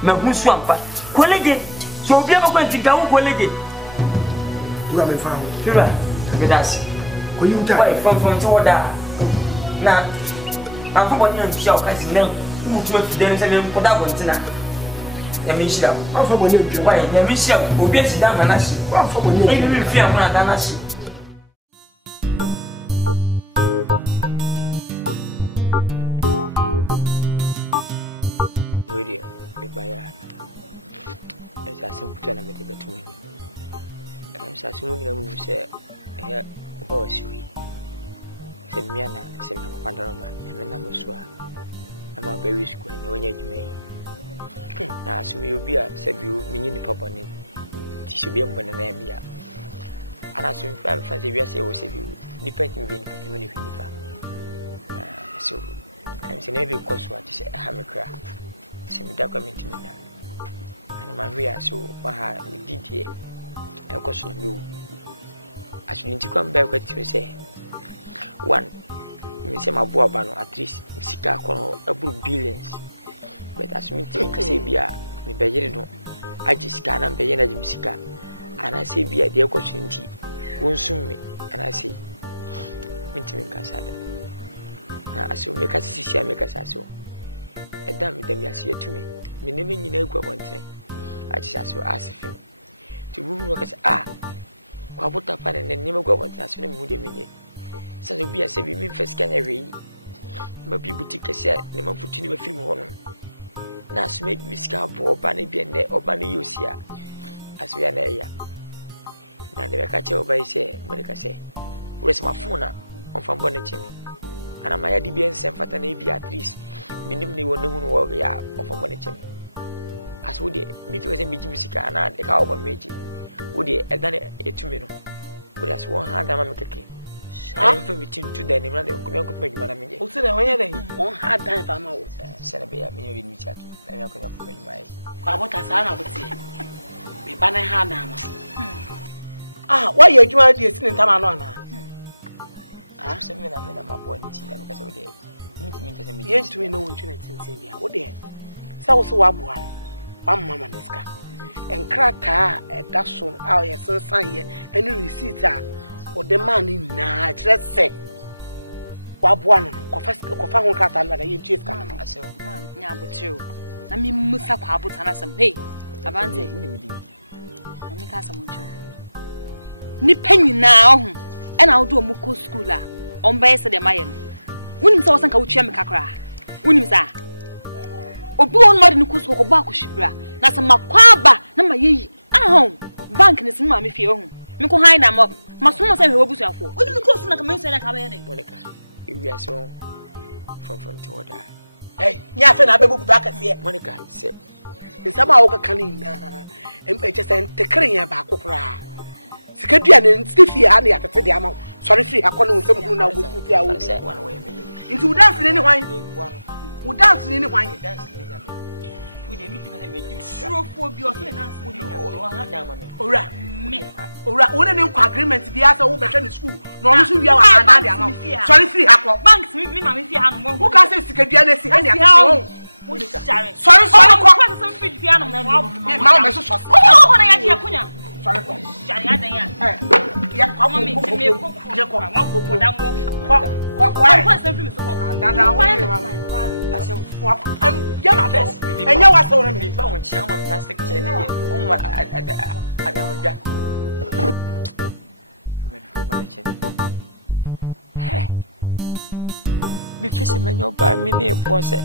me hu so ampa kolege so obi ma kwanti ga wo kolege dura me fa ho dura Bedasi. Ko yuta. Why from to order. Na. I'm for one to show kasi men. Who to them say me ko da bontina. Ya me shira. I'm for one to. Why ya me shira. Obi esi da na shi. I'm for one to. E bi fi amuna da na shi. Video me baya. Esa sem kutana me de betu. Esa simu ni mu se ya ba wasiwi se miana se na pandaro ma me na musua na ma ba wi school ne wonya dwuma yi na asumi obi a se bi minyi ni pabone ti se bi mbona na bia ana so fa se bi ase wo se bi depend me ni nipa so am se ne bi ko so ati se ha me kra se mi da comment mi da ana ma wi aso wa ha ni didie e ko so na mi wu asunti kwa mba kwa timi se one mi se maboa ba no at least sika kono aburu billions but asunti nka se bia me bejere no agi sika na bejere na jimi sika ana se bia de ko sunti wonsum me ana se mintimi nka sada na aso me ka sisi me ka saso edam dem ya se yetumi me ne nyina egwa bontre agi saso asifim to who was Kwabota pan and never go on to me who they mean. So be a saving me first can every. But people take a set, never put in a film on. Now, make me scalp or banny be a net or banny use here. As we are there. Now, the catch over say, Monica say, where's my phone on from Bonnet? And I might be sent for an ABA at least, minimally one who will be out of a Bonnet. As would it, meet was a music and a cow on Reggie. Would it have done it to me? Would as one hand I'm a cake. I'm from between 2 days, and I could make Madame. Who said I one hard time if I'm out. Celebrate me with chat. I am going to make my. What I would say. Be banner hand. Why you joined the sitting time alone? I'm saying I'm a point because of the meeting. You to know what you're saying. What there? So was one mamma this guy. And cracker at that song, our son sign here, and you receipt or the man in let's say. Wabuan, Kofan cat and you just come. I say, yeah, but you. I mean, Musa Quabut and some pay. Avante. I make us a muncher. Nipping now, and I'll do a muko schooler on base of the Mayan. When saw some coacham cacra. When you say, Obuon Modern Cusco Baku Shibra, that's a Maquaba, number ye. Home, bank is in mammy fear. Miko hide them up. Masuma say we will for. What do you call some commission and come in? Monica, if you are so from to order. Hey, Yafen, I will be back at here. Monica said, the Samaoka canina, and just sent the Korean back of Ra. Secretary and Stiffy Annie at the amount. Sorry, free, I can't with someone now with 50 hours. One way. Into dance in any wine. Who dance in any wine? We didn't make you sure for your Ora, Ora, only agreement to the answer over the school. No, we are sorry, free. Banks, me, mammy, who can say Secretary and sorry, me fisherman, you'll buy me near was it.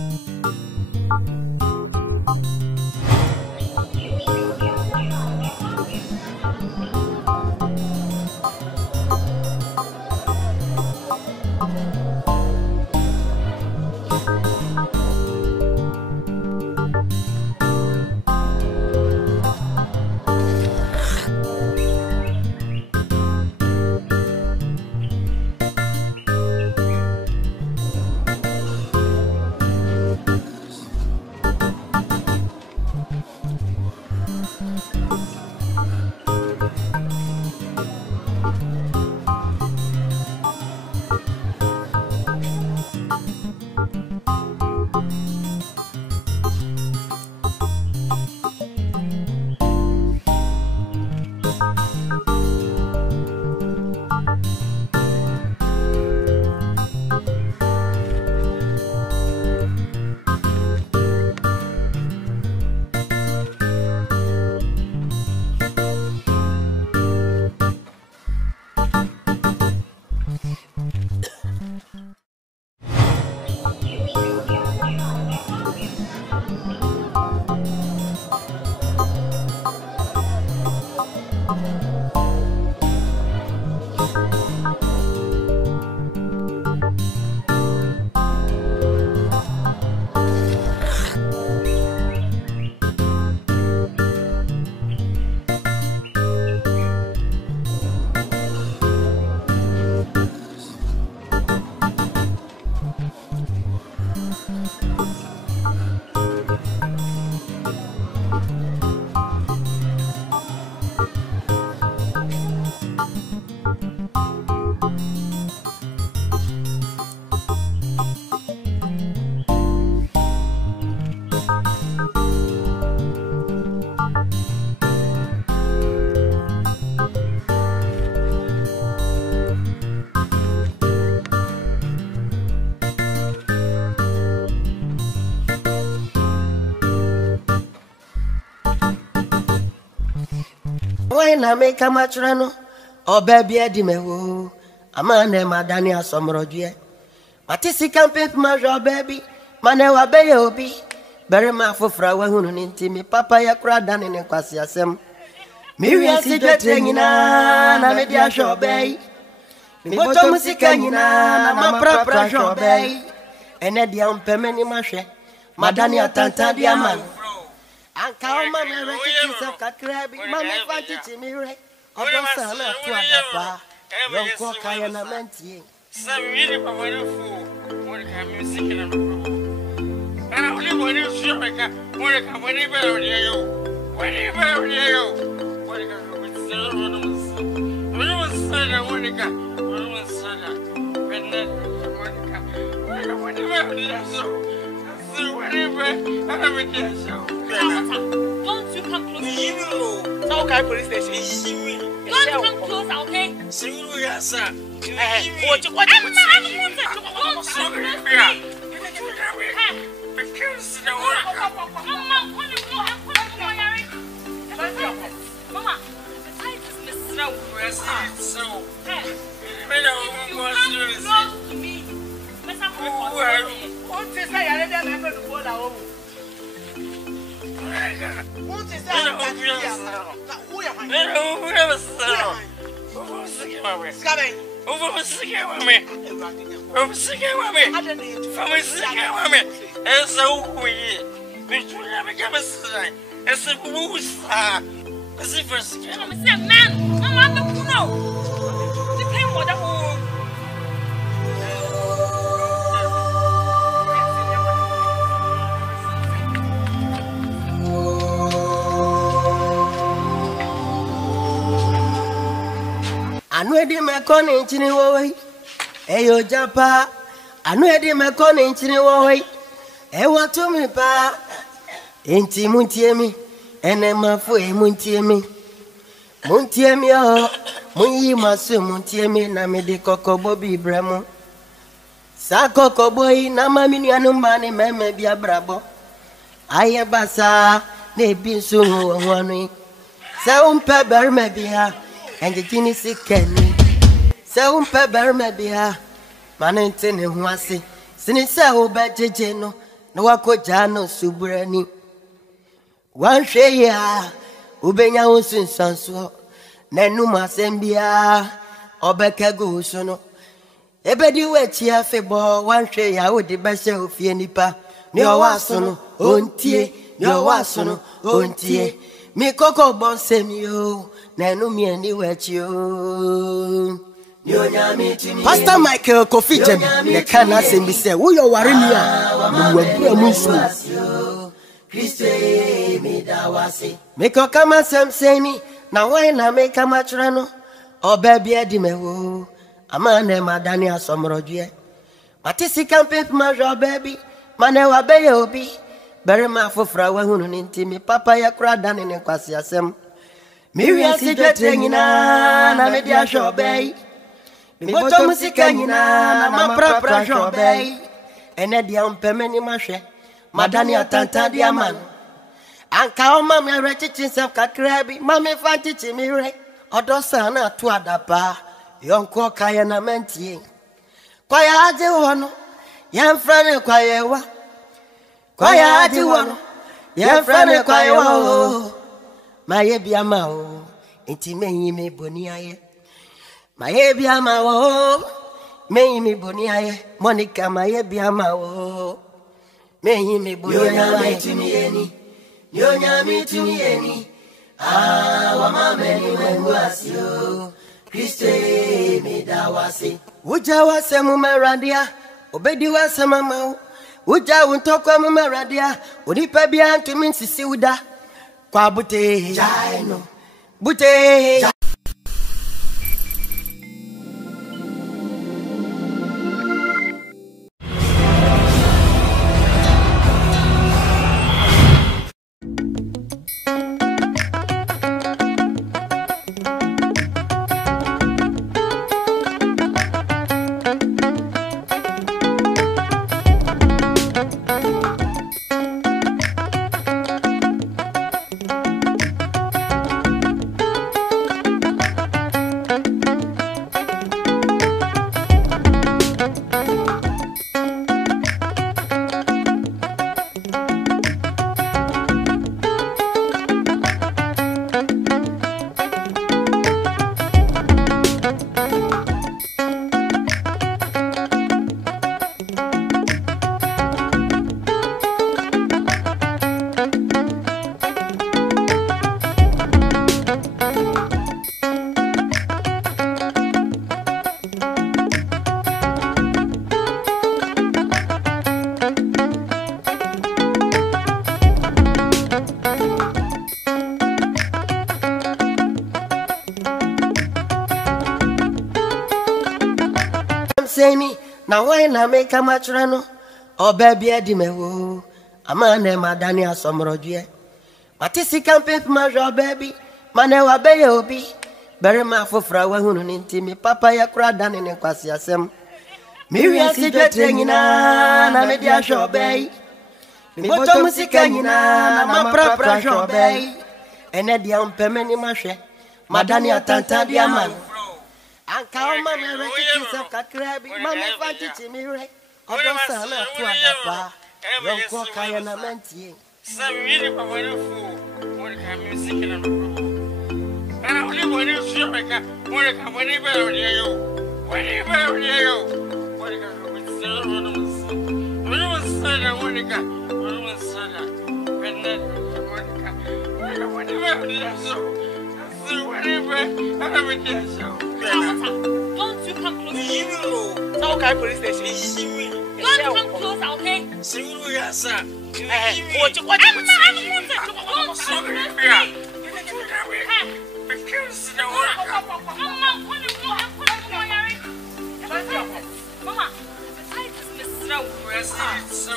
na make a matrano, or baby Edimewo, a man named Madania Somrodue. Matisi camping major baby, Manewa Bayobi, very mafo frawa huninti me, Papa ya cradan in Quasiasem. Miriam Sidretina, Namedia Shobay, Motomusicana, Mamma Shobay, and Ediam Pemeni Mashe, Madania Tanta Diaman. And come, Mamma, Riches of Catrabi, Mamma Fatty Mire, or Sana to Adapa, Young Coca and Amenti. Some really wonderful. What kind of music? And I only want to show me whenever you. What kind of police station? Don't come close, okay? Yes, sir. What you want to Anwedi mekoni nchini wowe eyo japa anwedi mekoni nchini wowe ewa tumipa enti muntiemi ene mafu muntiemi munyi masu muntiemi na midi kokobo bibremo sa kokobo yi na maminu anumbani meme bia brabo aye basa ne binsu wonu sa umpe berme bia and Gini Sikeni. So, Pebberma beha, Manentine Huasi, Sinisa Obajeno, Noako Jano Subrani. One shea, Ubenya Usin Sanso, Nenuma Sembia, Obeka Gusono. Ebedi Wetia Febo, one shea would the best of Yenipa, Nio Wasono, Ontie, Nio Wasono, Ontie, Mi Coco Bonsemio. Pastor Michael Kofi Jam, can say me say, who you worry me? Christ me dawasi. Make a come and some say me. Now why na make a matrano? Or baby Edimewo. A man named Madania Somrodue. Matisi camping major baby. Manewa Bayobi. Very mafo frawa huninti me. Papa ya cradan in Quasiasem. Miriam Sidretina, Namedia Shobay, Motomusicana, Mamma Shobay, and Ediam Pemeni Mashe, Madania Tanta Diaman. And come, Mamma Riches of Catrabi, Mamma Fatty Mire, or Dosana to Adapa, young Coca and Amenti. Quia de one, young friend Quia, Quia de one, young friend Quia. My Biamao, intimate me boniae. My Biamao, may me boniae, Monica, my Biamao. May me boniae to me any, Yonya me to me any. Ah, Wama Benny was you, Christ me dawasi. Would you was some meradia, obedi was some mamma? Would you want to come meradia? Would he pay behind to mean Sisuda? Kwa bute jaino bute semi. Now why na make a match rano? Oh baby, Eddie me wo. A man named Madania Somrodie. But is he camping my job, baby? Manewa be obi. Bury my for flower who into me. Papa ya crowd down in the Quasiasem. Miriam Sidreting in a media show bay. Moto Musicana, my proper show bay. And a young Pemeni Mashe. Madania Tanta Diamond. And come on, my relatives of Catrabi, Mamma Fanti Mire. I don't sound like to a papa. Young Coca and a Menti. Some really wonderful. What kind of music? And I only want to show me what a company better you. What do you better you? What a Okay, police station. Don't come close, okay? See you, sir. What you want? I'm sorry. Because no one. Mama, I just so.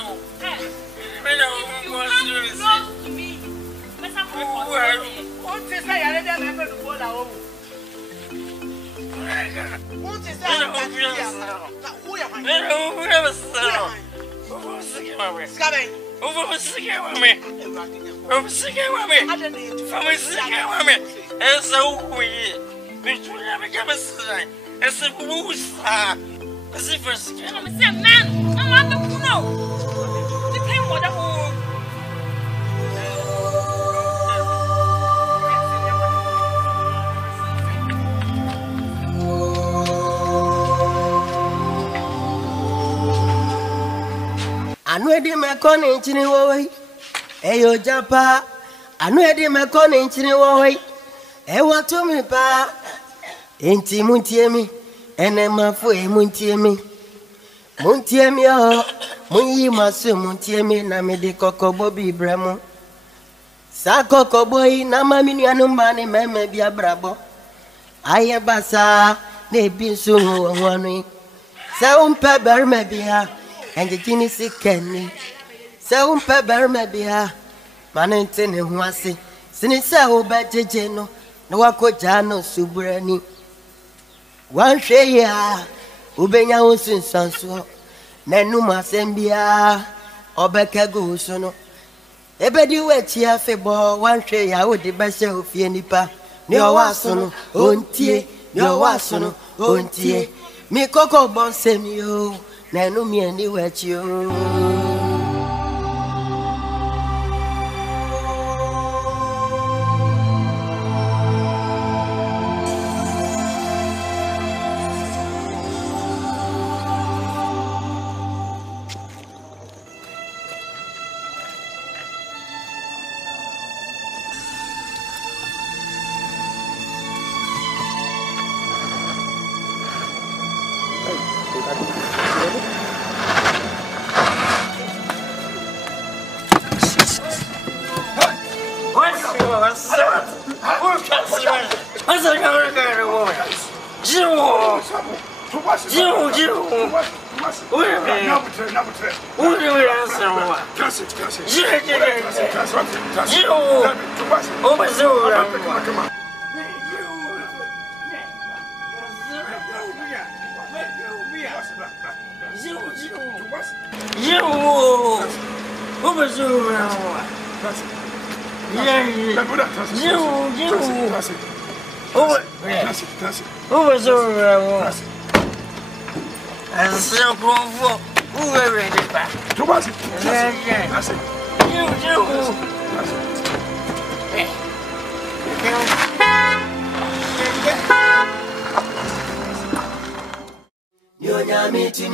What is that? I never before now. What is that? Anwedi mekoni nchini wowe eyo japa anwedi mekoni nchini wowe ewa tumi pa enti muntiemi ene mafu muntiemi oh munyi masu muntiemi na midi kokobo bi bremo sa kokobo yi na mami nuanu mani meme bia brabo aye basa ne bi sunwo wonu sa umpe berme bia Anje jini si keni Se umpe berme biha Manente ne huasi Sini se ube jejeno Na wako jano subureni Wanshe ya Ube nya usun sansuo Nenu masembia Obe kegu usono Ebe diwe chia febo Wanshe ya udi beshe ufie nipa Nyo wasono ontie Nyo wasono ontie Mikoko bonsemi yo Nenu mi eni wechio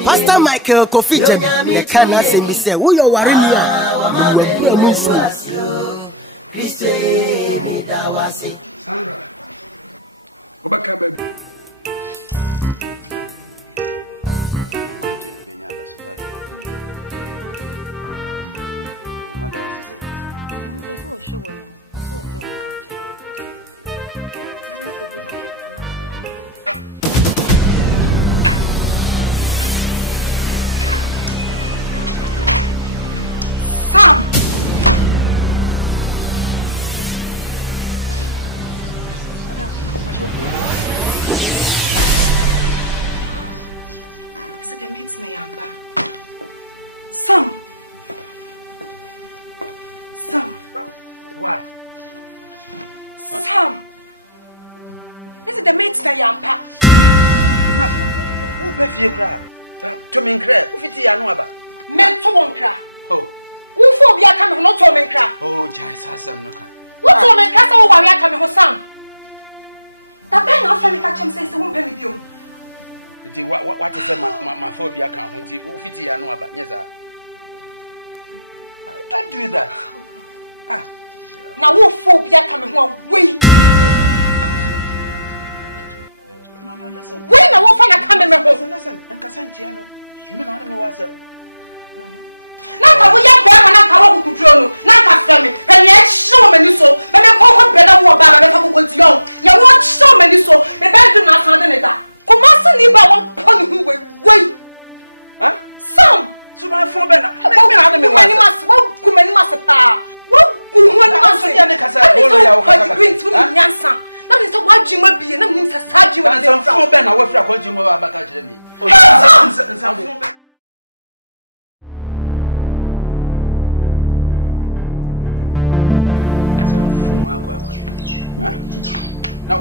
Pastor Michael Kofi Jam, the Kana say me say, "Who you worry me? You will Christ me da wasi." Sandra, Obaka baby. the mates na yamba. Sam. Why? Sam. This is the mates na yamba. Who be fie kra? To me nkra. Who fit ya no aba? Men to won kra. Oh. Who for bi aka me ho no to men kra. Oh, jai sasam no kan. What to men kra so wa wi aka me ho Sam. Da ben na fa me ka chem say won pe me biom. Iti what is my phobia kan ho ti who fit ya no aba? Yes sir. Don't do that. Ah. Now who phobia aka me ho wait. When I want to come in my house, listen, and Cassandra, you mean I don't know what's up. Now, we are better than our control. Now, family, and yet so many so, but I call better war about it. I was young. You watch so many so, the better not handle that. Come on, Niba, one pony who will wait. Huh? Some. So my phone, I don't know many must walk, many must apart. What good one must be a Casa, green to Yansa. That is what you might be, and I'm going to start you with some phone banner. What for a consumer about me? Now,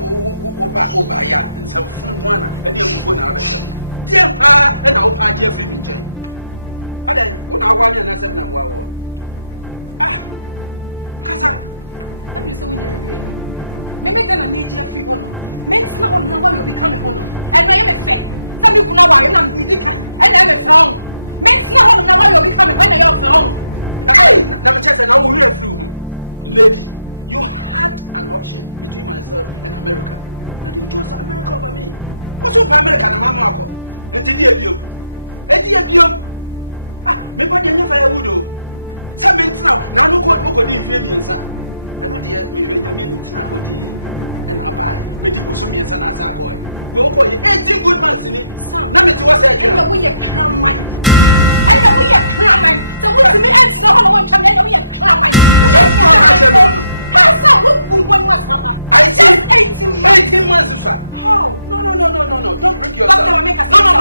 Obaya and some phone one, and you phone our best. Dear Pa, and I'll pay Jeffrey Minjay. I then, when I want you and I said, ah, Casa, let me say when you're maybe then I need you free honor. Men's not on now you become a honor. And I am a fair. Some you could now I am medical. And I am a frown. Men's not on now you become when I am frown. Never chance and I will read through him. Lady, you had an option between myself and America. And you chose America over me. What's up, America and Mamma? And did you? Ah, maybe I didn't firewood. Some men now no go didn't feel me and son. I know dear, me when you mean it's not and I buy, but it was me and son as I call it. We'll call you 18 good months in it. Son, now to us, I know we are cramming. I know we are cramming. So what's the man? No one wants to know we are cramming. I said 18 months, sir. How? No. Don't bring yourself. No,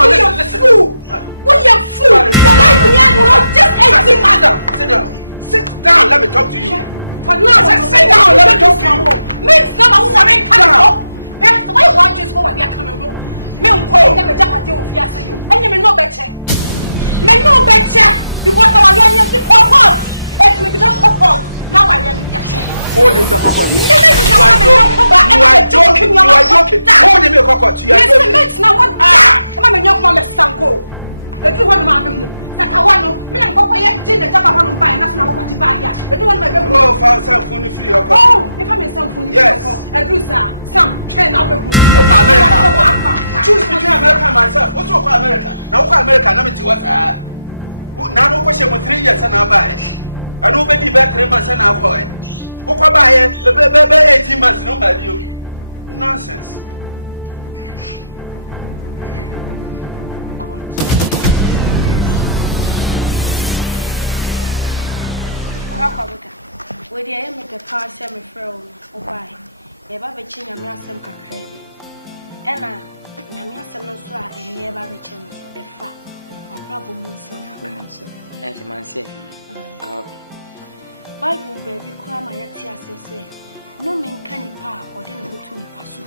listen. What you fool? Just 18 months. Sit down. Sit down. Let me talk to you. For now, sit down, let me talk to you. Means not a woman coming up. That's the way you want you we are coming home. Me call them a Japanese of you. And you may know better. May know better because our young the purpose. It's me to purpose. Now I am Yache. Hold in the purpose. You are joking. Hold in the purpose. You are joking. Listen, now what? I'm a young man, Sango. The two one man. Sakawano, me na kokwa ye gin na jaba hono buy na so na kokwa buy ya. E do one my be. Oh, fa some phone free your call. Oh, if I make some phone free your call. E do sir, some train na be go. America. Choose between America and myself. What's your America? Now kwa America na me ti what ah. Na no ko she mo 3 years na buy. I no be di be 3 months na call. Wo kwa buy be 18 months no buy you. Nonsense. Where the air make a car semi frown or buy. A baby chin and Yassam Cacraby. Anna, Namiasam no swa and near baby chin, a fat, or probably some as a man say. Bible baby, cry my say, no man can you pa or then go to me person.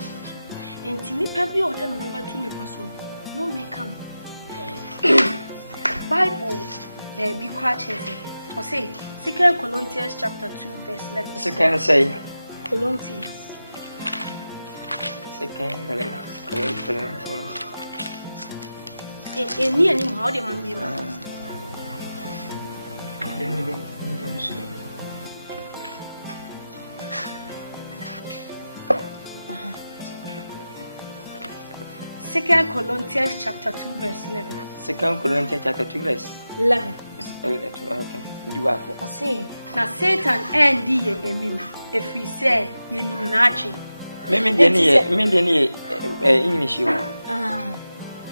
And Timmy Pappy or then over to me person. No man come. Bible baby, quite or say, 2 Corinthians chapter 2 verse 11. Second say. Corinthians. 2 Corinthians. Any animal, how they man be man. 2 Corinthians chapter 2 verse 11. 2 Corinthians chapter 2 verse 11. Okay. You are. I say, now Satan and the enemy, if we say, you need nothing. Maybe English.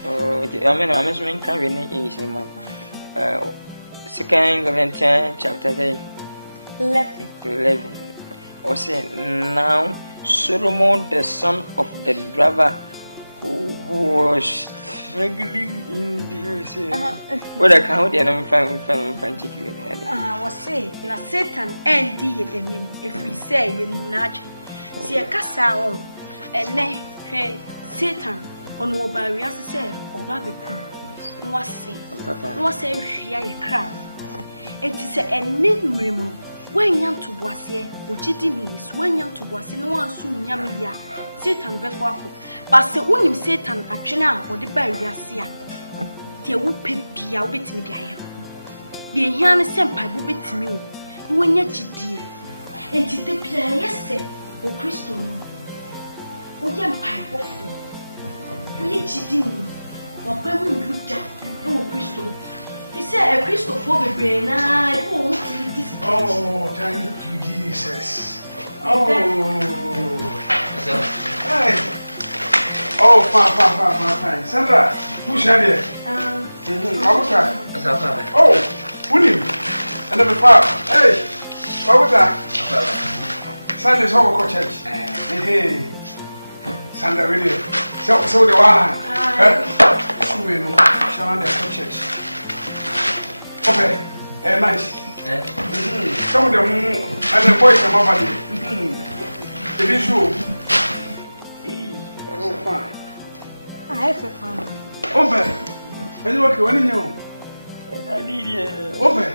Oh, I'm assuming can be English. 2 Corinthians chapter 11. Or say, now Solomon, the son of the driver, who was struggling in the what I can't find chicken. Was say, na Satan and the enemy if we say you need see a cassa on and then Satan on what barrier say on Baby was say she a crown. It is a name remove. When young to Boissier, which it means when young to Boissier, no one soon yamia, Satan before. But say, when Satan at China or the barrier seer, there will pay Pia with me. The young senpai will bet me when yet dear. And it the Pia, yes, sir, or Christo, or young pipe of we cheating or Pemu Buddha, or Christo. He said a Christopher brain, I won't this. Oh, thank you, Jesus. Oh, hey. Oh, fine. Sandra, who's here? Oh, William. And number 5. Hey, what was that? Sunday's home church. Hey, Sandra, really. So the one. Shall church. Okay, nice. Some of them and the boys are my body. It is true. Oh, fine. I have a fun. Open. And you work when you know. I need it. Open.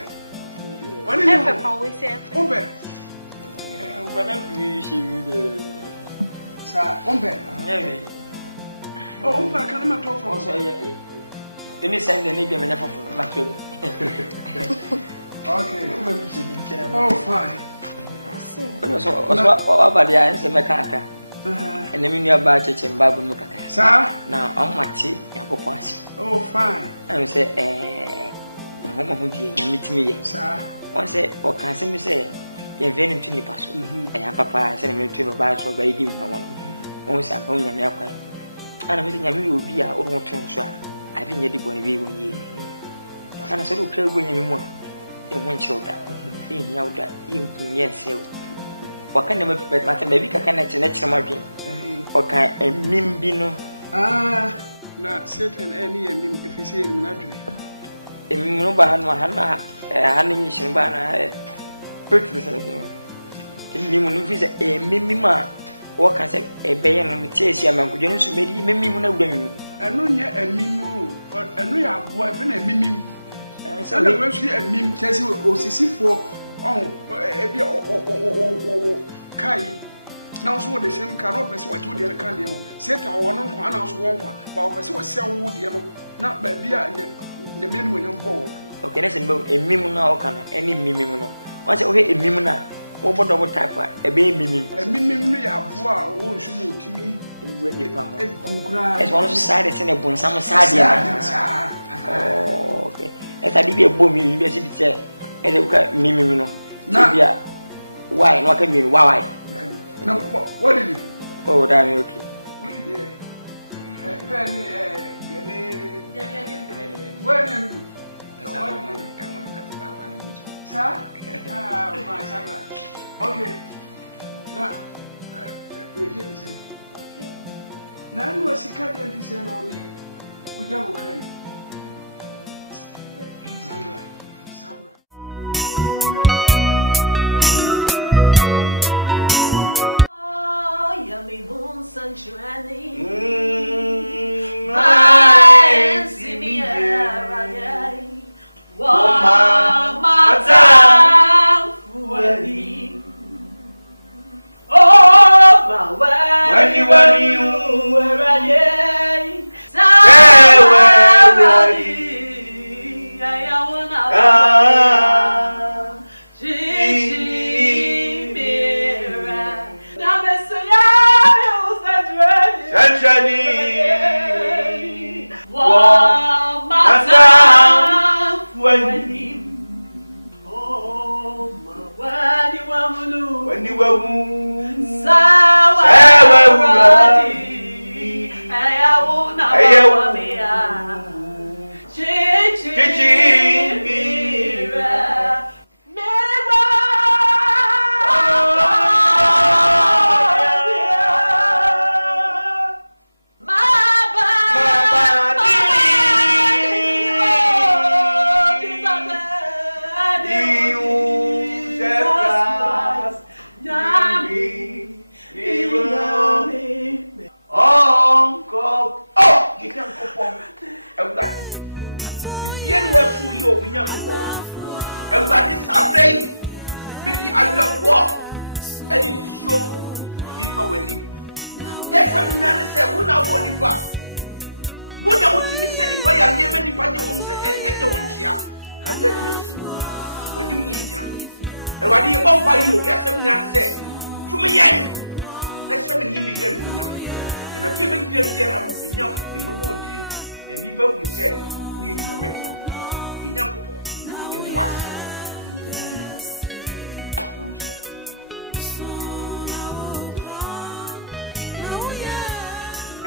When you have a power, say, open. Whenever you see me, sir, open. Oh, I can't talk for us. Any sign the name of the okay. Oh, fine. What about the answer, Macaka? And the mini about church and Babu Mukaka. Sir, now I'm my tea, Yakopas. Oh, fine. I will say, Home of you meet me, sir. One say, or can see me say, you're very to the pass. And Papa sent me to a bar so by him. Once I'm home, I'm and I'm saying, you will be our own turn. I didn't get the bonny view. And I said, okay, when you want. In one shoulder, in Yauda, in yes, what kind of matter maybe I can natural margin? Or can a mimbino? Ah, not certain any if you say it in Madrid. A mimba, a honey banner, purchase anything. The mimunufis a mimima, or can say a bayan on the chase, I'm going to make mimuna. I know yet a mimu, but I know you have wife and a mimim. So the way she and me tells you OCC for Kai. Now, so the same cannot person what you the other can set our one on one house one, but person was sell wood, not by beer and the men when I'm poor. Okay, that's a mimuna or can any mimuna. Once okay, a mimuna. What double type a baby? A mimim, won't you to me when you come? As one of the sides in a bone, some side. Oh, okay. As I did a boom, you basically say, and look at mimino. Why? What can mean? Why? No, what did it? Oh, damn, okay. Penny, where do you? Sir? Okay. Now, we did the same. Now, you are sick at the same now. We don't cry. Sandra. Oh, yummy moon sunshine. My see me here. Mama. Oh, my when you were ready, I wanna when you were sawa ready, I wanna me chichi mira mira Everybody. Yen was so yo, we young boy. Everybody afraid. Maybe I will have walked and it show people winning. Yes, I'm not saying, who now for the past? What I want to be said if I am here, many party won't say, don't you? And then when you meet him, and what do you want by you? Yes, I'm not saying. To me, let's have a new million. If I give it to you, we will drink, and people will say, we are better. We know, and you must.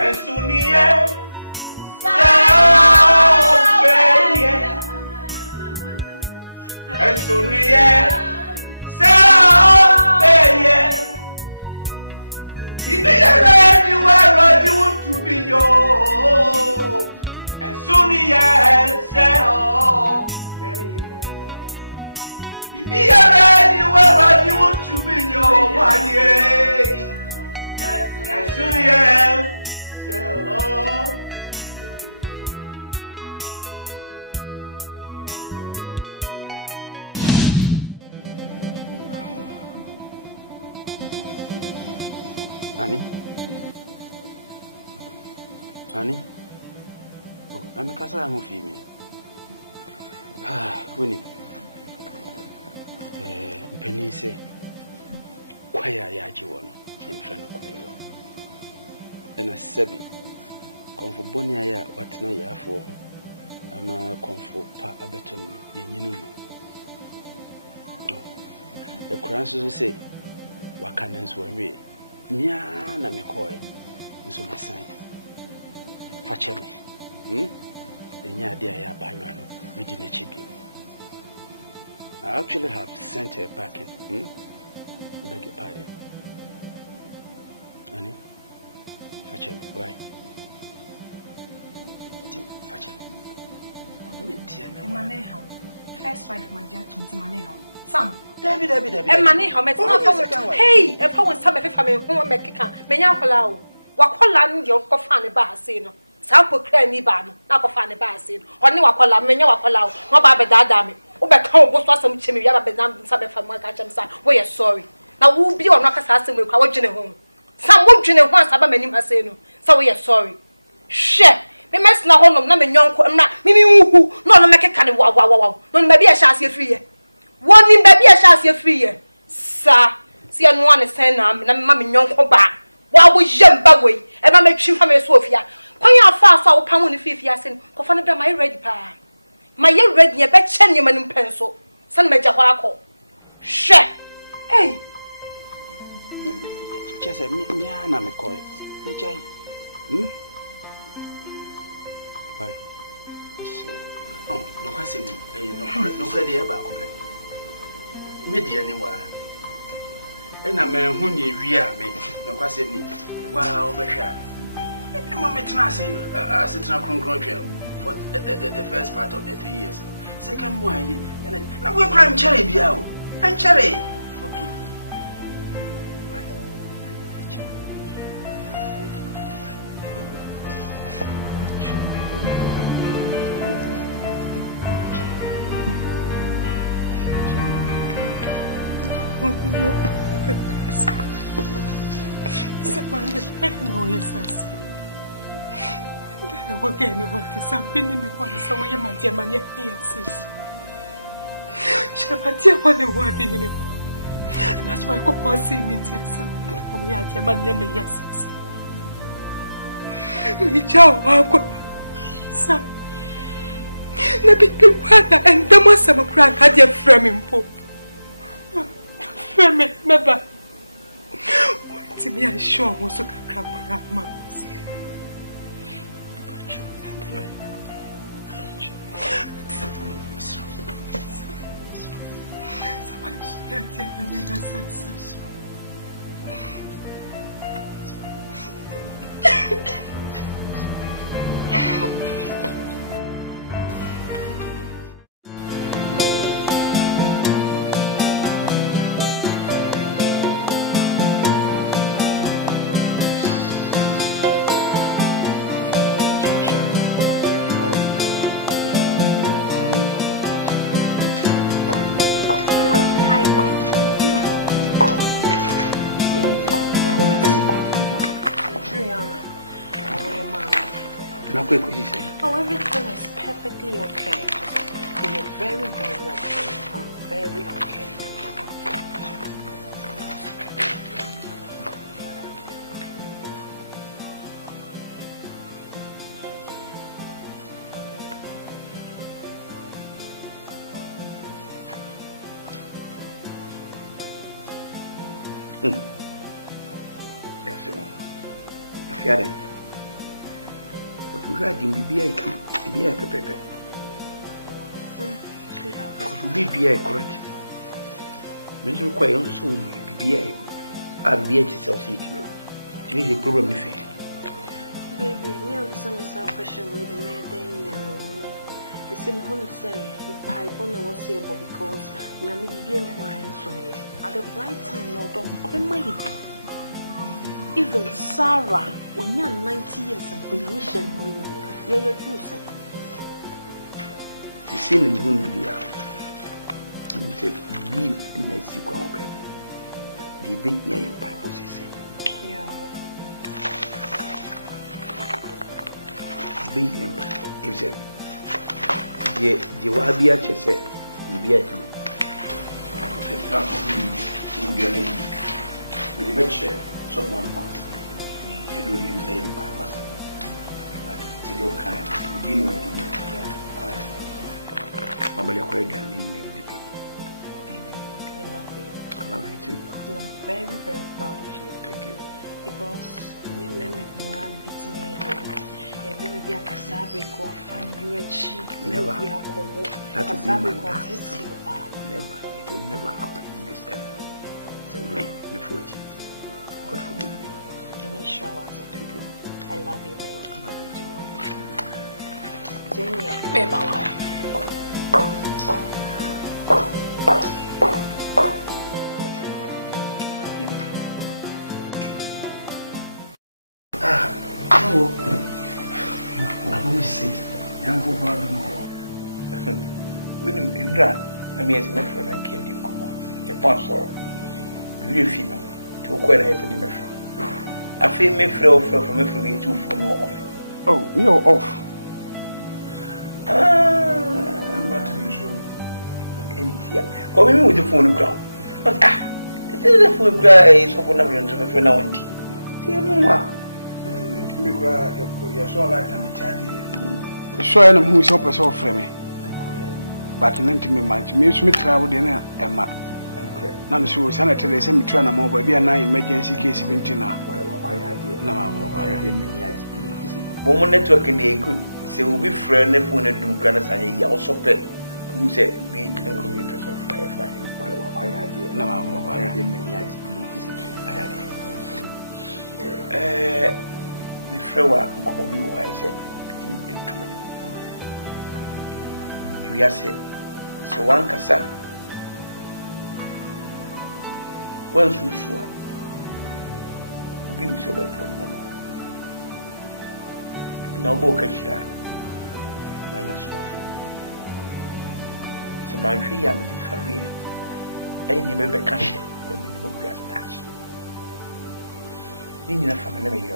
And soon, yeah, and soon, yeah, if you are anywhere, you want to be your, and soon, yeah, if you are anywhere, you want to be your one, yeah, and soon, yeah. Annie? Oh, I'm a casa of female. Winnie. Penny say, Quaya Yaji one, came friend of Quayo. Then I said, come for Bonia, what no ya for? I'm a comfort pa abeton, you know. The Crances say, what cannons were me? Mia na me koi, so my sign. Fetch me. Enya dia ya banwano within a chibi. I actually have sent her packing. Beg your pardon. Annie? Fetch me. Why? Fetch me. Maneho. First wife, my dear, to Maneho. Sam. Debbie. And Maneho, hey, if I was some of family who make a can, Menyakola, Wakolan, your coffin bar, say no. Sample clear me ban, not coffin bar, say, or no Wakola, Menyakola, no Baba Dadami. Obeka was some chimney, you have been done some from my catch and say, we are sorry. Now, who be on Nakasas will come watching home. Some would you know once about many Maseno, so we are sorry. Share. Me must not hold them, young, Mimi who, no make a kind of wow, no, maybe I shall see a free. One in baby, I shall see a free. Sir, see, and one is saying, I'm mammy young back. Why was young Bagway, and I make you from a Sophia. When you are fast, I'll come on if you are saying, Coffin, my ready pa. My year ready, a bet genuine in pencil. Son Major Harco. Share. Hey. Just a Miana McCoy. Why? Oh, look, I say, no credit about it. Media anywhere. And a man who knew we are me, no question. Wow, Basha. Mamma Tanasi, sitting on Concroach for the first part of the 3 years. Second one, and we're crying cherry beow and cherry. Forgive. I know he says. Then I will get me what is something in me once, so we are my dear man, says. Shamatia one the word in him. And that's why I go see me, yes, we are dear man, yes. Me chow, son. The big one and the most of a crack had your framing po. Framing, never. To me, I'm sure I was a crap, man. Oh, everything is perfectly okay. You're very, very okay. I'm very okay. Fiare. What you had in BBI, BBI Pepe. BBI correct. Mr. Quayon to soon BBI. I'll be at itself city. It is a problem with it. Baby, me understand the question with the man. The same one say, if I want to was here, because we are making wine from here at the right time, no, don't be made. Even Sarah, when you're 90 years and position, you're true, say. The same in whom you are. And I said, be in the second bed. The big young Bible is saying. Yeah. Big young Bible. If said, the Wabia said, you be a come. The bed share. So 1 month. You do you say by us. But you kind begin with you. I'm very quite I love you too. I'm very, very proud of you. Thank you. Because you remember man beating me. Maybe I can say go find you a cheap. Never. That will be my last. Never. It will never happen in this earth. Say me, me for you. God forgive me. Let me show us. I love you, baby. I love you too. Jenny, baby, Oh, I'm always sick. I'm going to we didn't run. I mean, as a matter of fact, I can't do it. You're possible. You're female. To acquire it in the metro. I feel me flow from me from you for more off. Oh, you're off. I'm about to be sure. Come with the phone ground. This is the phone ground. It's open up your phone now. You're so like I'm charging. So I am who is up as all for me. But not to me much. Me, traveled in Emma. Nam so sanitary say me try na mo ba bia na emergency case binti na na mo ba bo mo network ni good say obi friend na phone dum kra na sanye ya also pe who say be can go be person fire na mo ba the frewa ko bi wo ai say itu we are say so one kasa once you saw being so that one now book and that's all. So my tree am career. I never cash it when we are that. In enough for me,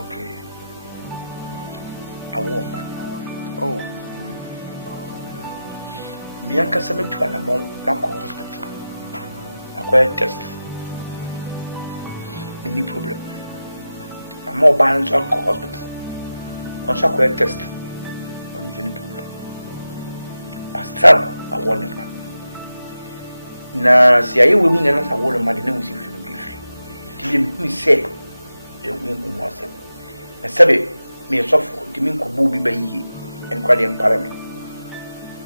okay. I want back. Oh, me and Cassandra to an amount, not hospital. Acquire test. Any problem? I'm more balanced at hospital. On acquire test. Any problem? But still, I want it now. Now, see, I will win another word of money. No, if you be free. Did me say, you won't want them. And Sabi, me a soft, the mean could be by ye and quite the parliament.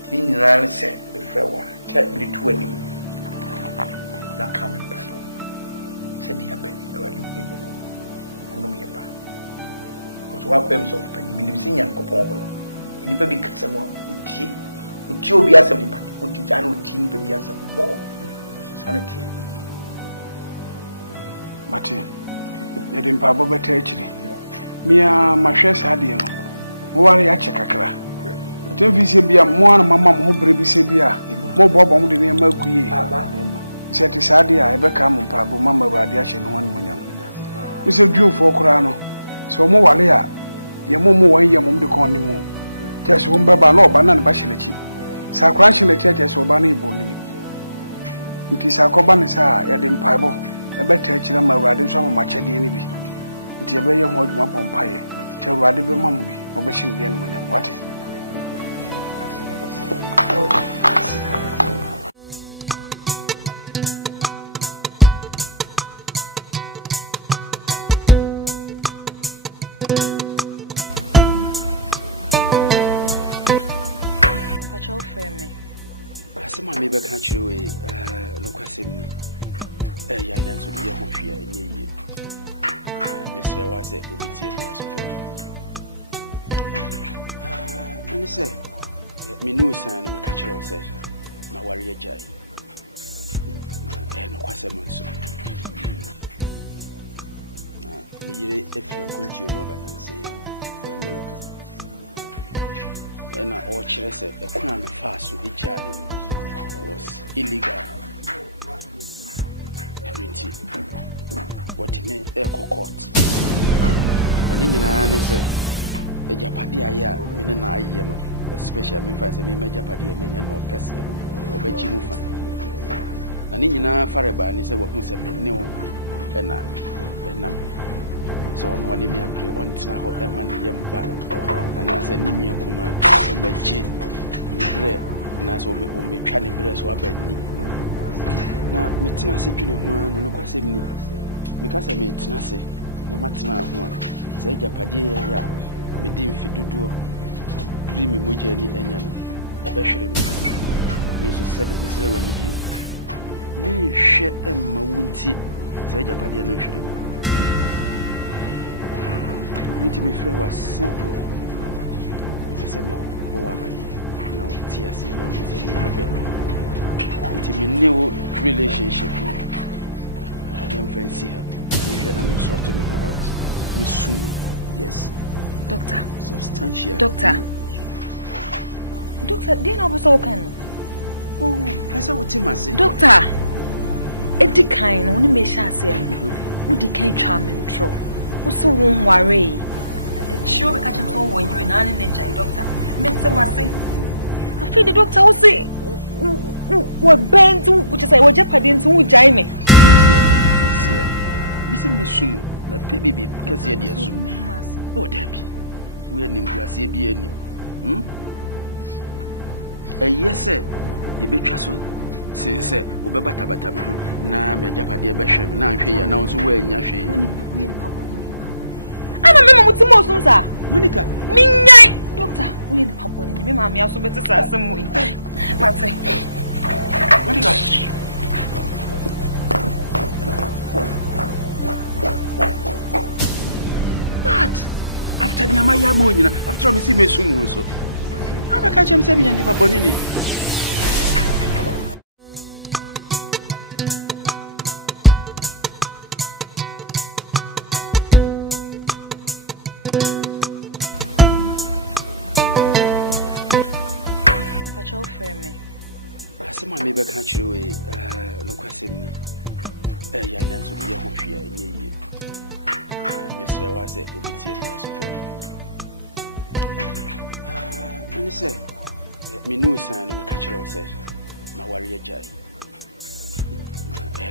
Didn't I say, the fair one, check me to any. Not coming back. Said the penny, or you know me about. Because what payment of penny, meaning senior coupon. In the baby someone would tea, would you be as a party, would you Jan would tea, baby as a more sanity. Martin, you didn't probably territory. Me, my shares had you. Why I check a crack. Don't you see, be a more mamma who baby say beer, more bob on the name of Guy. Set his idea, I become on Pabo Mamma radiation 1 million. Mr. June for Corano. So more Walia, ye momu wan ye mom de kon ni mu tes wo mbaba na oba na ba hyenachi sa kran hyenachi tes oba na ibo ni nti sa ko ba ne sa ya de mpaibo e beta akira ma urade so ma chede ni bi nti ye be ye ho adwuma bompaye te urade be mam bi obehyin bi en munyam wate Asema me be kan chire we no kwasem ni ya na so bi ye ho hwia enye ye mesre wa se obitie no aso pe ani se me no san no me ka chire wo se na ware ye jai no kwasem nso ni yire efia konti o ma bananse ya America and all chires a crime fast with each other was illegal. What he meant a court. And in an say a Japadia, meaning I am especially me fancy me Japadia, men or Cassia or Bechimufa. And in a Faraban is a what must have been no and so on one me and one now a man yam back and as a nimia command a bechi libre and as we try to press what bed ni na metina se twene ho an no kwasem ni because I metina se na matina ho an se Japadie ya me dim fidudo duri me moja ni anya no e be hwere me so said this is what video me hwe emma wunti se Japadie no hwere to be free was simple. It's a woman. Now, tears, it's a new relationship. I don't fancy her. I'm sort of out. Miss Sue, yes. Doctor. Substantial. Doctor. Doctor, do you know what's all can? Oh, that's what you must say. Doctor. It's the kind when you may share say, who decay charm and true. What's so won't worry? Sure, catch him so when you're in nature, doctor. Makes a was say. I feel the doctor will say, what bent, which is I was Japanese who jai me. Missing me soon, my baby, because you're dear soon. Oh, Debbie, we are named Gracia be any. Yes, sir, you be trustful. Since, sir, Ubabata, now, my Japadia Basham, now she announced where in Yashi. Sir. Monica, Minyai, doctor, we need papa and me, mammy, also better some way. Monica. But after Yamaya Moina, after me see me soon, so I'm a catch him 7 and Papa Bonini. Some may be catch away, no question. Ya na so be ho hwea enye ye. Mr. was a obitie no aso. And say me no sign no catch you say na ware jai.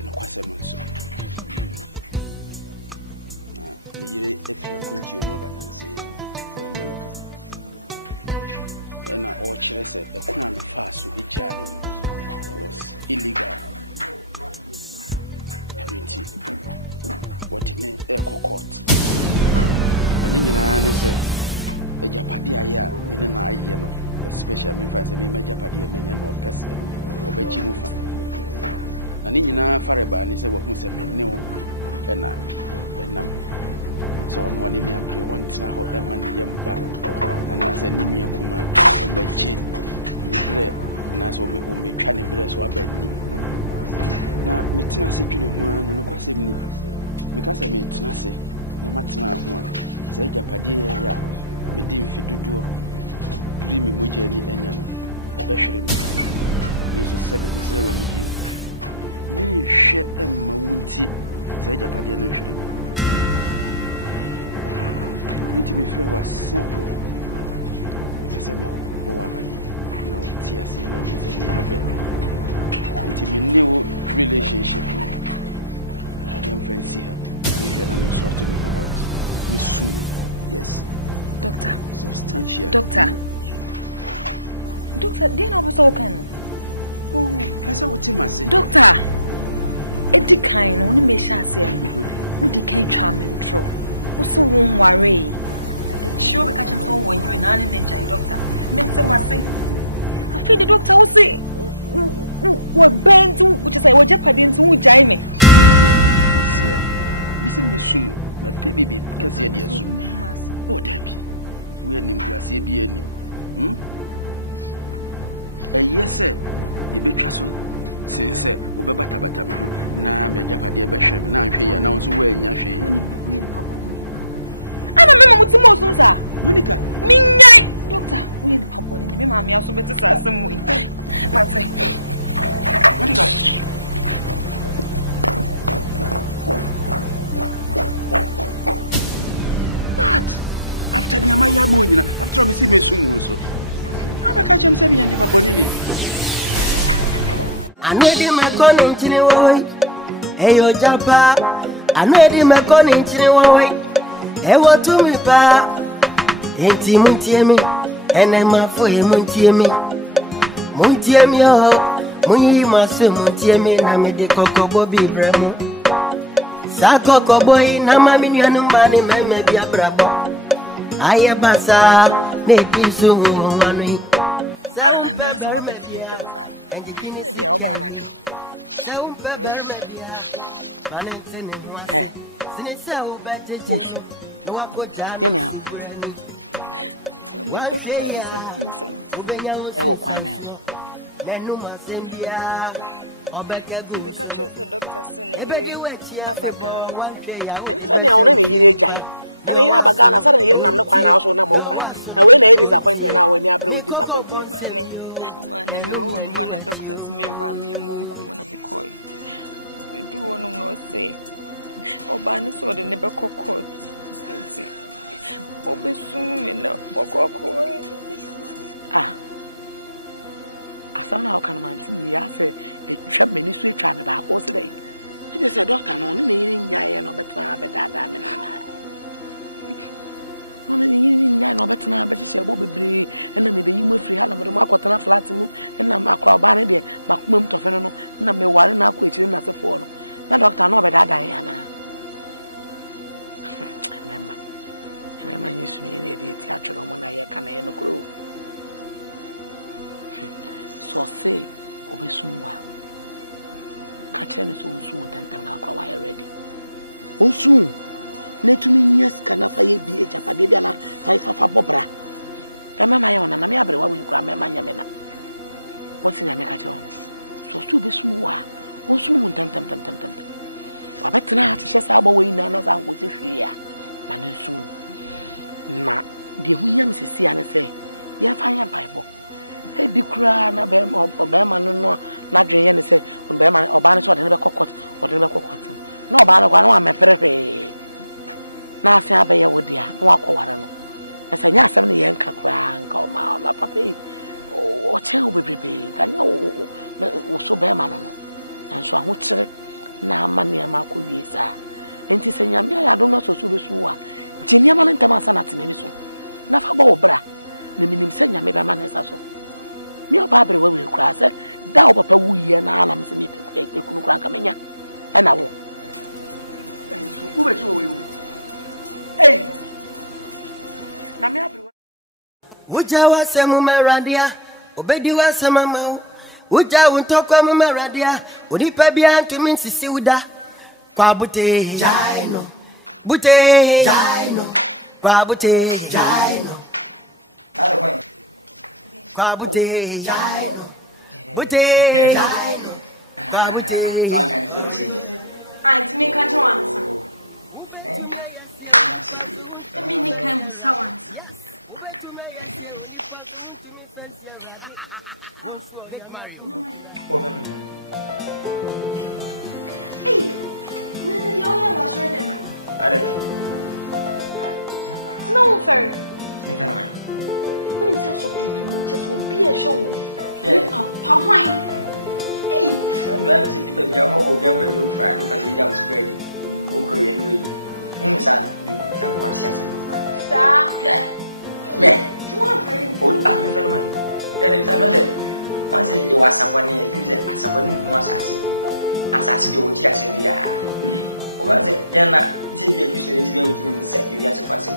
No kwasem nso. Me yire efia kwanti o maba na say ya America. And all chires a crime fast with each other was illegal. What he meant a court. And in an say a Japadia, meaning I am especially me fancy me Japadia, men or Cassia or Bechimufa. And in a Faraban is a what must have been no and so on one me and one now a man yam back and as a nimia woman a bechi libre and as we trying to press what bed ni. Now, Mitina say you one no kwasem ni because I made Tinase, no matina one. Say Japadia, ya, me dim fidudo, dreamy moja ni enyan, a bashrim. Me so said this is with you. Me share Emma Wunti, say Japadia no shrim. Into me friend was simple. It's a woman. Now, tears, you know, it's a new relationship. I don't fancy her. I'm sorting her out. Miss Sue. Yes. Doctor. Substantial. Doctor. Doctor, do you know what's okay? Oh, that's what Tim has said. Doctor. Eddie kind, only me shall say. Would you can't charm and throw? What's so won't worry? Sure, we catch him so when you're not in nature, doctor. Make the was say. I feel the doctor will say, what bent, which is I was jeopardy into Jaime. Missing me soon, my baby, because you're dear soon. Oh, Debbie, we're named Gracia be any. Yes, sir, you be trustful. Since we be better, now, my jeopardy, now I'm here, now, so where you're I remember what's the most, sir. Monica, Minya, doctor, we need the papa, and me, mammy, also better some way. Monica. What? After Nyamaya Moina, after I see me soon, so I'm a catch him 7 years for Bonini. I need him a corner in Chiniway. Hey, yo, Japa. I need him a corner in Chiniway. Hey, what to me, pa? Ain't he Muntiemi? And I'm a for him, Muntiemi. Muntiemi, oh, Muni must Muntiemi, Namidi Coco Bobby Bremo. Sako boy, Namami, and Mani, maybe a brabo. I am Bassa, Nati soon, one week. I don't know what the fear and the finish the Albana. And I have a gun, I said, I'm not quite also no more. And when I disappointed now, when you are with disappointment. One of doctors may run me a moon when I be coy. We do want to say, or banner saw the never cocked. Or be soon in the cockle. Ah, I saw now can man see me. I say, a trap many sweet trying about what's the day. It is a doctor, no needing Yaya, no better, but that no better now, but she said, Bobby Bree, and then maybe you move free. I'm a mark what flat to move, and I'm a crowd banner there, Macmum to Fenno, and I'm a one and a quick in as a phone. No doctor, no better, Diana. Remember, used to be in the theatre when I can in a crew. So say, Obesumwa. Catching is soon, and now quite ready. Oh, soon. Let me yes, can I be a Japadiana, 5 of a bobra? Remember my own, and I'm able to grab my yamena. What's in America? So to be smooth, oh, smooth, tem. I bet tonight, she says, I'll be in another was a fear. Man, soon. Na, the Williams is see and say, yeah, fine, pipe. Hey, be crying, a bear or bearman, no, not Jane, say, when bearman or banish or never cockot or never cockot. No, banner, one, my perepe. Now, say, I bear with dear, walk over. As I know 70 young crack, call my papi. Oh, tell me, baby, can you so bearman? And so I would say, now, money, and Marco, yes, sir. And he said, I don't know so soon. Jenny Aman and Tamasana in any so. Nafa Bobra, the minim senya me by man as so. Me or Barbara will cry, sir. Thou papa we and I'm saying a Kunukankamania. And I won't. Who is you? Hey! Namia. Ujawa Samuma Radia, Obediwa Samama, Uja won't talk on Maradia, Udipabia to mean Sisiuda, Quabute, Jaino. Bute Jaino, Quabute Jaino, Quabute Jaino, Bute Jaino, Quabute. Aunt, me can't answer. Me can't answer. Hey, no, was right there. No, No, fair. You can I. When you say so, just will be a show. Yeah. How fine. I'm glad to see people be a whole young friend because we don't spread it. Korean way. Son, you can watch us. Sir. Man. One very old army fellow man. That is another. Once you was someone if you say someone who was assassin, you would just say, yeah. Was it? Yana, it's a Christian is going to set you as a fossil.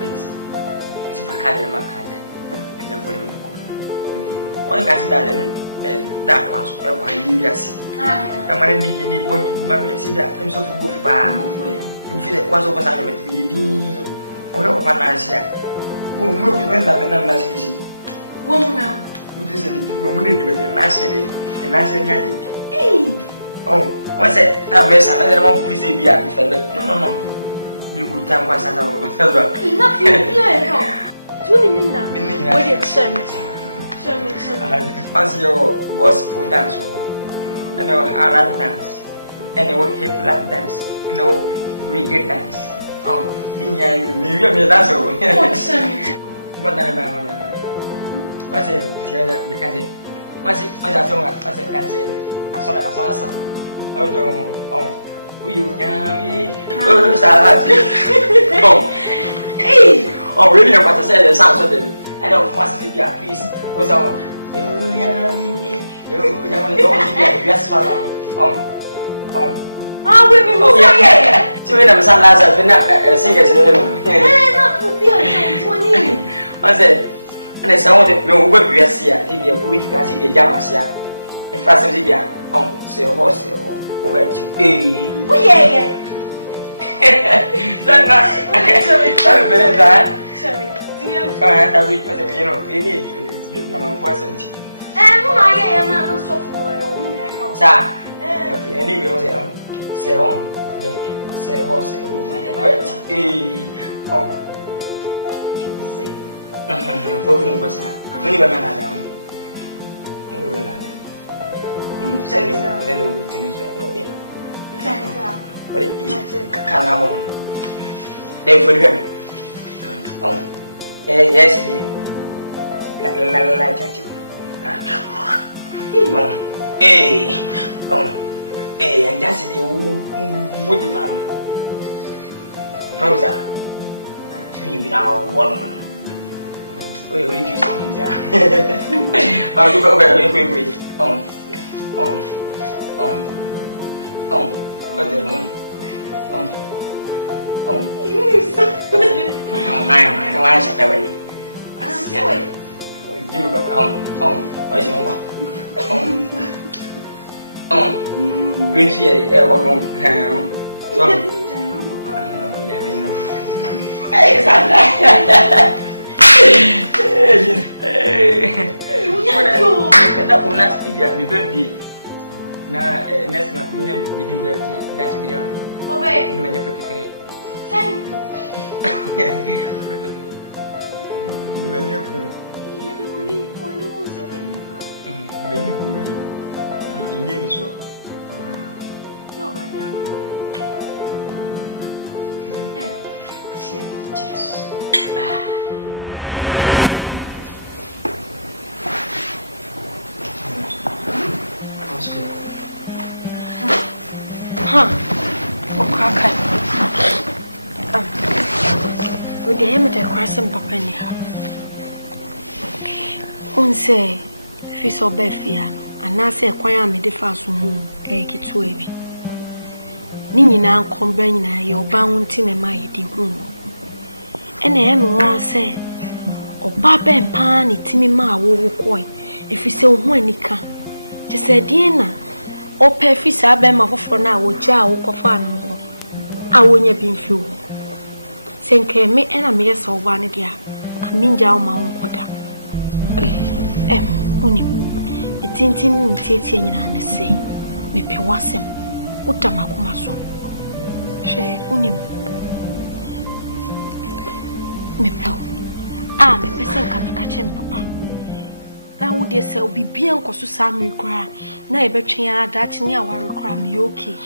But it's a Macadam Macadam. One got that and that was why you just see. I'm going to be in the boy, Mammy, see that himself a good bar. You feel it was over time with me. Or over Panasia. Who moved when that and that's easy. Woman now. What is it? Woman in the Nasty and Nasty. Oh, what's it? That was another one who is a beer. No. You could tell us another one. Enough, yeah. 20 minutes. Wait a second. As your gospel dance, and your Arab dance, and your hip lap dance, reggae dance. Oh, maybe I'm a dancer. What I remember. What's it? You can say. What's it? What's that song? What's it? Can say. I saw that. Oh, you oh, oh, really? I'm about to say the sound so then. I don't want to see you at least. What's on? You want to go yes, one. Oh, women. Oh, yeah. So we never sound last. I've been a singer to the I said, and I saw that no work we are here. If you are going to see the Jamas here, the first of the year, say a horse over to pay. Oh, yeah. That's not very bad. I read what you know, any wasn't. And I am not so for Sir, anyway, say home, say horse, was that? When you were not down. But it can't have one. They forget me. Oh, yes, it did. Like that. And that's the wood man. How's that? You be now one. We can see that. I'll do very quickly. What's the one? I want to shut that way. You go what's your we see it. What room? Next month, we have meeting that's me. Obey. You may never take it. With the aim of the crossing papa anyhow. One say, if you saw Beffiano, and I say, acquire me the fast moon, a kit wavy. Nini now combine your bounty and my room. And the end one say, oh, Papa and Pan, it me ma will coy, if you say when you can. Just say, Diana, or Peffy Sabem of for now, or Jow, Cofan. I won't be few. Send me and a mere so one dear. I mean, Jow Mount Quacker. Unim, a tintin tating and say, me pewasem, Utamakumaso. Share Unim. Me pew. Me person can catch him, Papa. Now would yourself be beyond Cosusami cry. Now, I bet you are that near our crime, you okay?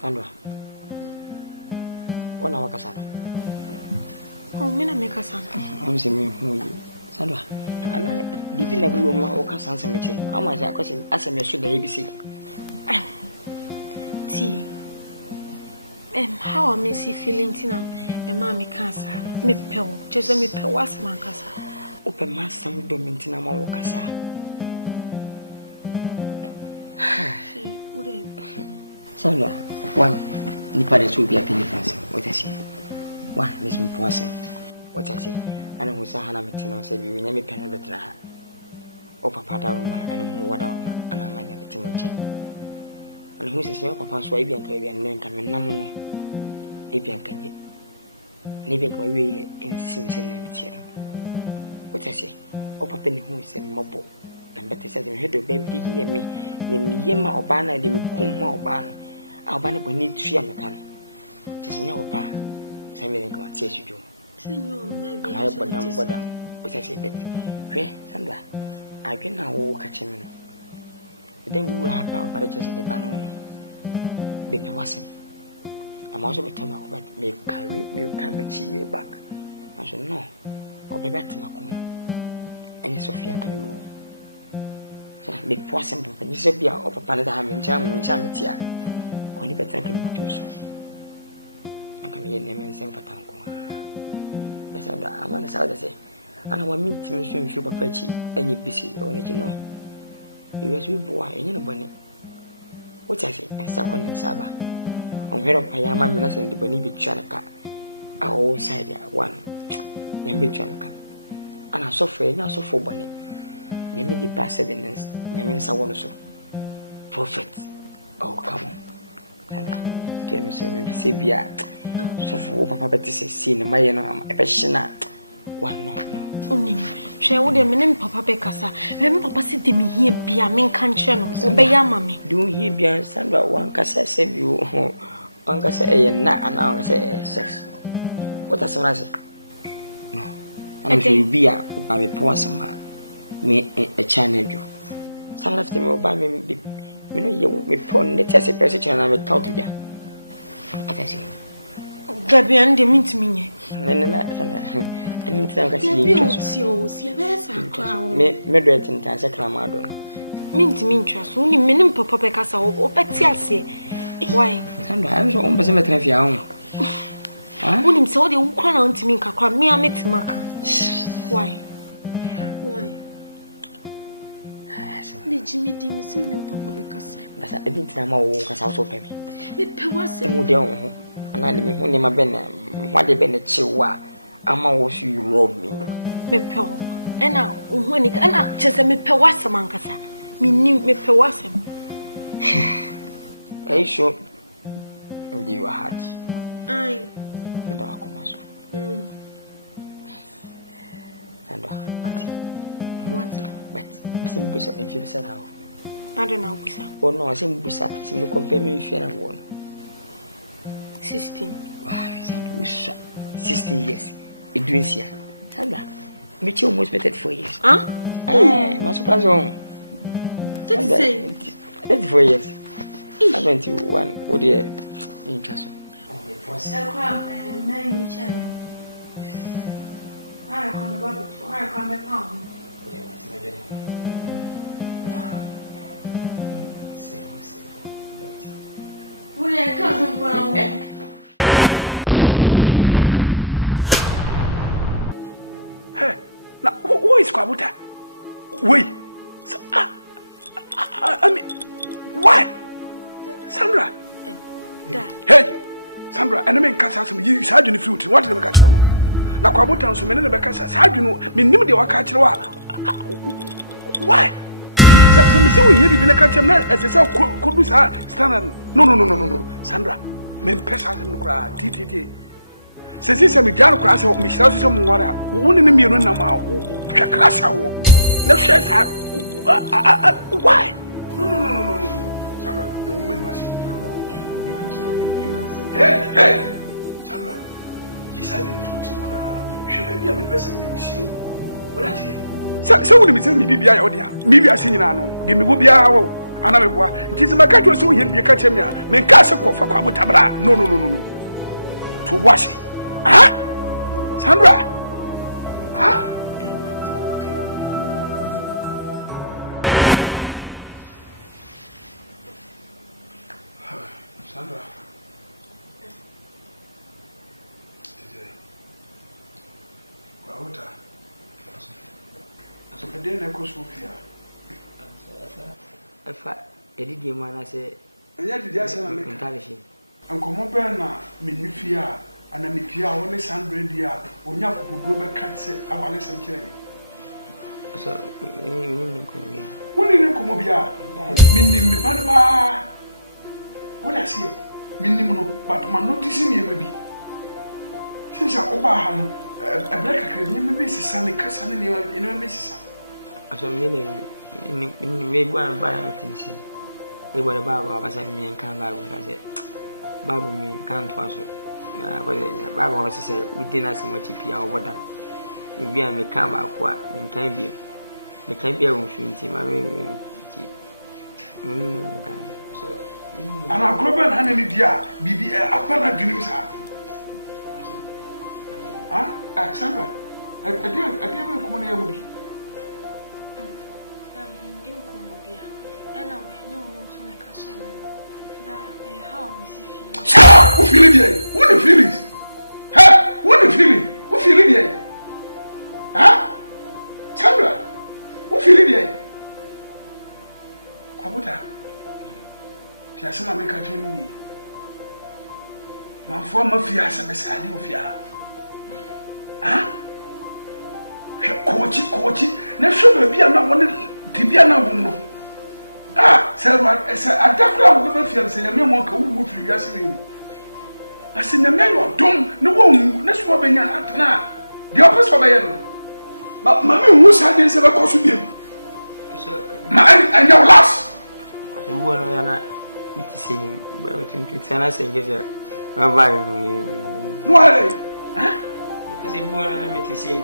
Sandra. 1 hour kasana. Oh, me na make a son. I'm saying, Sandra, and I didn't have room or cousin cemetery. How much I question as a should the ABC? T. How am I feeling Tina and Mammy Casa? Me pill, just me pill was my casa. Open my son, Domintina Mawakasa. Sandra, one, Nippon will be a penny fancy. What I say? One, Miss Poisson. What I say? And who saw Hannah Metino said you will never penny better. Oh, Papa Dama and what and I might never too much. And who says your Papa Swabian Caribbean name coming Namu? Apian can you? Maybe go away in Simpson and Tier. What I say? Oh, Papa, who is a mobile. And better says in head of baby, hear me. Name Yema or Banner, they will come more banner. Our banner will need 3 American. Tis no papa. Samuel and says you do. And I but down, which I say, but where, Sandra, I can now walk at him. Then we will have our marriages in the banner. Baby wasn't. I'm also a time about me carry me come and see me back. I said, no, I'll be back to my home. And Sophia can go. So I make poor simple, and you said, be our upper planet. I'm in jam and jam it here. When you better can do so. I can hear them and send for Tango. But I'm on the side to say, and I want me to swim through Papachi and you busy, or let you know. You was with boy and you know, Bonnie. What I say, and second in Saba. On head of Payama, and the Bonnie be Chanaka. Our old side, one. Then be Chanaka. And I saw for not so for Bonnie. Maybe the past 7 years, maybe someone so. Prophet. Oh, come on. And dear Mr. Maybe say, be so for Papa to say, see, my a one no. Only, she would have been Papa Becassa. Remember, Papa said to me here, be a main country, so be a mammy. Do he be a Sandra? One cassa save you, one cassa a nut, and I say sex. What does I say? No, and if you be a poor summer. Me a channel. Some of them will buy me. You know, you may put the test a person and I will talk to you. As I say, Gabby and the mint me. And I need to see you. Moderate in Tansaclamado. Mint me trust only minimum Papa Becassa or Petiasse. Why? I'm so almost a if you own. Only so they will cry on to me, Cacra, me, I met Mark. Why? Jimmy Dimis and Papa because I didn't know what I also pay me. Was a model, and I didn't know my Ben. What they been a chiwa, I'm always you love me. Me pel, and now when it and I just a me pewasa mancasa, me knew me pewasam. Are you sure? And you are hard. Aye, with our commerce. And what? Busa if you said how? I don't know, Busa. Oh no, I say Busa, so you compare me with your one. 16. Wow, is that Busa? 16 years. It does here. Sandra, but you almost better 4 years. Huh? My surprise on. That's say 34 years. 71. What do you interest? I come about I come back home. Hey, now who is Kwabuta? Wait, I mean, why? Sandra? Hey, Sandra, and I mean, Casa, you said in the future, what did I catch on? Now, Kwabuta, so many of the Becca's had you know, me knew they were catching. Why? So we hear you catch him as a self could be standard. No, Sandra, men peasants in the crowd, TTT. Says it's a Mijano class of Michelle some water, only in the mirror now, crash our. No, says why? No, Sandra, the woman must. Hey, Sandra, you said she may be a person with you. What I say? So would me be a audio. Maybe I sing no. Give me will be our another boy. It is my country so he'll be a catcher. Men cast a cough for Kwabutabra. No. To wash it. Ah? Sandra. Huh? Sandra. Efa edidi mana se anya didi ase na meka ntalishi ankomo be na menifie a ana mepia wo ne 100 dia onya kokodo be ka se awale sam kire ni so ni ko ni woni ni komo bia minni me ba wona se minni no but ma notice ni ma bi sisa oba ha no ebreka kre ni me bi sisa ne kasa ne ni me sisa so ni me gba ba na tinisi e gba ba ba sa mi kan ba go say babu mi kan to aso babu ho se udina se mo chipia oboda bi a me kan ba kwa me kan bi a wo finti ma me ti so ana global na ni dia bibi apana dwini sa Sandra adia me ko na yamudi Who feeling here? Who the feelings? Huh? Who the feeling? Who feeling here? Huh? Sandra? Who feeling here? Kwabuta. Tiasema meka toni. Ma forma fiasa besadi ufia. Huh? Kochi. Na shobe bia na woni tibia na wonno. Sir, adakura wo be fia se nyame mo ka wo firi wiase we. Ase nyame yo dom ne wo ngu ne so be nya atana. De opes for be no. Ma me hu sa de se be koso biem. Ma anya last. E wo no yana it is be between Tiana se ngeze. Baba no are. Because e wo no me say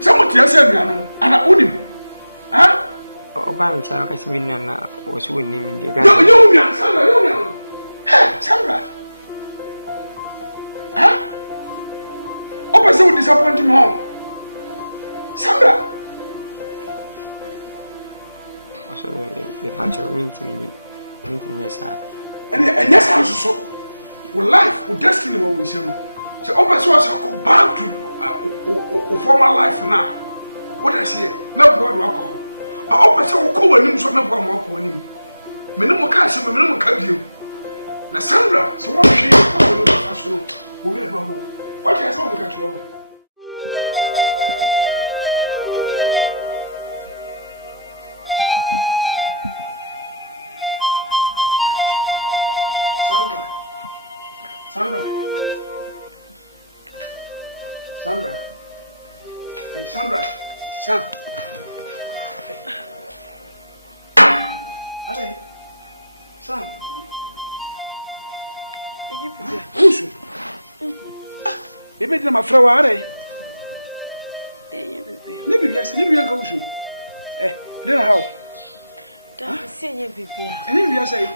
so mo tia se nua no ana onim. Oba mchara kasi minna na wasu ni min de ga. Yo mi Sandra, yo mi. Sandra. Opa se wo disappoint me home. Sandra. Also the pancho minti yesa. And yes so with life, with destiny what we say. So opa so go back to former life now. What I say, no what do I call? I open so cool and him so me kwa mo ko nim. Me no mo ka se me no mo ka bio. Na Sandra, so what she ko no fa so. Wo we ba ho. What you say mo ka tro. Sandra. Hey Sandra. Allez, Sam. Usu. Bébé de ma frère wa allez. Ni bébé, c'est ni bien ka usu. Then how? Da c'est ni bébé. Ni bien c'est.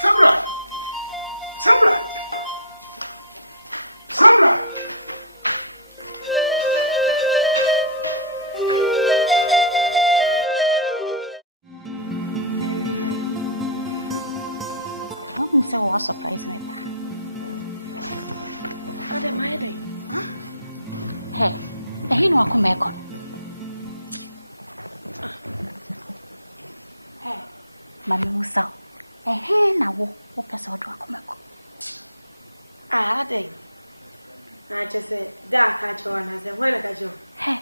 Sandra. Sandra. Say what surprise me pa. Ade my day. Hey, he no akomeko. Hey, mami Musa. Na wo pesa odo akomeko. Ade. Na just say da catch one as when I catch you. Hey,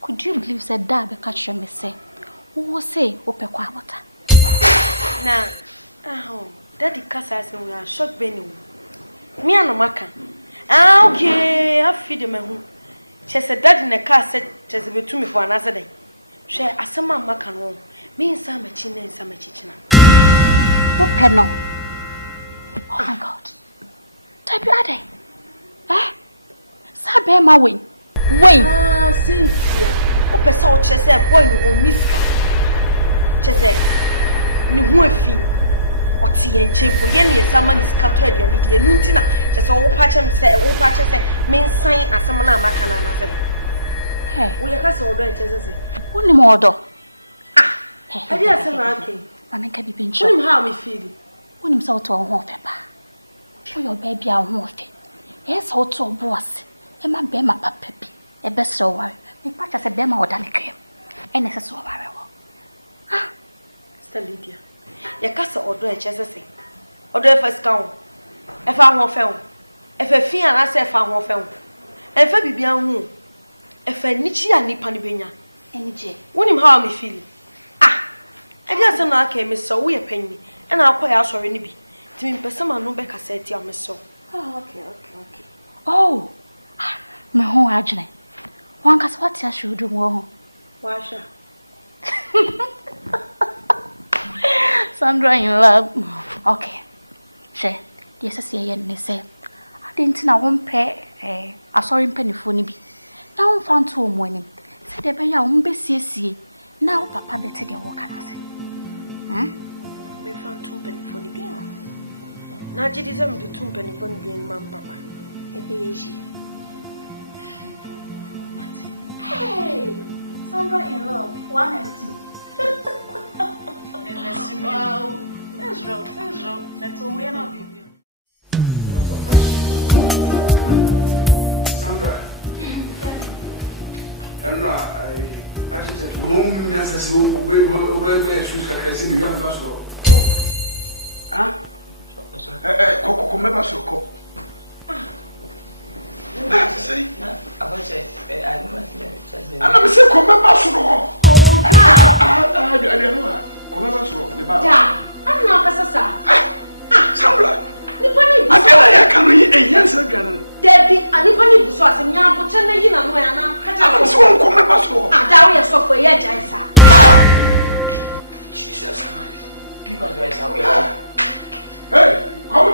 could you believe said da be catch me say? Who say opekwa abota? Na Daddy Casa said we are short benny. Me and Maka. Okay, I feed him. She said, Daddy in the car said, just be to me for another day. She asama Maka no. Me and some china and some chichina. What penno? Oh my God. Type your day. Sabe ma win. Cynthia. Ope sa o chese boy no oniska. Chese ni hu afin. ɔte yɛn nkyɛn po yɛn ne yɛsama ne sika tɔ aduane deɛ ɛnu nti na kyɛ sɛ wopa kyɛ sɛ mensan asɛm no a maka no anasɛ no woyɛ ka sɛ ɔdɔ ɛkyɛ sɛ sɛ wonim ɔdɔ ɛde asɛm na ake ma menka bibi nkyɛ wonim ha a mefeedi wonim sɛ wotɔ wo ho ɔfɛ paa woyɛ ɔbaa bi a wo ho ɔfɛ ɛyɛ sɛ wotɔ ɔbo ase ɛma bɛrima papa bi ɛbɛsrɛ wo ware mepa kyɛ sɛ bɛrima wɔda ne kram ɛna ɛsɛ sɛ wɔware wɔ Sister Lydia yɛka sɛ ɔdɔ ɛkyɛ sɛ sɛ ɔdɔ ɛfa sika ho ɛfa ho ɔfɛ ho ɛfa fi anaasɛ ɛfa ho ɔfɛ ho ɛfa bibia ho ɛfa nikyi a nipa no bɛnya ɛnigye wonim ha a mefeeli ɛde asɛm na aka mesɛ woyɛ panyin ɛna akɔ yɛ asɔre no bi nti mempɛ sɛ ma no bɛkasa ati a mesɛ okay oh me ho adwene wankasa wate ahwe wodom wɔ ho wahwɛ Sandra in love. Okay. She, deɛ sɛ sɛ yɛ ne sɛ ade nti na wo mpɛ asɔre mpanifo no bi na wo mfa nto wo mu anim sɛ deɛ bɛyɛ a wo mbɛsiesie na wo papa bɛte deɛ wɔka no ase mefa nto mpanifo no bi na agye di sɛ mede to mpanifo no bi anim ampapa ɛbɛyɛ yie Hey, Sandra in love, 1 and 2. Wow, that's wrong. That's all we're not baby. Sandra. And I just said, home, yes, where shoes can I see you have us all? Ah? Coco, come back, so cook. That's say, I was say, I'm not saying, come back, so oh, I don't know. Come back, so the bar. I'm not a sasa. Sandra. I feel like I can eat a yes again. Debbie, and if I need to sauce and yam, but you know, I'm so come back, so I doubt your software, yeah, Jaisa. Jesus Christ. People are going hey, come on,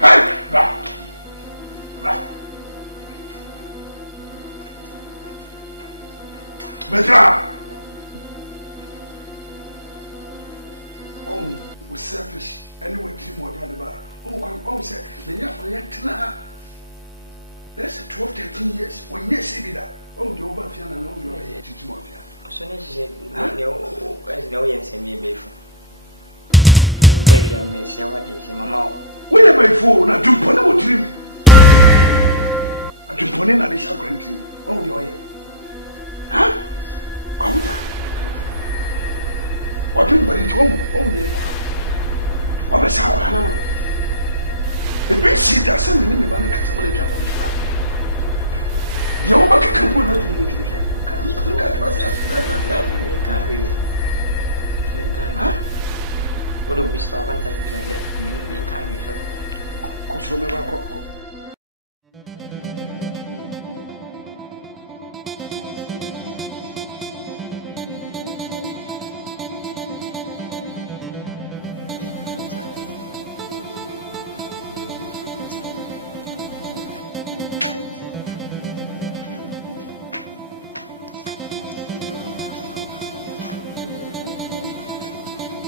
hey, right. Betra. Oh, we're selfish. Anyway, team more than the bar. Oh, say, when you're collecting, that's 12, 13 years. When you see that, oh, the over Fiana and all your teaching more. So, she said, no, yes, and me, baby. Baby, I may say what is your mamma. When am I for? Now, do put out dream. I do put in a shall grant you. Oh, your way. Huh? Come down. What do you want it home? Oh, dear. What was our animal? The big seat does something in the money can someone jump on the over can go not in which look at us. Can't really. Huh? What do we start? One time, we can't be because remember.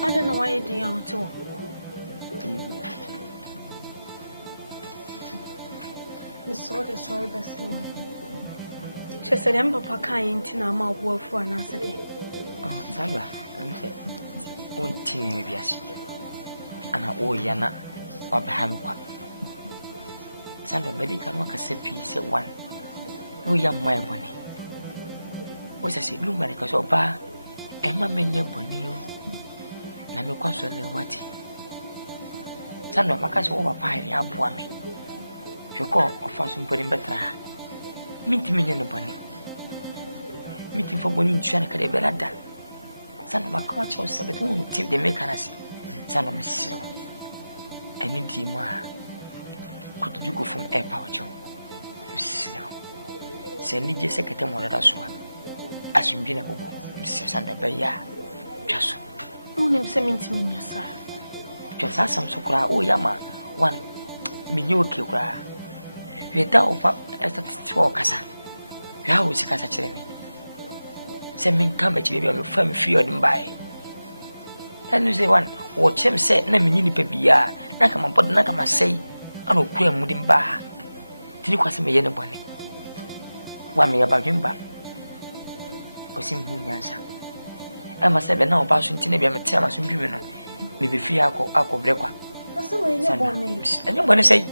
I don't know why you're doing it too. Miss Soda, sorry, best way. She said, I'm Papa can't in a mouth work for an answer. Oh, Sandra, I'm saying, one thing maybe I see. And I owe Yana or behind what. Sandra, maybe can work a sepi, said one. Oh, young my money. What's I say, no man, because of bar, Emma Menya Bonio. Na me kwa so le wati Sandra makasi wo papa ire aboa me hweko ofa so mponi betra minti menye no bone minti fo boni ntwa na kada belada Sandra makawa cho sabet wo tim de mekanasi Sandra mesrew ani di mu a kutuju ko fun e pa ocho mesrew se ni je sekete mo dada so a asumbi na bobo mesrew Sandra be ya twaso Unim se minti minyasa. Just some so cry, oh, yama, one minyoke cry. We down for a statistical cassa. You always cassa me. Send me come at you, I'm firm feared and by. And you say one watch him say, Namini Pebia, Nakama, but Nakama say, I don't queer Mudim Bar. Did you call me any bonnet? One me about him back. Or sim who answer. I must have now about Tinabia Matama Sumbuno, maybe free alcohol breakwa. And you want to say,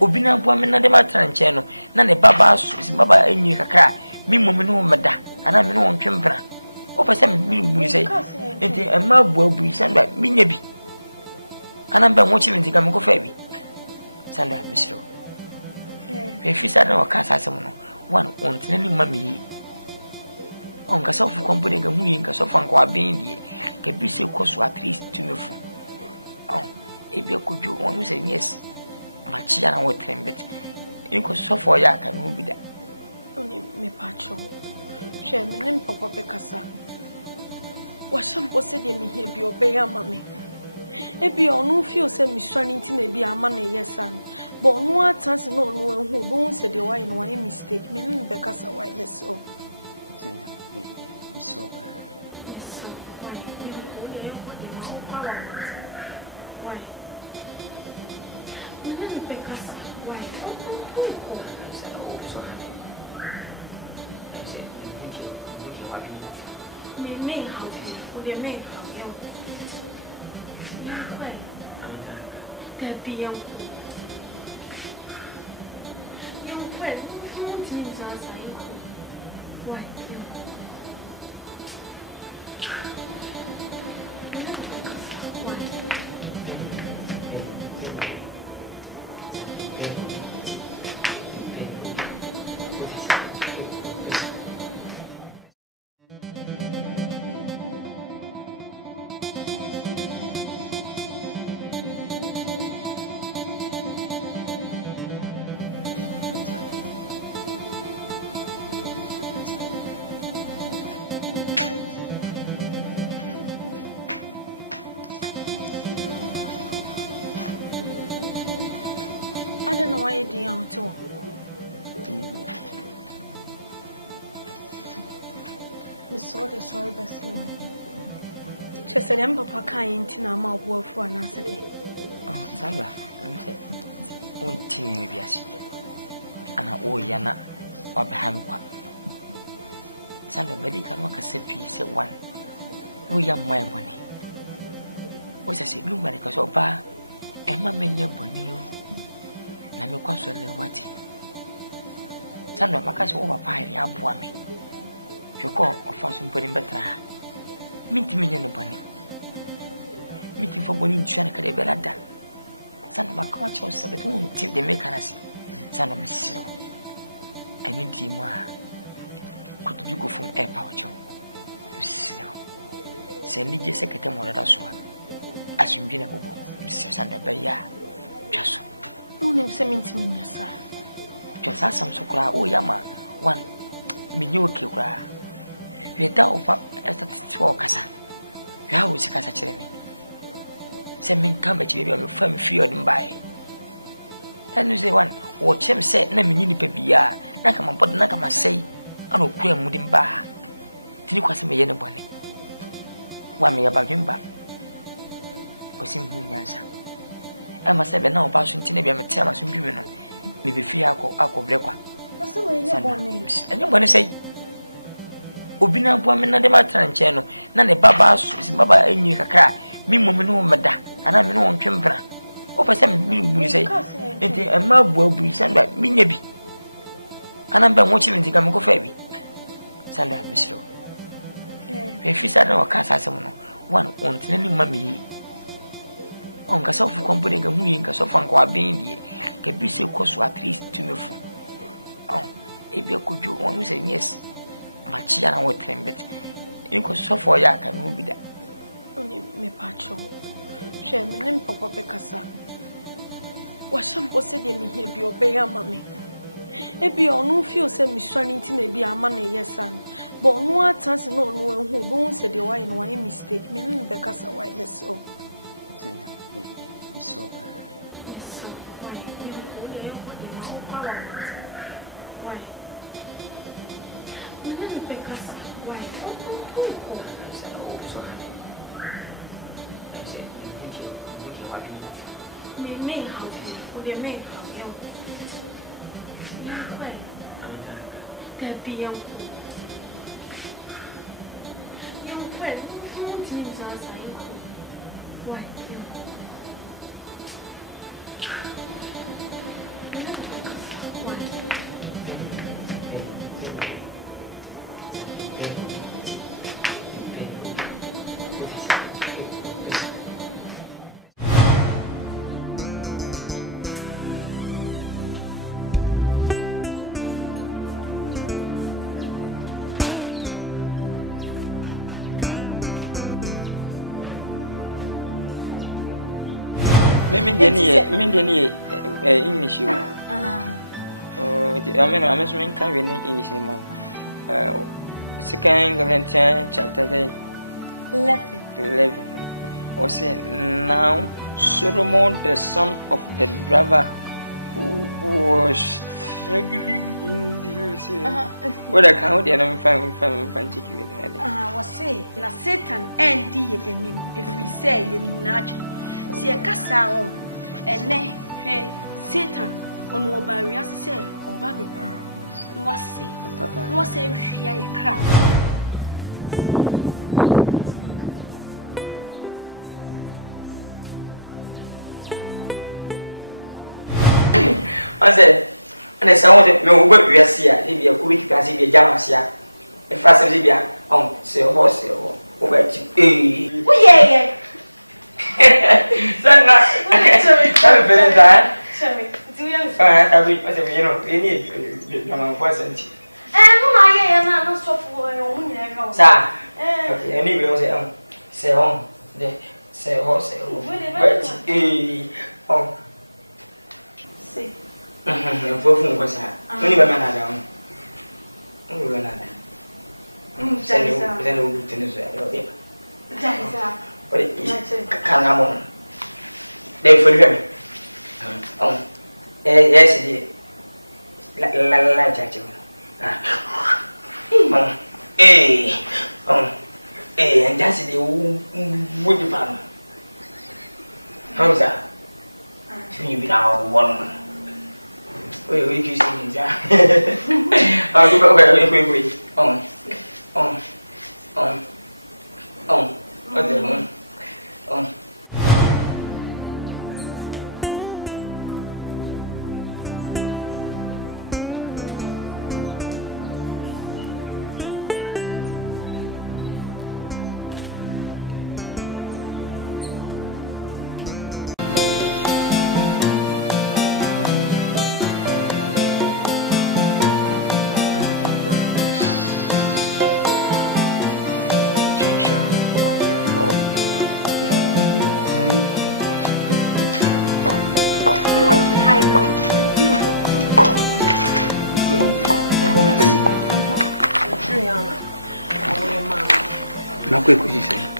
Obina woman, not the matter and channel, none of Baba's is Baba in your car, me woman, Mada, and I'm no Chimbra. Opa some will say, and my boy will be sent by me, maybe. And I'm watching in the Gamma Ferry. Sandra, Miss Rowe. If you said no, cast someone, one won't any mammy. On Casofu computing a moving Casofan being here, can be so close to at least to me. Oh, if you could do one who say yes, my child would tremble, but you could so for yak and move that. Only me patron. Share me name Papa Becassa. What some said me here be obey a mammy. It be on no few send me swanning to be a man, yes, son. But no chance no one who bones said the wine why mistake, meaning Becassa why miss so. So yes, sir. Why? You only whole power. Why? Meaning Becassa why? Oh, I said, oh, so happy. I said, thank you. Me main how would you make how young? Young way. There be young. Young way, who means as I why? Young. Why? I don't know why you didn't out to. Miss Soda, sorry, best one. She said, I'm Papa can't in a mouth work for an answer. Oh, Sandra, I'm said, one thing maybe I see. And I owe Yana or behind what. Sandra, medical work a sepi said one. We are my money. What's I say, no matter because of bar, and my menu bonio. Na me kwa so le wati Sandra makasi wo papa iri aboa me hweko ofa so mponi betra minti menye no bone minti fo boni ntwa na kade belada Sandra makawa cho sabet wo tim de mekanasi Sandra mesiro ani di mo a kutuju ko fun e pa wacho mesiro se ni je sekete mo da so a asumbi na bobo mesiro Sandra be ya twaso Unim se minti minyasa. Just as some sukra, oh yama, one minyoki kura. We down for a statistical casa. You are with Casa Cheremy. Send me come at you, I'm firm feared and by. And you say one, what Chem said, Namini Pebia, Nakama, but Nakama say, I don't queer Mudim Bar. Did you call me any bonnet? One me about him back. Or sim who answer. I must have now about Tinabia Matama Sumbuno, maybe free alcohol breakwa. And you want to say, Obina woman, not the matter and channel, none of Baba's is Baba in your car, me woman, Mada, and I'm no Chimbra. Opa some will say, and my boy will be sent by me, maybe. And I'm watching in the Gamma Ferry. Sandra, Miss Rowe. If you said no, cast someone, one won't any mammy. On Casofu computing a moving Casofan being here, can be so close to at least to me. Oh, if you could do one who say yes, my child would tremble, but you could so for yak and move that. Only me patron. Share me name Papa Becassa. What some said me here be obey a mammy. It be on no few send me swanning to be a man, yes, son. But no chance no one who bones said the wine why mistake, meaning Becassa why miss so. So yes, sir. Why? You only whole power. Why? Meaning Becassa why? Oh, I said, oh, so happy. main house, with the main house, young. There be young. Young friend, who needs us? Why? Why? Mendeni English. I'm assuming can read English. Second Corinthians chapter 11. Or say now Solomon, the son of the driver, who was struggling in the house. What I count the enemy find take you in head. Was say, na Satan and the if we say you nudge. See a cassa on and ne Satan on what by us say or baby was say she a crap. I said, and I sounded no what we are seeing, if you are quick, can see the Jamasia. A fast as if you are on, say, horse, or what you. Oh, yeah. Son, I'm feeling that. Show me. Do you know, we need your present. And I am not so for sir. Okay, anyway, say home. They say horse, say oh. See. For was that? Only by man down. Only by man. Send you to but it can't have on. They forgive me. Oh, yes, like and that's the woody pan. How's that? You be now one. Wait, you see, I'll go wait. What's the one?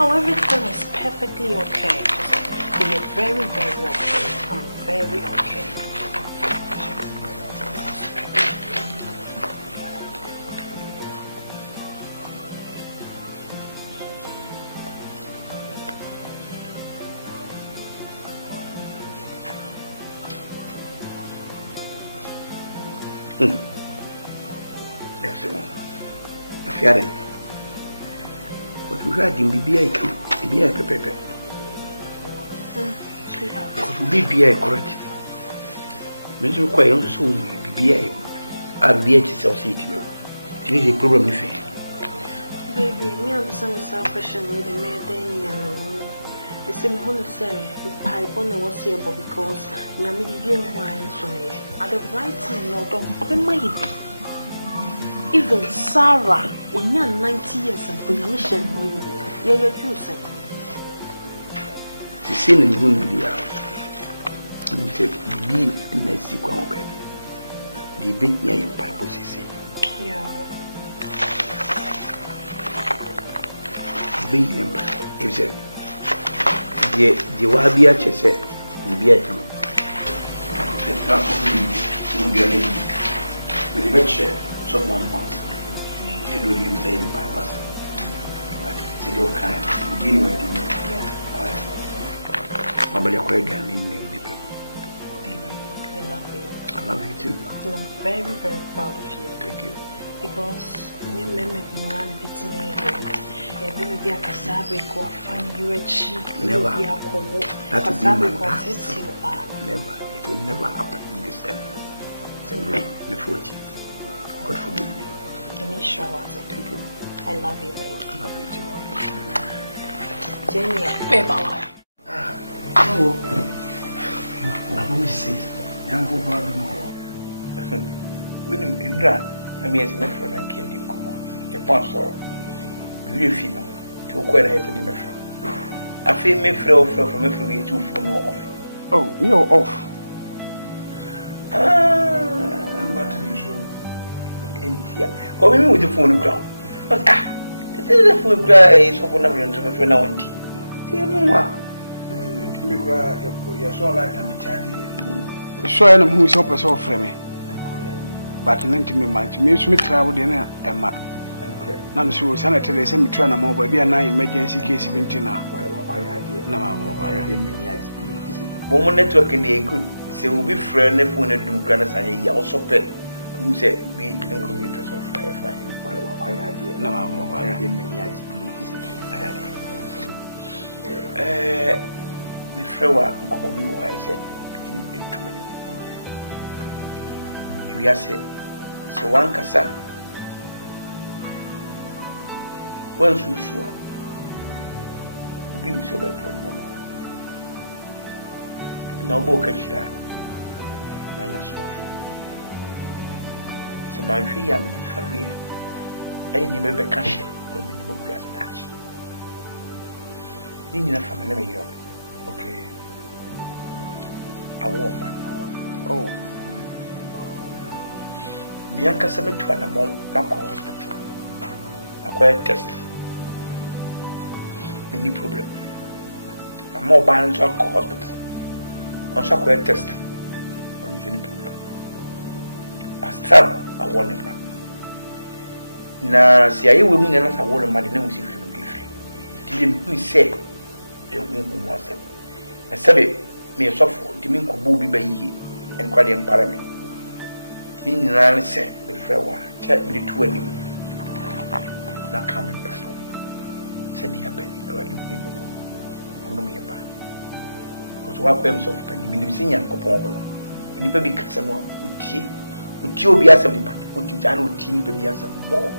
Oh, everything is perfectly okay. You're very, very okay. I'm very okay. That's it. Fiare. What you had in BBA, BBA pepe. Could BBA correct? Mr. Quay on the soul, BBA. I'll be at itself city. It is a problem if baby, me understand this question with the maid. The same who say, I bonnet was here, but because you are medium wine from here at the right time, no, don't open my head. Even Sarah, when you're 90 years and when you're mission, you're true, say. The same in the room, and take be in the sequel, baby. The big near Bible, yeah. Big empire, if said. The Wabia said, will be at home. The transformation will be a lady. With the bed share, someone wants. You do you say in my bus. Say your kind, begin with you. Alright. I'm going to quite get in the people. love you too. I'm very, very proud of you. Thank you. Because you remember me, baby, I can say, "Go find you a cheap." Never. That will be my last. Never. It will never happen in this earth. So, me fortune. God forgive me. Let me show us. Thank you. I love you, baby. I love you too. Jenny, baby, oh, let me see. Young woman. When in that, I mean, as a friend, I can't do come on. A pastor, you feel to acquire it in the friend. I feel me flow from every 2 for no off. Oh, you're off. I'm about to be sure. Come with the phone ground. This is the phone ground. Is open up your friend now. You're so like I'm a so I am who is up as all for me. But not me much. Me travel dinner, Emma. Now, so sanitary, they send me to an mobile, be an emergency case in Tina. No, Woman network in the good. Say, we'll be friend if we do grants and you also pet. Who said, be incognitous of fire. No, the Frewa, Kobe, I said, we are said, so one cassa. Once you saw, be so that one moment. No book, I shall. I just off. So my free am for real. I never cash it when we book gas patch. You need a family. Okay. A woman. Oh. Bianca sent to an amount, not hospital. Acquire test. Any problem. I'm more balanced to hospital. Also acquire test. Any problem. As time, I want them now. Now, see, I will win another word of my name if you be free. Didn't we say, you win once. And Sabi, me a soft, Dimin Kubu be and quite empower me. Meaning, I say, the fair one, check me to any. Not coming back. Said the happening, or I didn't give up. I don't hear back. Because what bems of penny, meaning senior Copon. In the baby Cassamo, with you be as a party, with you done with tea, baby as a more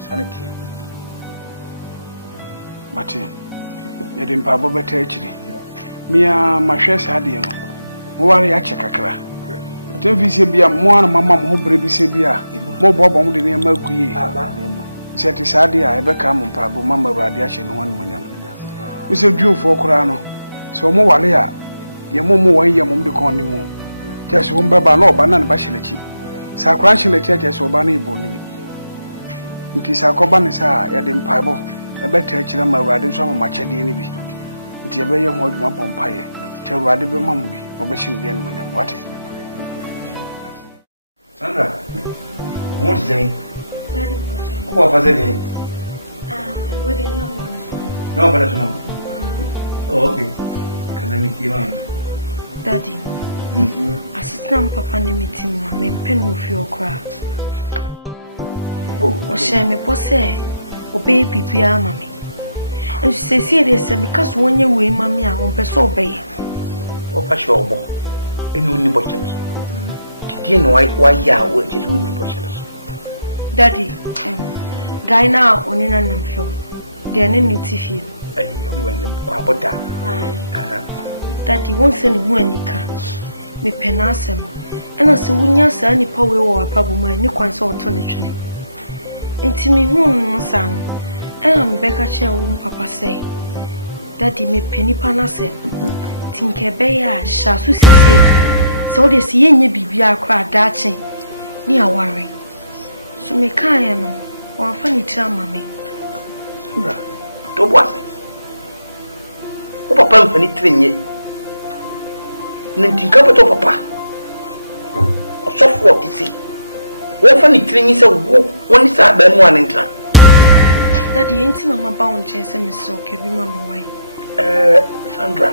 sanity. Martin, you didn't probably tell you. Me, my shares had you. Why I check a crack. Don't be say be a more mamma who baby say be a more bob on the name of Guy. Set his idea, I become Pabo Mamma radiation 1 million. We say Jew for Corano. So more Walia, your momo way your mum the corny moon. Just one baba no banana bashinachi. Sa crunching the church as Obani Boni. It is a cobanisa, Yadim Pibo, a better children my riding some of my chadini. It is a very much my pompire. Tell Radiba Mammy, or Bashin Bien William. What is Sandra, what is it? What was it? No, but it's not. Oh, okay. Can I meet you? Daddy, assistant Papa meeting, I mean, pen with your cry. Oh, share me, posse, or baby, be a mammy. And she says, here they say, because one year way, mammy, I won't obey. Oh, for sure, and you need watchers. Didn't know why you are watching watchers. Daddy, guy now on in an film. They are any TV. Daddy won't send who any can. Me penasem. And I say, when you say any power or a pabble, my new consort on the train. Into me, whom, son. And I'm Becca chair, whom Papa say. Daddy me penny panasem. Think a bear shall see. So they see any BBR crowd datching near worry. So me can't or funny drama me. To what? Oh, Papa, funny twin yet. Nothing covered to Papa. Or so what is it? What funny twin is a walk when it's out by 1 inch. Daddy ain't in my bound chase and Miss So Kevin Mamma way. Sandra.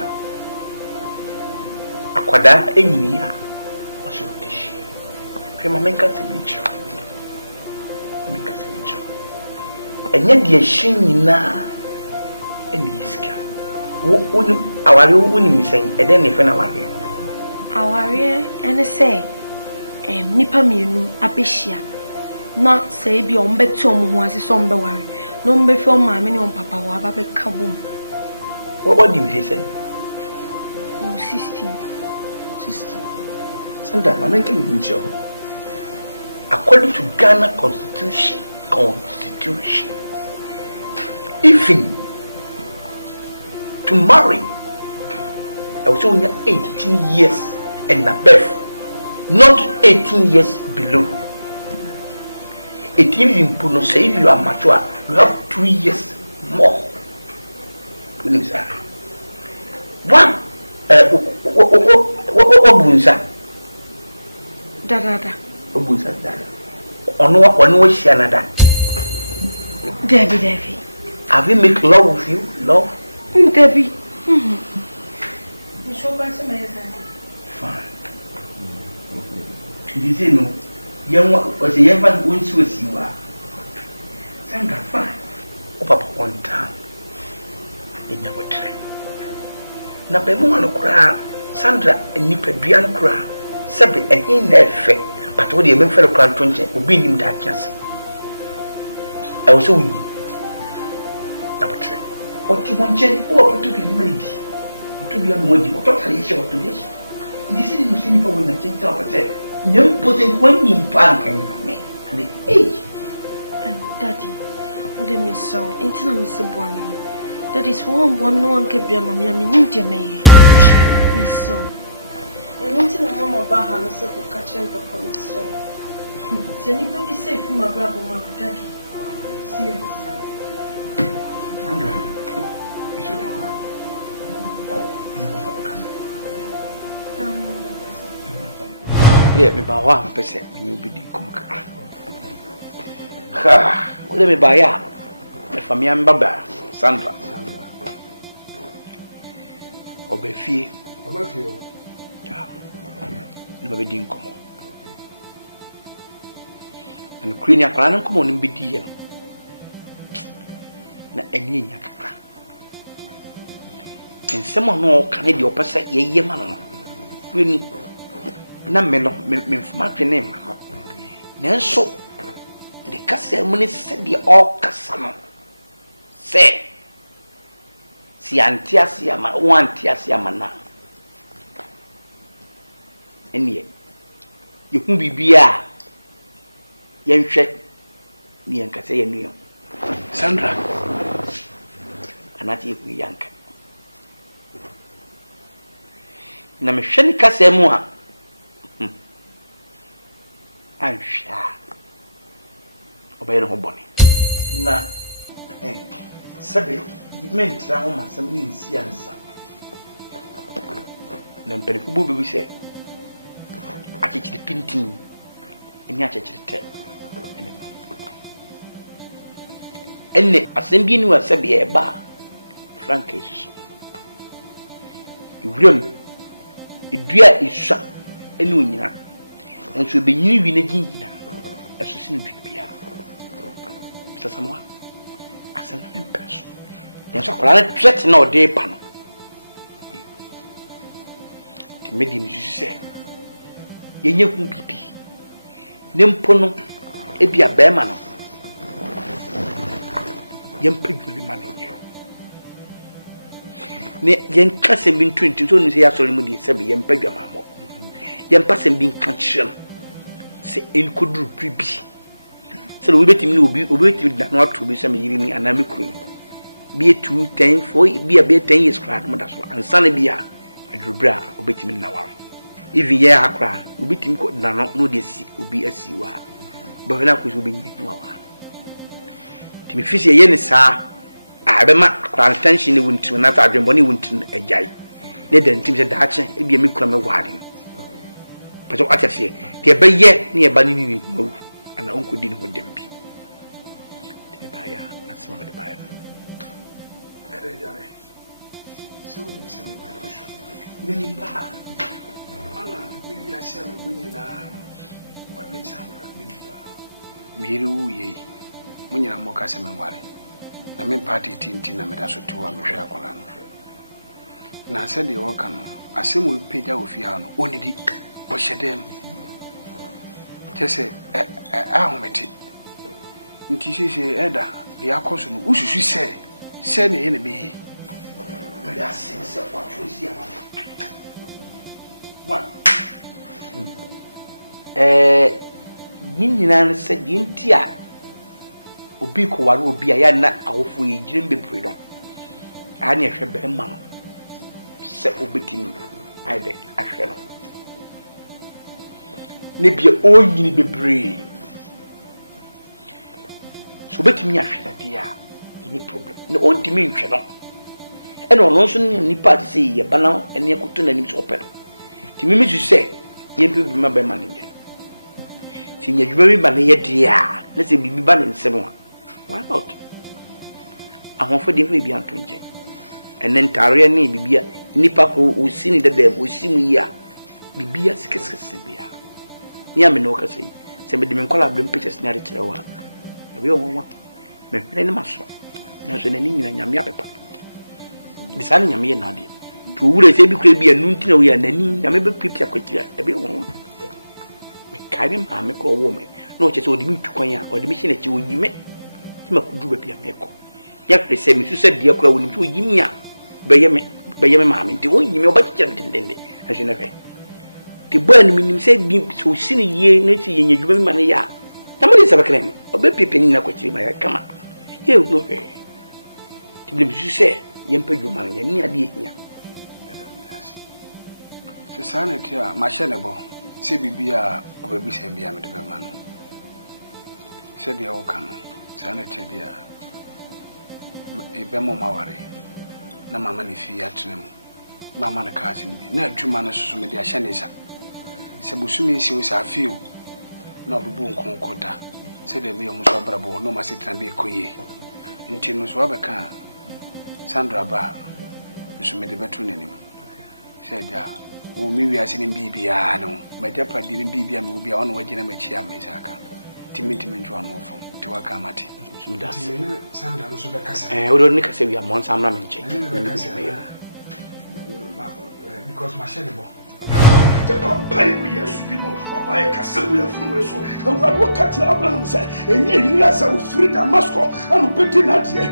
Aquada, any or so dish. Prima menka se bicho. Menka se bicho. Enye de hyin na ene iska. Wo aware wo ni misen e den ne fe na aware. Aware ene say nipa mienu abehia na say bi on beti om ho ase so on be ware. No mbe fi on ma me ne on papa wa ba be ka bom. What do you say? Oh 16. Sandra, I make him good job. According to Ghana Constitution, even to marry, I was only 18 years and above, not 18 years below. It even pronounce if you are mature, you have 2 years more. One, Dada. Obusa dada. Ono Shanada. Debbie. Have you make love with you? Love? Debbie. Fine. You say no. Young was a young man who was you are. Sandra, fine. Papa one time. In our train. Na be mo anokra Sandra eni peduan kra sebe ehin na efe but wo de me fere kra ntonche obi nim da kyase e wo so wi na botre o ti monche o pato bi ni di to bi anu wadi o to tare ye o to bi ndi si no si ni pa wo na chencha o pete nyem poten kwa nyim pa nkan me ale age and daddy o de me so intina me se bo ami that is one no one can be a mammy. I mean, you may. So, and until the mama Baha no self of catching for me so. So, you can be safe from my brother, daddy. Serious. Sandra, it's okay. Yeah, me ba 1% when you be come kakra. Ha, o le me ba ya. E famia mbaba, Sandra. Obefie. Yeah. Never did come on. And Queen Yakan come on in BD. Na any yakaka. And someone no Canadian opposite ye man. Queen Namelo, me from name. Nanso, the castle money said the all casano. Say. Si antiasia ma wantiasia mana enie ye hu bibia ye nhwe ni yankase ye nuyo Sandra anati ku yanka na me hwe ni kase mu a anhwa obaye no boni na sabe mentra ho masam ni nsia nsa na mperifu bu bi se akechiri pintin enya akechiri te enne asem bi ni wa sabe e ba frank eso iwrem idua isua ene onyina enso be nyini wi na ginyina eso sinu bibia sasamwa asana mempeso Nenso akola na threat na ode pa no. Ti medi mi se. Yenye hu bibi. Ne mpo no ebia be ma no. Yempedwe bi ma no nye. Ne yen kase bi 20 so no se ya sori mu di se be yempedwe ma mo. Yempasem bi nka kire no. Se enkoduru bibi. Se no webetimi ni obi obetimi da no ato bi se me yiri ni aname kunu. Be 2 10 4 be a bit 10 years cry no that's and son be a adrubra obetimi na ware even ye akra obetimi ko na no de si obi asi wa ba na ko so be nyi wa wa timi fisi ye ne sa a be ma akra attention ne wuntim na ta adwembo ne wuntim ajai ne da ntim se da ache e bia me kura me ware pa so atase de be ye ne ye ba ni ana onko di ne ho dembi timi ba ya na sima me de ba ya Jare. So we say mini ba ana we are sharing we na Miru ye. Munya mokase menware. Na me party tinti na meda so tuwa mehwe akola no. Na se de wo kan asemu peja ofi ha no onidi wo hyedem. Tese ahometi. Nti sise eda de akoso no ususu se ne ye ne be. Meda se kwa choisi ama. One. Nyina se dinti a obi ko ware obi a ya na awofo ye girim bebre don ani ehwe be ma no se obetini aide ahwe no ne bia onyini bebre so betimi ahwe na dia any problem no ontimi nhwe no eno ono so ni party say ye bana ene akuto na nim so opero timi mi su se ye bi ma be ma ne si nya dwuma bi ba ne ye dia na se bibi ba ne nsem a why not ahofo de fe bi anto nje enen tare ne bibia nipa ko osini de dem osimu yi a bibia sikesese bia ni ame no kase se me de men kola blem pictures na re kire wa abi onwa me hwene ne maso na so na ni nyina nyame apepa bisani nyame ye na de to wure se bi kura bi anu ntina wo ya nani nyame be pipia kwatira abi onwa me kai me ma me ko wo me no che se odimi tukwan ya odimi hye na che onyime ma kudu ba bia me ko ya prese mi su se dia kura wo ni to yimi a beyeme ma me de onyime oba kikere dendende ahwe na fe ti bo ani minim se bi so sine ye na ti ye dwuma mi ma ne ya na mo de sabakren oba pipe ni na kwatiri ma ya kama ye no fe ti bi su se ye mpa dwuma ya ni ade nya se sanity a ma hye ne bo se bibia oba bi se bia me de be ma no se dia wo kan sanity dia ebe mo maware na mama ne fi atrem mama na kazi bi na adwuma na soso me de ahye ne sa se busumi si o sa fiu na obubu nkonkoda se de be o muso brabo no ma sitra be koye nti no so abeka Sandra ba so me de beto nenim se ja o mi wi ase ne bibia no ma japa di ne bibia me bibia ono wagina ma chi ame saka timi ntwa no fo ti waka mate so me da Sandra no so be kasa o ni kasa wi amon samra me nche because my shenebo pai we yesu dimo oba kasa we afunu we so awurade wakati Abraham say enye ni asa ofiri Damascus anu peti na de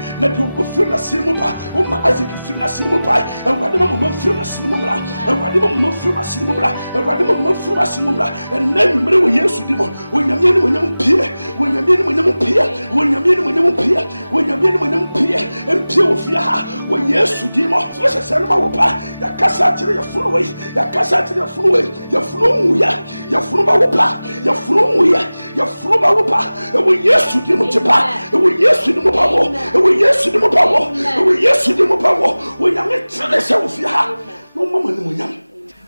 ofiri na sinu pa o ma Isaac ofiri na sinu pa awurade ma mo ofiri na sinu mra awurade ma mo ofiri na sinu mra awurade ma mo ofiri na sinu mra enna mre we yesu dimo onyame ni onyam pie onyame ni onyam pie onyame ni onyam pie onyame ni onyam pie empie ofia ha we yesu dimo so se no ma wo pa ya kasa tire ya funu we ya kasa tire ya funu we ya funu ya funu ba wo pa ya funu ba wo pa we yesu dimo chepa we yesu dimo pa wo we yesu dimo pa wo we yesu dimo pa wo we nyame tire se ofia ha no mama ni mo nyam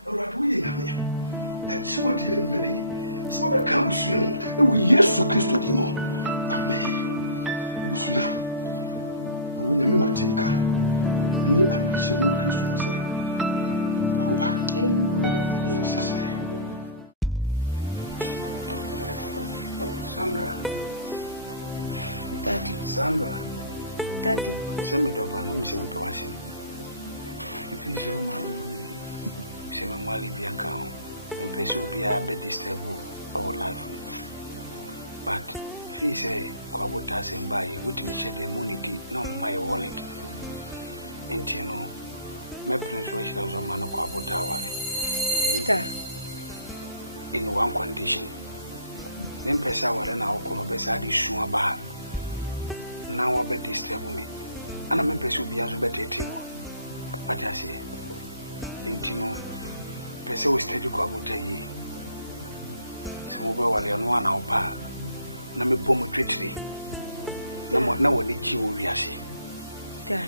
awurade we nyame ya chi wo die mene so be kam sunu we yesu Kristo dimo amen usuna we nyame matinka ni abishe mo Kristo se Sandra. Daddy. Send to Banu, me send me Pawashin. If you show my send me Wally be account, and pursue be a bit disturbable our life. But if you say, Kwabutas and buy, would be shed the money, not my wallet. And you know, my prince was a man of Kwabuta Wally. In one condition. Then Pesa were now Konobesa di Shumaba. Now I bet disturb me. And I may pursue beyond the better thing. But I say, Intino, Pesa was steady Kwabuta ye. Some mobile while you know an hour pa. Name pomo treaty. No more now need you will be a say. There,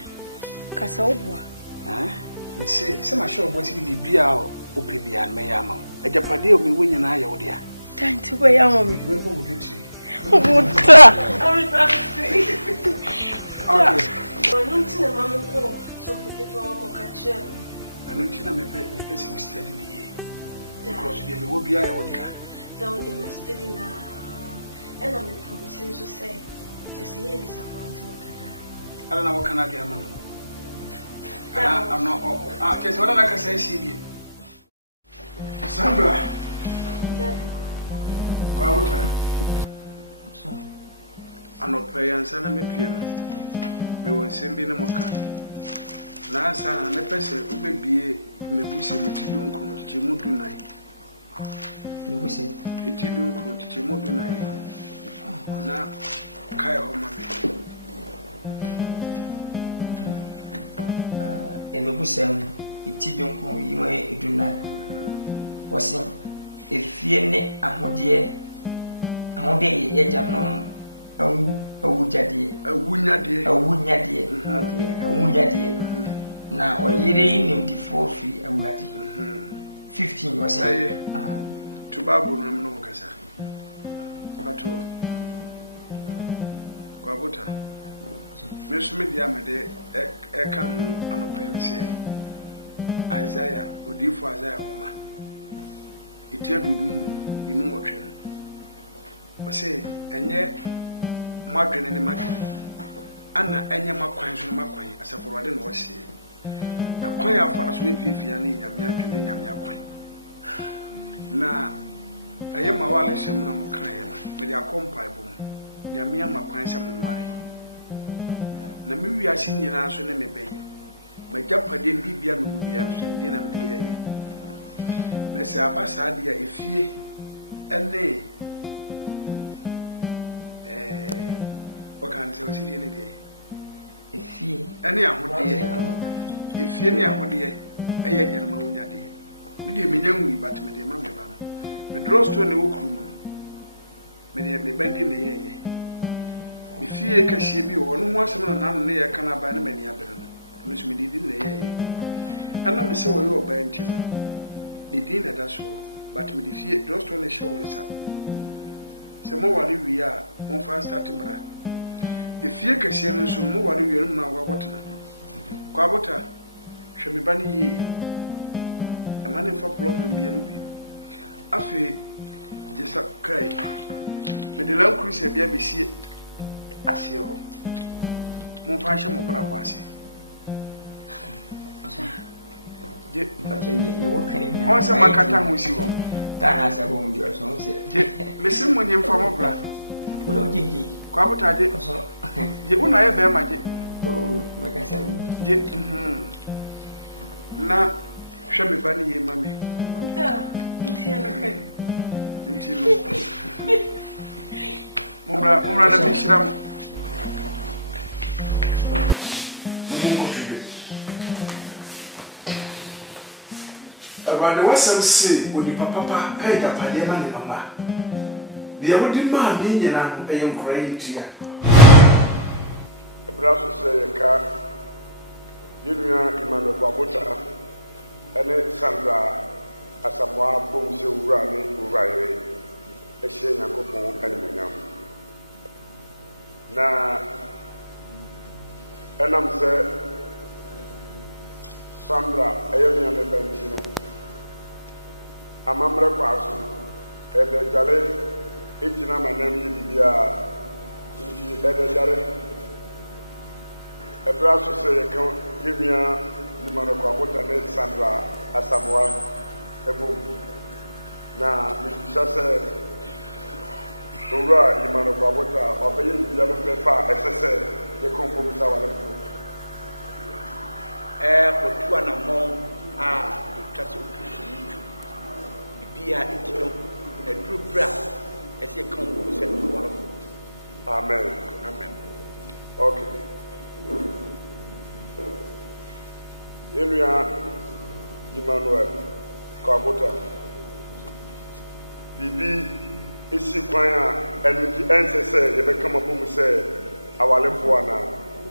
Casobua. Eh? Me say, some show was in the beer or Opibia and Mayama. A Japade of me winning I owe dear. Time to weigh on me. I'm not saying. I don't see a man go, so we get to our catch. I don't think I'm a person who steady because you will be a down there my study now. And I'm promising to say, just hear disappointed what I don't know what can I do, man. I'm not. Just what I can say, CB. Sandra. What time? I'm not paying, son. I'm a piano. Me will send me no more. Now, son, I'm a person who may be me busy with you don't come to Chimudu night. You will say, it don't come to Chimudu night. Now, Kai home, and the Bussam, it don't come, you may do not. Was if you need a dear, I won't be a jam. A wunya dear. Now, or ye named the 4 feet and 15 was a to Babu no Casa. But Guabuta Miss Mediamade, come and open say Isaiah, would you for Isaiah, Mama? It tell you, you know what you say, and yet. Margaret and Margaret. Anna, and your Marquine, Marquine, as a for I didn't was here. The choir for us with Fiani, Yamiakin, and Yamiaquine. Now, I am a wally seminar Mocran, with your compile, Yamia Marquine, some money. Now, maybe I seen your answer in a bay. My Japa didn't be beyond the dinner. Let's say a bass idea if ye and nay. If ye any if ye near what dear, a young woman, dear. We did me young, but me the mammy ban. The draws to an oak room. Many have me bending the air. Me fear can she be one once and another layer can I buy many other. Miss me did in the air. And I'm so you are bent you. The dinner that's all, but me the fear draws to a show is up. Some more we are, one fast starting bra. If you can see no so more worry you now what na. Kwabota hwe me bani yi. A man for problem bi anu bi. Afi jesa kai. Me de law cruise bia be sie ase ho. Mo fa hye mo bra kwase. Je Bacheni wo kan ni. On se makata ho si ho. Ta na sa bo ndi o so se. Je me sim mo nyem fa mo bra. Wo lo jinji. Kwabota je je una ye be ma je je na hwe me bani ye mami da tiano kai ntino mumra na bishira Abande wasam se odi papa pega pade ma ne mama dia wodi ma ni nyina eye nkora yitia Brasso say ka Junior Emmanuel Kwabota ene Sandra Asamoah bom se wura ni wuraye ehye Yakobon animunyam na enam se Sandra eyemi ane bentino amamre kwaso ede jale ejina manam yi bibia nti ede jare Brasso say Junior Emmanuel Kwabota ne Sandra Asamoah ebom na misha se owura Emmanuel Kwabota obaye bibia no pepa esese ye kompromisa wale ko otua na mo a twase opisu bibia intino edru bra ese kan wo se wale ko amen amen okay Junior Emmanuel Kwabota bibi esi kwan a enuji ensese ye be kama bomu se awalefo ana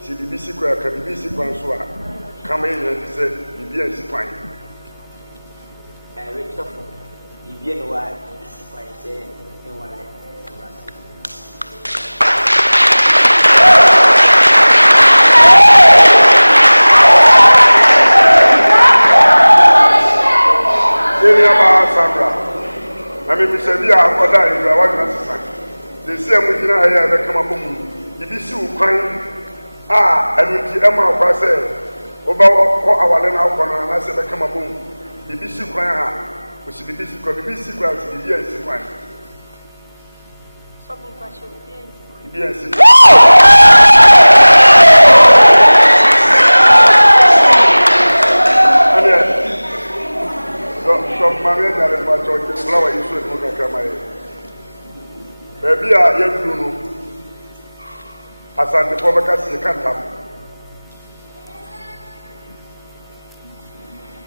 si bibi si kwan ka bibi si kwan so a kama yen se bibi esi kwan we tofo bibi no wa esi kwan se enwale na me bisa bi a akoda ira wa na sesa de se mu gina ha ya be kama bomu bibi si ukwan a anuti ema okwa se oba ko awale na akwa na se be kama bomu bibi si kwan a o si bibi si kwa si bibi en si kwan so bon pacho bibi en si Maria na le pacho ke flower isu e mo ka mai baby a yaduru no asante fo be ka sie kantam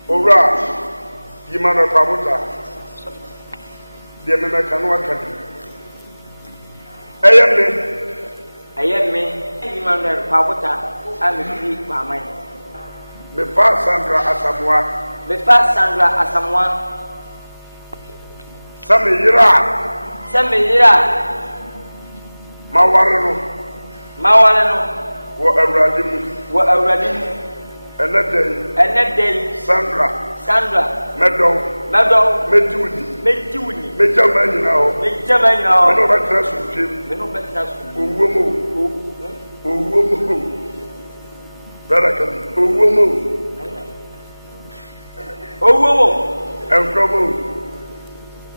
ora yimano kwabota de me kanu akani ayemme yimano kwabota a me fi ba mai me fa Sandra Asamoah Samira Mawarano wa awradimu enedei Sandra Medon Mejiwuni Mejama nyina ho no betra suntwem owuomo barakadi owuomo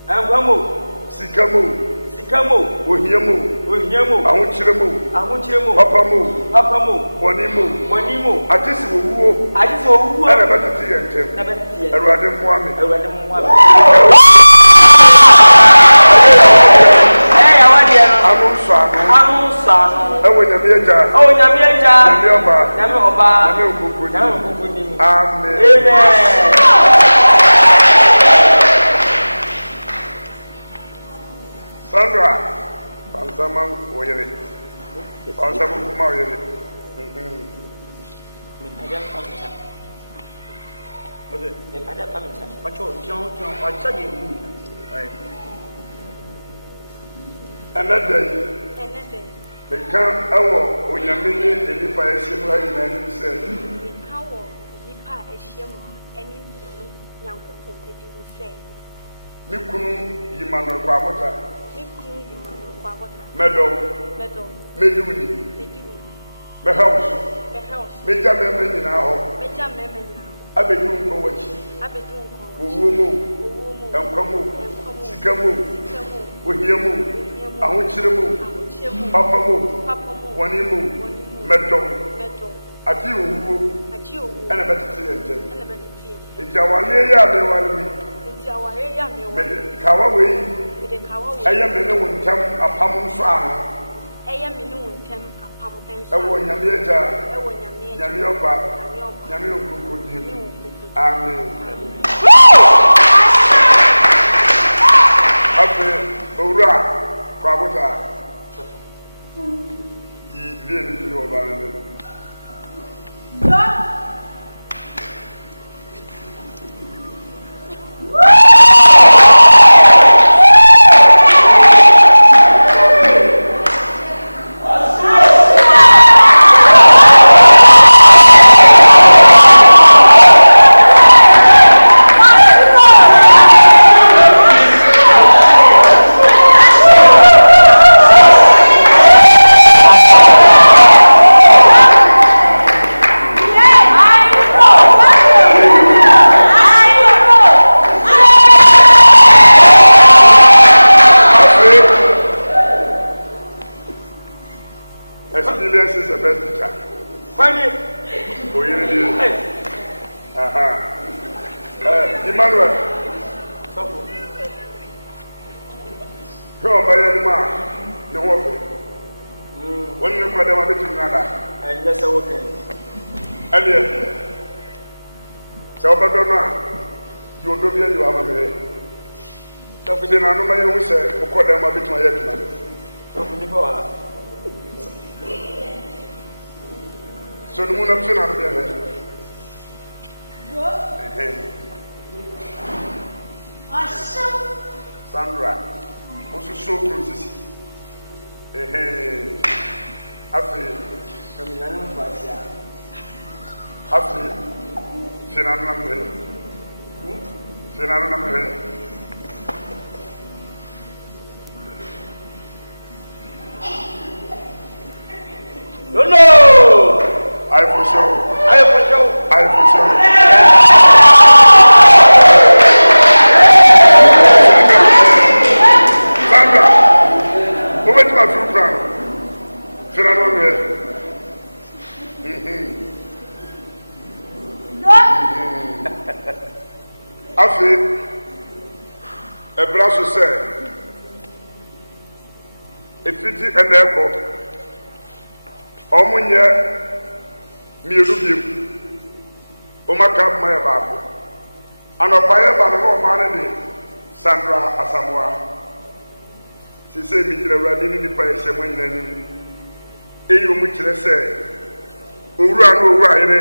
Enkwamo Sikamo Ohiamo Ahunchiremo Papamo Bonimo Ajisi owuo ana batiti yentem Erwade mmoame Anu sano ewo nyame eja nyame oba nyame okukuni amen Sandra Pansama oyere Pansama kuma oyere Ada pamsa Oke ada pamsa Pacho John acha de mu ai Another they come our onyamene enipa ehiem ha nyina ni se kawo nipa ehiem eni nyankopon edi mu se mikunu yimano kwabota Meadow Mediuni Mehouse Meja meme nyina ho abedu nko wachi owuomo enkwamo sikamo ohiamo ahunchiremo papamo wonimo meadow ati owuo ana betete ente ijawale ya mewale mi kawa wei aya me ne wontam apam nso ano aya me ne wontam apam enso ewo nyame eja nyame oba nyame okukudi amen ape owura kwabota yi vie ni fi oba ne Emmanuel. Go by your man, the warfare. When you put them a bit in Nada, and yes, okay. And yet, so Badona, you will do you have a minute. So, if you know, my own say, who call them a bit my head. So, the moon of Sinner. Sandra, also so close. After Afi Ebra so say efiti eneko omunye mielu biem omaka maya baako anopaye ba no ma ne de Sandra Asamoah sise mi jira wrade ni nipa ehye mo nyinanim eyi omu kire say owura no owura yire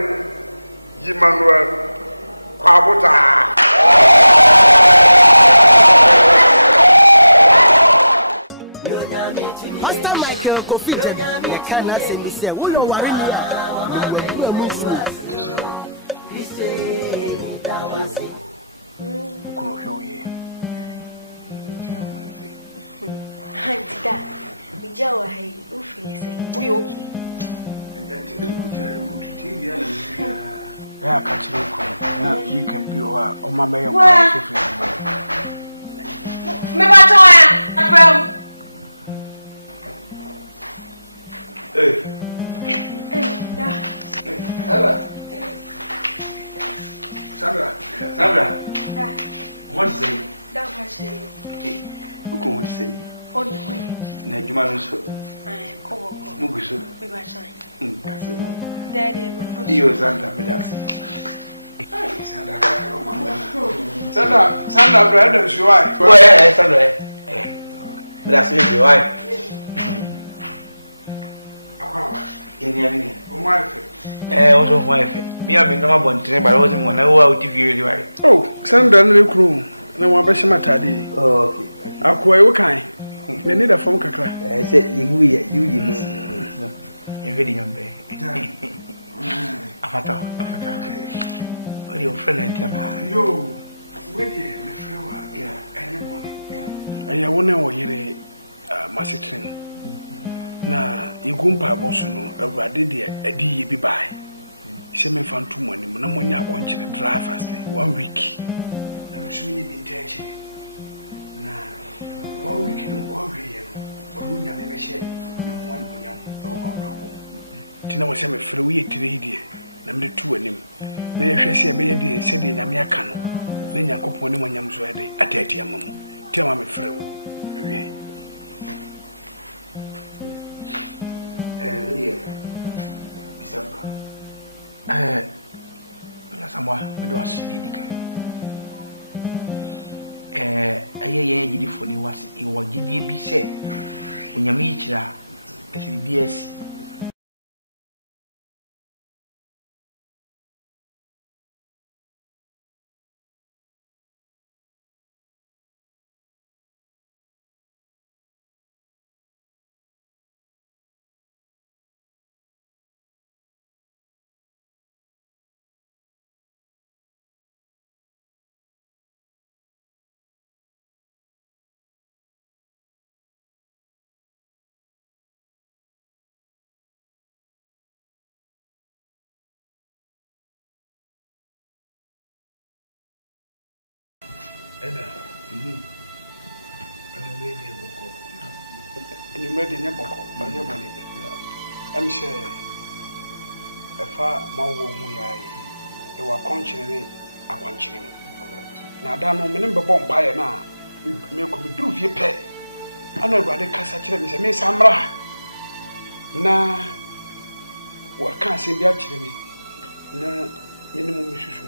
Emmanuel Kwabota Pastor Michael Kofi Jebe, the Kana Cindy said, "We are worrying here. We are moving." Auntie, we jaw hey, you feel say, we okay. Yeah, catch you. Yeah, you can be what? Oh, my man, I'm so free. Me ba joya, Abraham. Hey. Hey, da. Ella. Sandra. Sandra. Da. What is it? Da ba che. Who can we say? Oh, no. Na juma no so. Ai, ko. Muguso. Me ba chai. Kasi. Daddy, me for. Iyo Sandra, me das. Sandra, Sandra, brother, she why? Oh yeah, Sandra. That's me, why? Ini. Wife. Also wife. Me have been come about train, but I wasn't one. I was TV really right. Oh, Sandra no crew. Na wa beshi matade. Oh, okay. Akwa e wukan. Na need a phone kakra. Say you did this. You very young boy. Afata. What your friend and tell me? Yo, where the me friend wa? Yeah, anybody. Yeah. Aya wona wo yire masitrin. Na igumpa aboso no awurade de adi ye bi bai. Se me fa ntu mani mu na monya akwankyere dry fast 1 week. Na no sumi ni ntachi. Na 1 week no kwa hwe onu nya me behye na ho an monyam e wo mabrako. Tina wo se me frɛ wo ye tire hidie na me tu anim. Na ye hwɛ se me ye de se de nyame aka no. Na Nyankopɔn ne monyam so ade atati amamu. Tia ma me frɛ wo. Hwe. Samoa, me do asidi dika. Aye gidi fo ni wase e wo gidi bi se onyame yi kira e se bi asi. I'm ready to go. But you're money. I'm saying, if I my woman, you are conscientiously a conscience. Now, I don't know, bomb by now. Me could do your pet. I know what the Cassachel is a Miss Amra. Now, what can't say be actually me? No, minimum Mrs.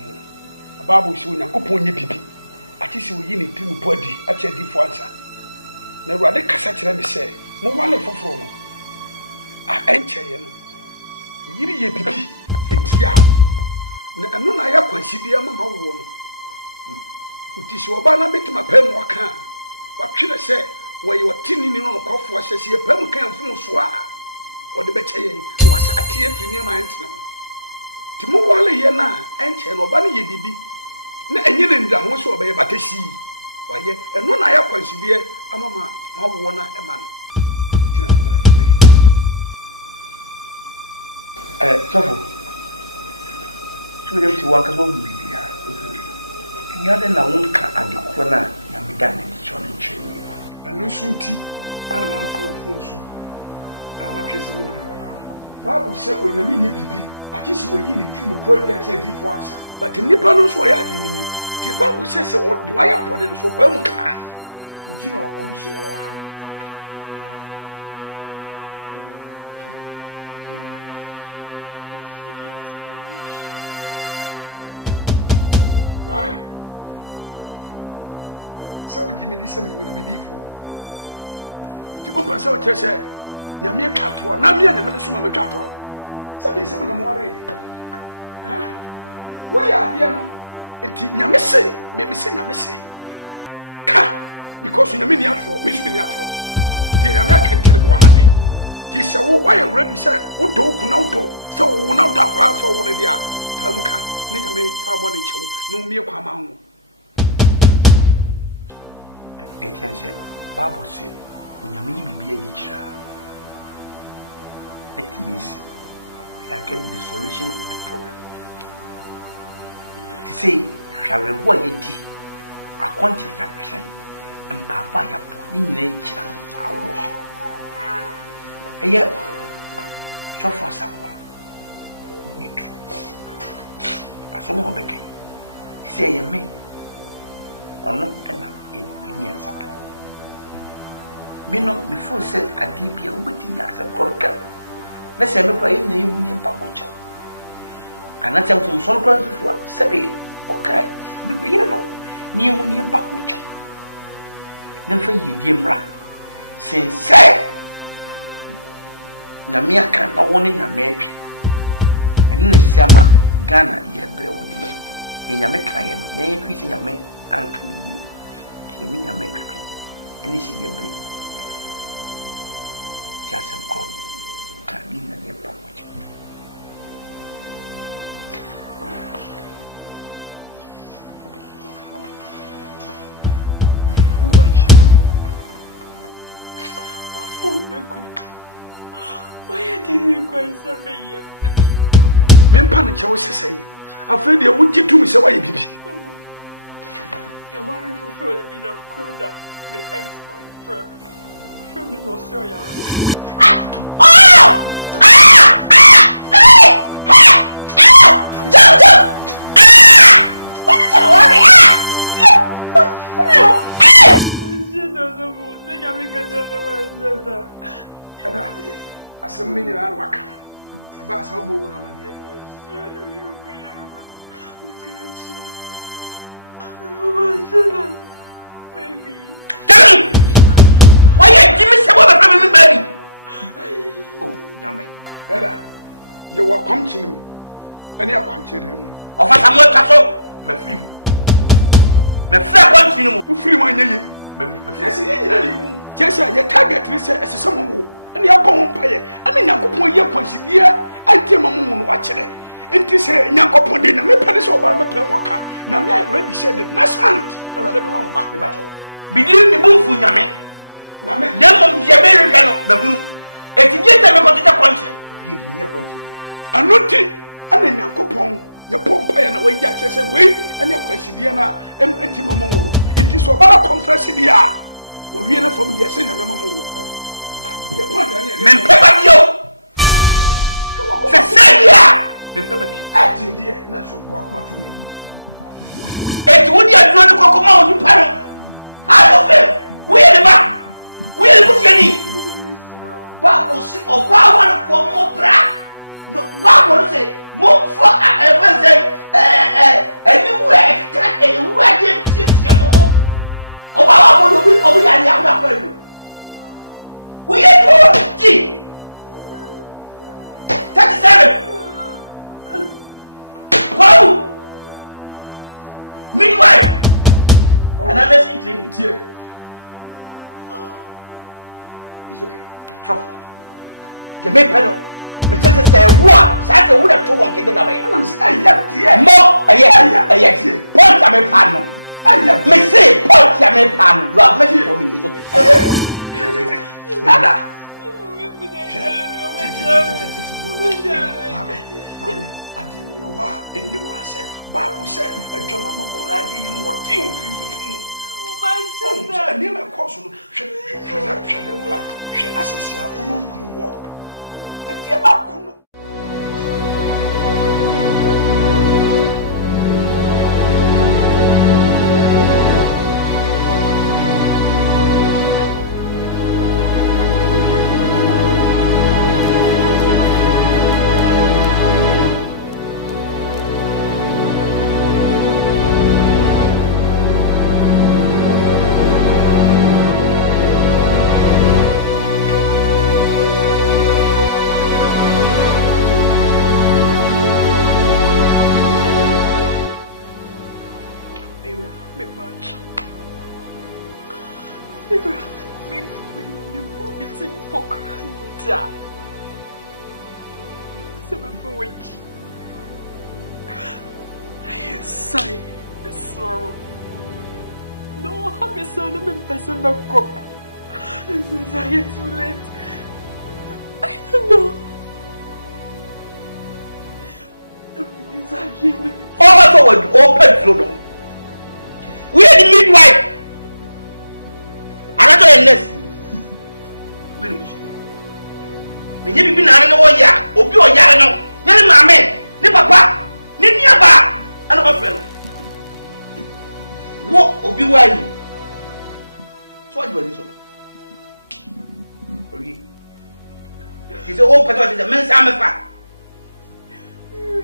A babu is when I could pony baby. At least you need to body at your default. Now, what the Cassachel me say. Mo wale foforo no a enche ye no yiri ye bibi etia na anu na ya kwansi bia ma wo no utisi oba na betima pam waka watwere se wo ye watini ni no kofo hyese ye pam kan fun so a wo de beche ye wasa atie firi ni ma ntena ti mo wale ye na enche no oba na ye bibi na enye na ndra ho so oba ye batasi waye enu na ya kwansi bia amama ma wo na ema no Sofo. So we don't see one because one will be here. And you are now one can at the corner and be done in the challenge. And no shooty, and I'm out for so. I'm not chasing me. Bible said when you mean bibi, at least when you need to quote that said deep once. But in Nippon, so I had in me. The Bible says, what do I am put it so well? You know, right? So we give me this and you will be different. You go pass out, just say, Yamia Catro, Namia, and the Summa Catro. Somebody said, I'm worried. We are here. Yamisi, maybe say Yamisi. Because in a miniature, Miss Miniature, the American kid one. He said, why I'm ready, sir. What do you know? So, we're not that class or one of the Tamuka, Nina made 5 1 inch, no mere Kwamang. They can say, Bible said, when you may be a teacher, that means we are getting the solution of the problem. To say, shall we work it? I want you that person. And Papa, you put in nature. I worship. And yet, so for someone, we need to. As someone became, say, you may or not enough in your second. Me no, before said, I did be a waiting as a corker. Let's say, look in the Union Papocha. And that's from some grounds before, Sabi, okay, we know, New Union Papocha. Never ye dimra. Since say Namia can not one in your maybe. And in Sama Ghana, ye bear one in your make I am, nay, increasing your make uncle you. You mean I make anything you bring. Just some corn, can mean and your package. Why didn't you quite say? Men panic, I was saying. Afraid you would get to me, so I be. You're worried for food in a cruiser, the ex-boyfriend. From me, no, sorry. Some many are working. Bass how book on baby. Why you give me some other family, baby? Oh, Yammy. Ella, you are coming and you are continuing. Of us, I'm not castle. My free. My friend continue. Free my name. Yes, your target is someone. And the upon pay, and the Yankopon ye consider, I tell my moon watching it. It is a Yankopon dinner, my pennies over my perwaka. Now, I already said it last month. I rather belong back the battle. Begin the boom for Yame. Yamam, the American, the moon. It is yet a continent country. I'm not it, and then Yankopon, your pompa and away Yakas away, and your Quasidiana, and Timamo. It is about confessing the hour. We are from the Senna Mamma. Men pepper you! Cecilia! Men pepper me. I did the natural cockma to me. It would you do the cockma on your parent? Out of him! We are the back! We are the Bushani! What will see or power for more bra? No, what will say? Move for ever say, anywhere, anywhere, oh, I will be over the other. We are doing G 37. Wow! Midwife! And I'm listening to him here. It's okay. Tough. The main panel. But just say what? That's the wood of 2 1 can do away. More! A yes. Point your main panel. Me say, point your main panel. You have message for me. It's okay. Nada. Bible said, a German Kuradi and what deal I never cross you. She Say, sir. No, I'm a son of a person of God. Since I get too late, I don't know. All of us open floor. We are the midwife. Another nurse. We need to be now. No, yeah. Obi or yeah, no. None of my men. Ni papa. Ni niaba. Another friend. What Obi why? So what do you do? He said, "Oh, Pastor, he's a man's amateur."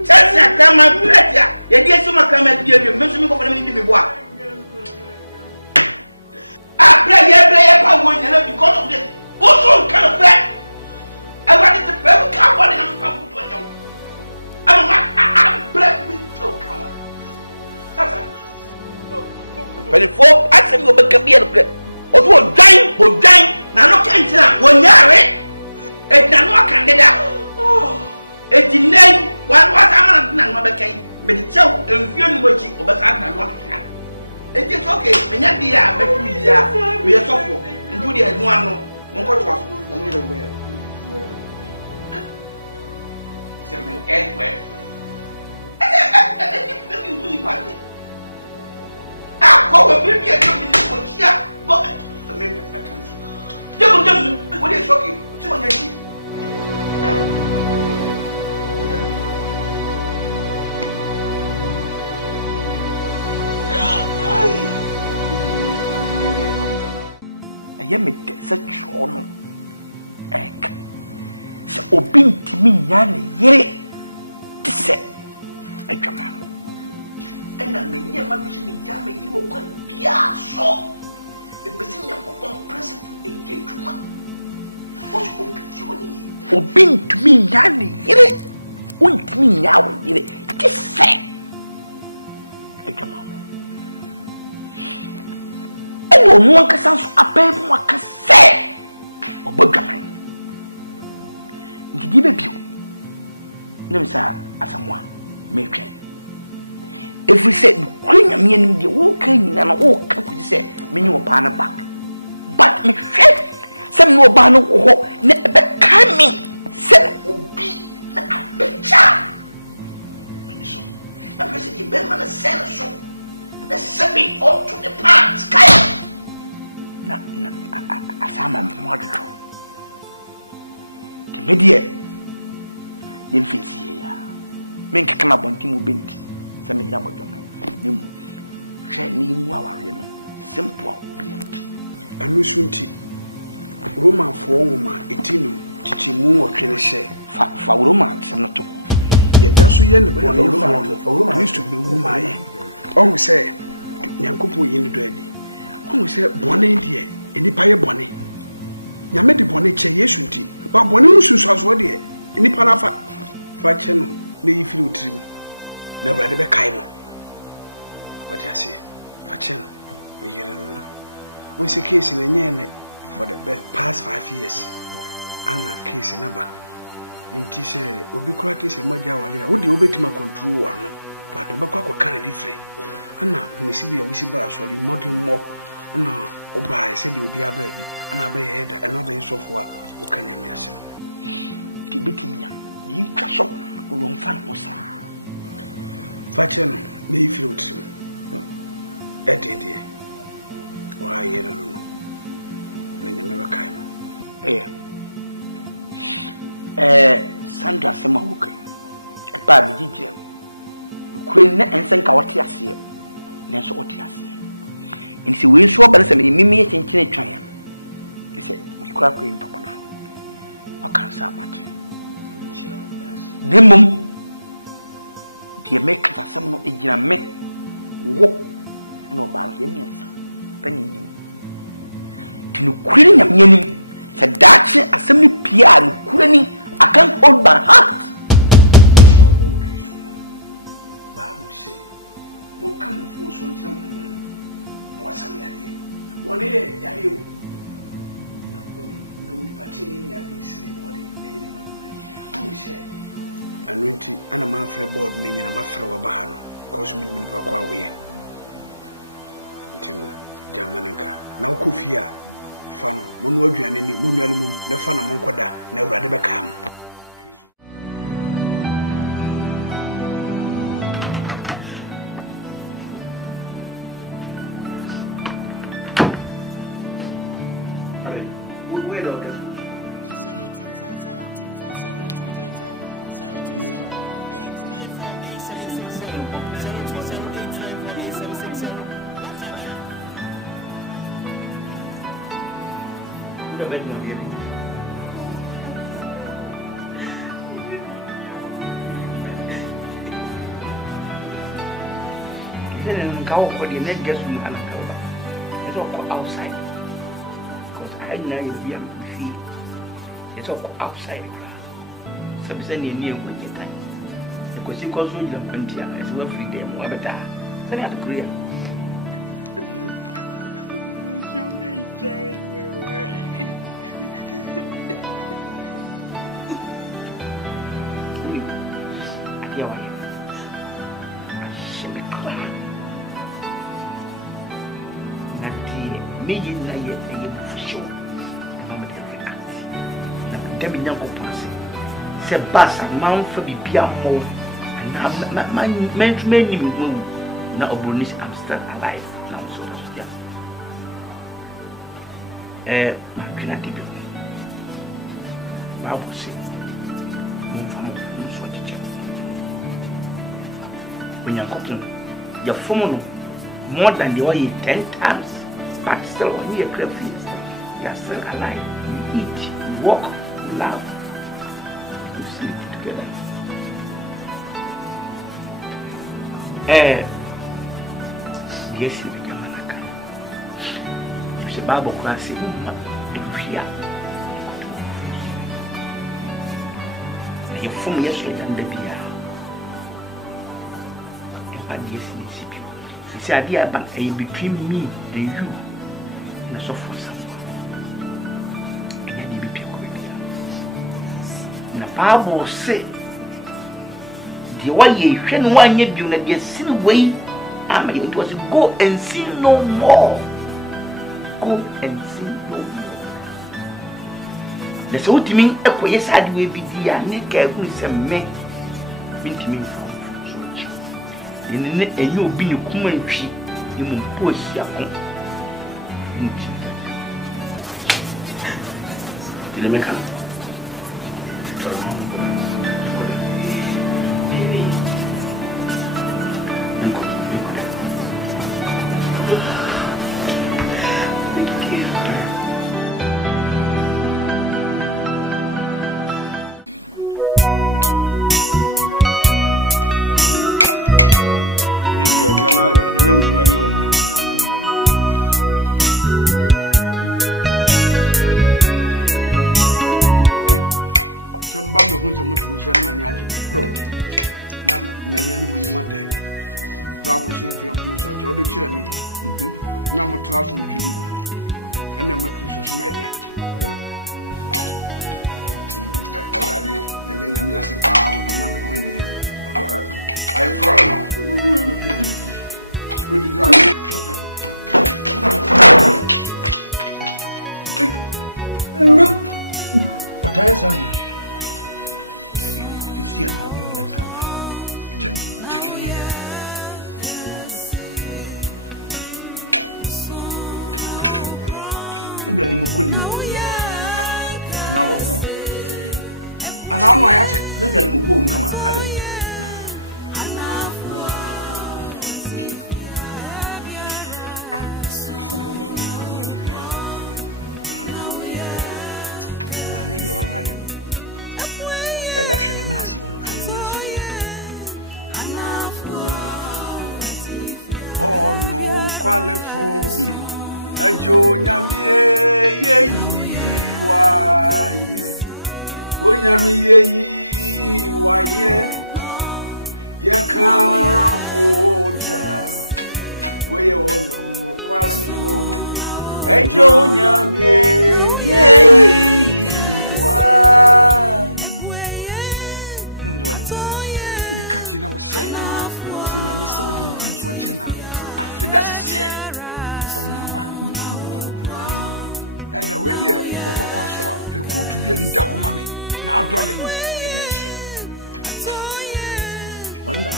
Chelsea, I come and play here. You get some come and be a mention for me to be boy. I play power winner because of this. Also, kind of fact. I wanted to play with car one and I'm from Puerto. I'm black with so come on. But if I said, you can be a play. Or dying, now look at 1 year. It's not candidate. It's the name. One was a man, not a king, but it's so infuriating what you oversat. It is okay. When I be a make we are softball into the one no coach was on the way. Some anyway. I probably be a joking for here, but the main perspective. Don't what is shocking? It's on your I am such honor. Egg. So, obin to me, Yanni, yea, to say, I come out. And I mean, near my vision, Yammy, you will want be so. The person of principle, a gentleman was obin to me, Yanni, yea, won't me now, yea, to say, I come out. One can sound a paper, one can say, or Buggerman. Did you be? No, sir, as someone make it. If we said, Queen, I mean, the walking and all could say, meaning upon a back. But me said, some no banner or never coming, said, be a child. So, I must be better than a senator. Let's send me up to the palm sky. I found my mother. The media, the infancy here. Men can come up on Timu Bint, some of them would mind. Shining Wawarin, simple bint. And no soon tea. Roman for woman, eating Chichimu or Kelly for romance, I'm not. Yet that's so young, but used to be woman. Oh, say, Yankopo in the dready. Oh, say, Bonnie, dear, any pie bonnie. Yamedi bonnie che yesunti, but bonnie sus was what dear, any panafa. Facheno, may feel trim. Never the Bekaimo. What I say, Facheno, we hear no. We see case in a yen for the past 5 years. Anna case in Abba. In Tisha, Ubiquatis and Majawalia, would you obey to my control one? But Tobacco can't different. Anna, we see a visible, so modern more. Anna, Oba said you will be a baby, and I bay head and obey software. What can you miss? Tibitimia, you catch up, who won't find Mosa. Facheno, may feel to Eddie, dear. Why, I don't know. Then you never came. Sandra Semawoke, a baby jam. Queen and Sanka what he has here. Nancy what he has here. And she will show better than me in China. He said, we crack in Papa. I can't say much. Nimum, dear makers are some no Indian men walk no bar yemians. Penny. To quitting a meaning, said Dutch assembly piano, couldn't I can't hold my heart. Won't come from some what's some idea. One day, Dario. No, patini, I say, and went to an amount for a board, meaning a mafia of Bahano, because me nipa kwa we ntino jamanenka na ukofia fan monu aduane ni monuane mum na fa na monkoda na awurade beka am outside because I know you be am feel it's all outside so be say near when you time because you cause you don't continue as well free them what better say at Korea you may join me away me na ye for sure mama dey react na dem nyanko pass se basa man fa bibia mo na many na obonis I'm still alive now so yeah ma kina tibio babu si mon famo no so teacher when you come your phone more than the way 10 times. But still, when you're crayfish, you're still alive. You eat, you walk, you laugh, you sleep together. Yes, you become an account. If the Bible class, you don't fear. You form yesterday and the beer. And yes, it's the idea about between me and you. So for someone and then be people na Bible say the way you can one you do not get sin way it was go and sin no more go and sin no more the so to me e sad way be dia ne ka ku se me bintimi from so chi ni enye obi ne kuma ntwi ni mo posi akon le mekan na mo tra so mo dwi and na makri so mede alade and then I'm just pa o na ko ne I from no good job no what I say you see how you ni mukuni na bobo ana no ayache na ni muku kama ale eda shene masi oh no quale fu ajo nyamie ye wa ye o nyamie yi wa ye ka foda we onu kwalifo ajo nyamie ye wa ti na wo se se na me se wo di so chena afi da se obi fa and we dey ko kwaso a pe ko tu bi ni da ho mame na adole no wanda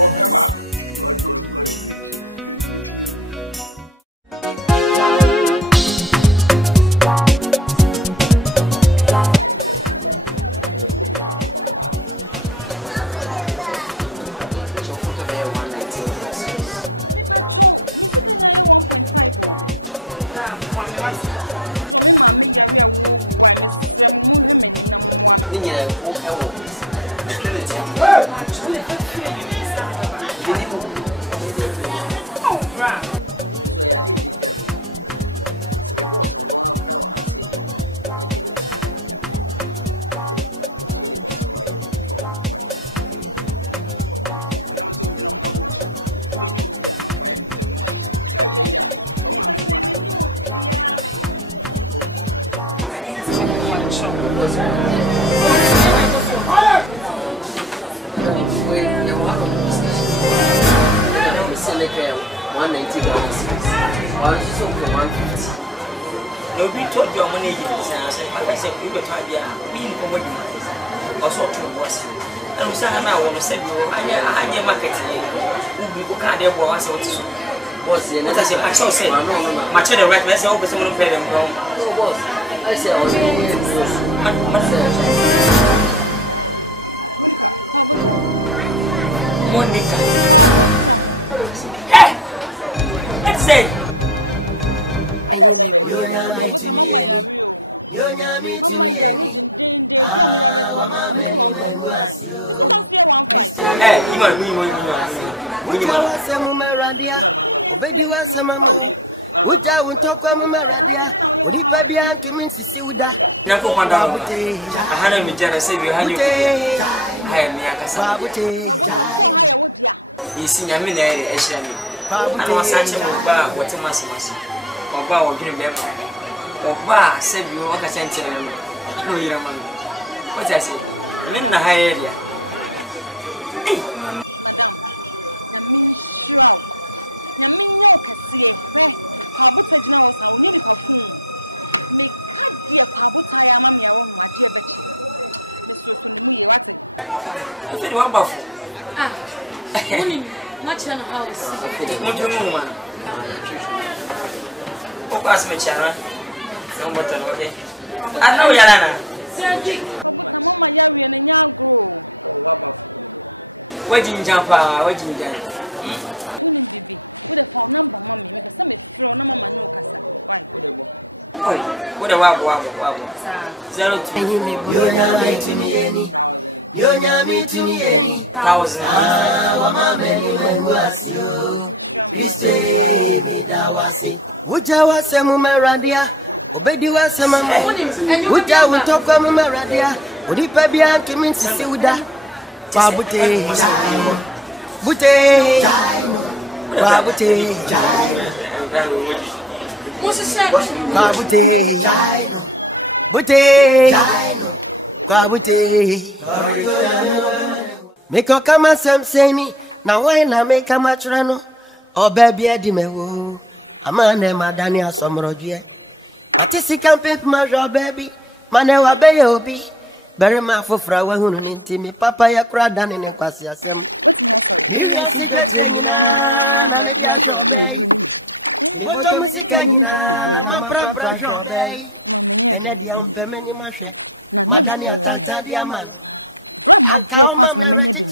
oh Bema God great. Mr. Kenya 1.5 so me mama yare awo wa me se mu hwe manim na mo am so ya dey dey so we go so wa pra wa se ya No, we told your money. I said, we were trying to be for what you might also to was. And we said, I want to say, I am marketing. Who can't ever was also. Was the I said, I said, my children right now, over some of them. I said, Monica, Monica. Hey! Let's say, but Mama Yario. Mama Yario, they draw me by 1.9. This comes here 1.5. Hey, you might Madam, na min sure. Na min no kase he. Pabuta gina was a woni perfume. Me ka dia pabuta ya mama ya wo ho ade bechi. Me so ne mu ye wate. Afi wa bafo. Ah. Woni na chira na house. Mo dum mu man. O pass me chara. No bottle okay. I know ya na. Pabuta mama ya wi na nya agro. O wa bafo. Wajinjapa, wajinjani. Woni bibi, wo the phone number mama me say me frɛ na mama no kasa. Why? Wo de bo. Oi, wo de wago. 02. Yo nyame timi eni. 1000. Yo nyame timi eni. 1000. Ah, wa ma beni wasi. Iste da wasi. Uja wase mu meradia. Bedi wase mama. Uja utoko mu meradia. Odi pa bia kimi sisi uda. Babute jaino. Bute jaino. Babute jaino. Babute jaino. Bute jaino. Babute. Meko kama samsemi na wena meka matrano. O baby edi mewo. Amane madani asomrodie. Atisi campaign ma jo baby. Mane wa be obi. Bere ma fofra wa hunu nti mi papa ya kura dane ne kwasi asem. What you sorry? Mama nye na ne bro ma bro kwasi na menye bi.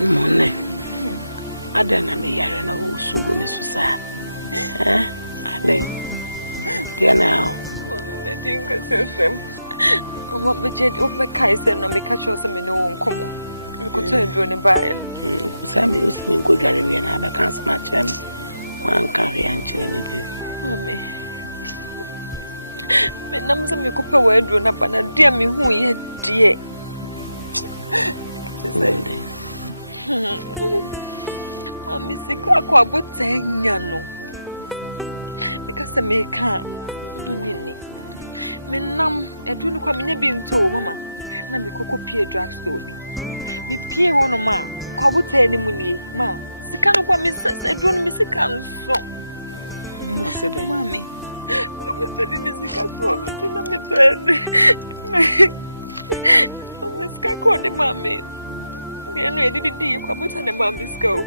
Money. I don't know me. I don't know who's so good, Miss Susa. I don't know. I think I said them. I'm not the jet of the Kaiser and I make a choice of me no one come. You could turn to any buy. Sammy was me good Gary and I can't smash him. One carry and chill Mammy. My numbers of me could power drawn up and a dear me who yet dear. Mammy, sick or good saying, no. Because I make her. Me nam edunu kwa menye bi nto mama na me koko pie drugstore bi me pie wono ma kwa buta ni mu ni ma sika no kwa me edunu me sika nso mo se de mami kwa me se di sika so na me tene me sika ko de mami me no edidi kwa buta ne mami ska o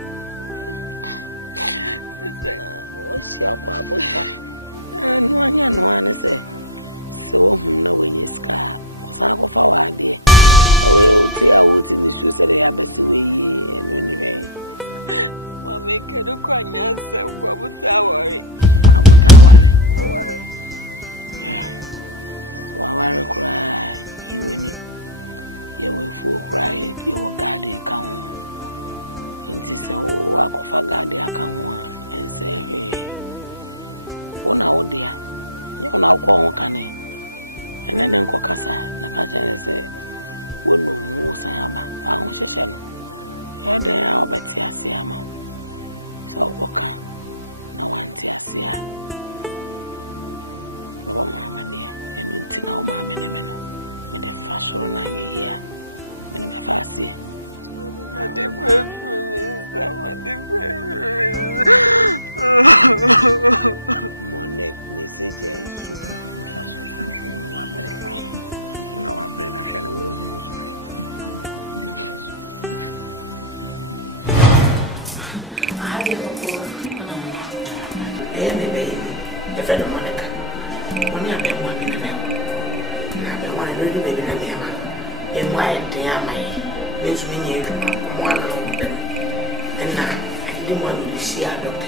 si akwa buta no anya no ane se so na wenye ska osan ko fa wa de we uti awuti ni su se ya besi we yi enu ni re mama kedo kwa nyasa kwa buta wari wa wari kura iwe ni ye we fu kura ye wo gade ka ho nti se wa ko fa gade aka ho a ense he wona wo dia ye wona ko ho kane ene ne nko kasa na ka chane se wono mu san aba fa ho hyehye no e den a obeti ase ama so oka na wanti ase a baba mama ne enu nti na o ma me ne me no me de fa soro na ye ya me ne me fa ase Monek message is no one brain I shall will lose. Baby, a friend of Monica. When I've been one in the I've been one really baby in my dear my makes me one of them. And now I didn't want to see our doctor.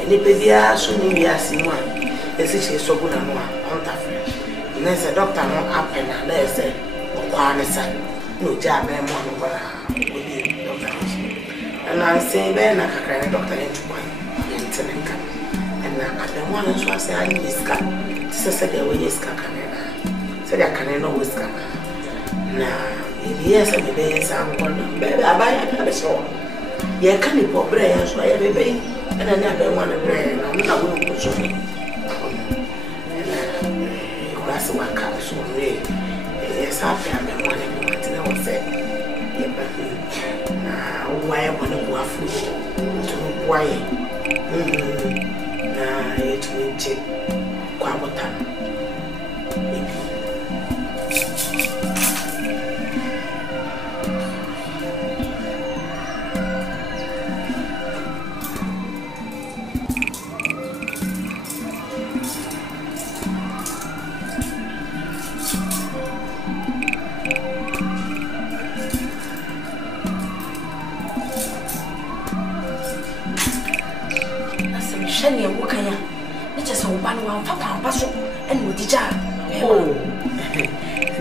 And the baby are soon be asking one. This is so good and one. There's a doctor not up and there's a no job and one with the doctor. And I'm saying, then I can cry a doctor into one. And I one who was saying, I need this car. This is a way is car. So I can know what's coming. Now, yes, and the days I'm going baby, I buy another show. Yeah, can you put bread so I have a baby? And I never want to bread. I'm not going to show me. So I can't so real. Yes, I've been wanting to know said. Why I want to go through to why? It will take Quabota. Shani Wakaya, which is a one of Papa and with the jar. Oh,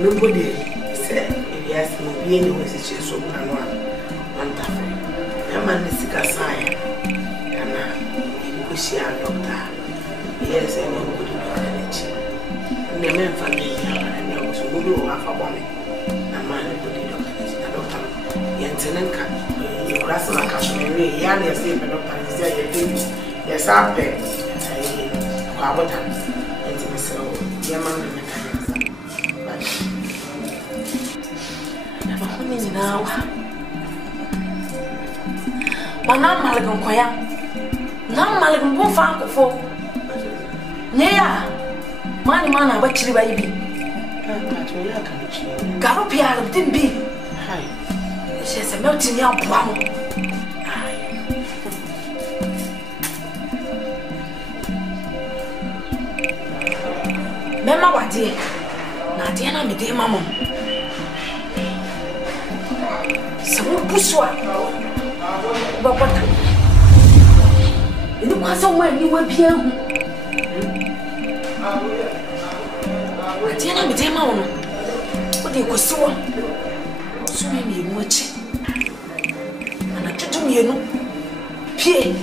nobody said, yes, no, be any message so one time. A man is sick as I am, and we see our doctor. Yes, and nobody knowledge. And the man family, and there was a little half a woman. A man with the doctor, Yantenka, you wrestle like a Mary, Yanni, a safe doctor, and say, yes, I pay. Quabota. It's Miss Yaman. Now, Madame Malagan Koya, now Malagan Bofan for Nea, money man, I bet you baby. Garopia didn't be. She's a melting young plum. Mema wadi na dia na me de mama So puswa. Babata. Ni kwa so ma ni wa bia hu. Ati na me tema wono. O de ko so. So me mi mu achi. Ana tutu mi no. Pie.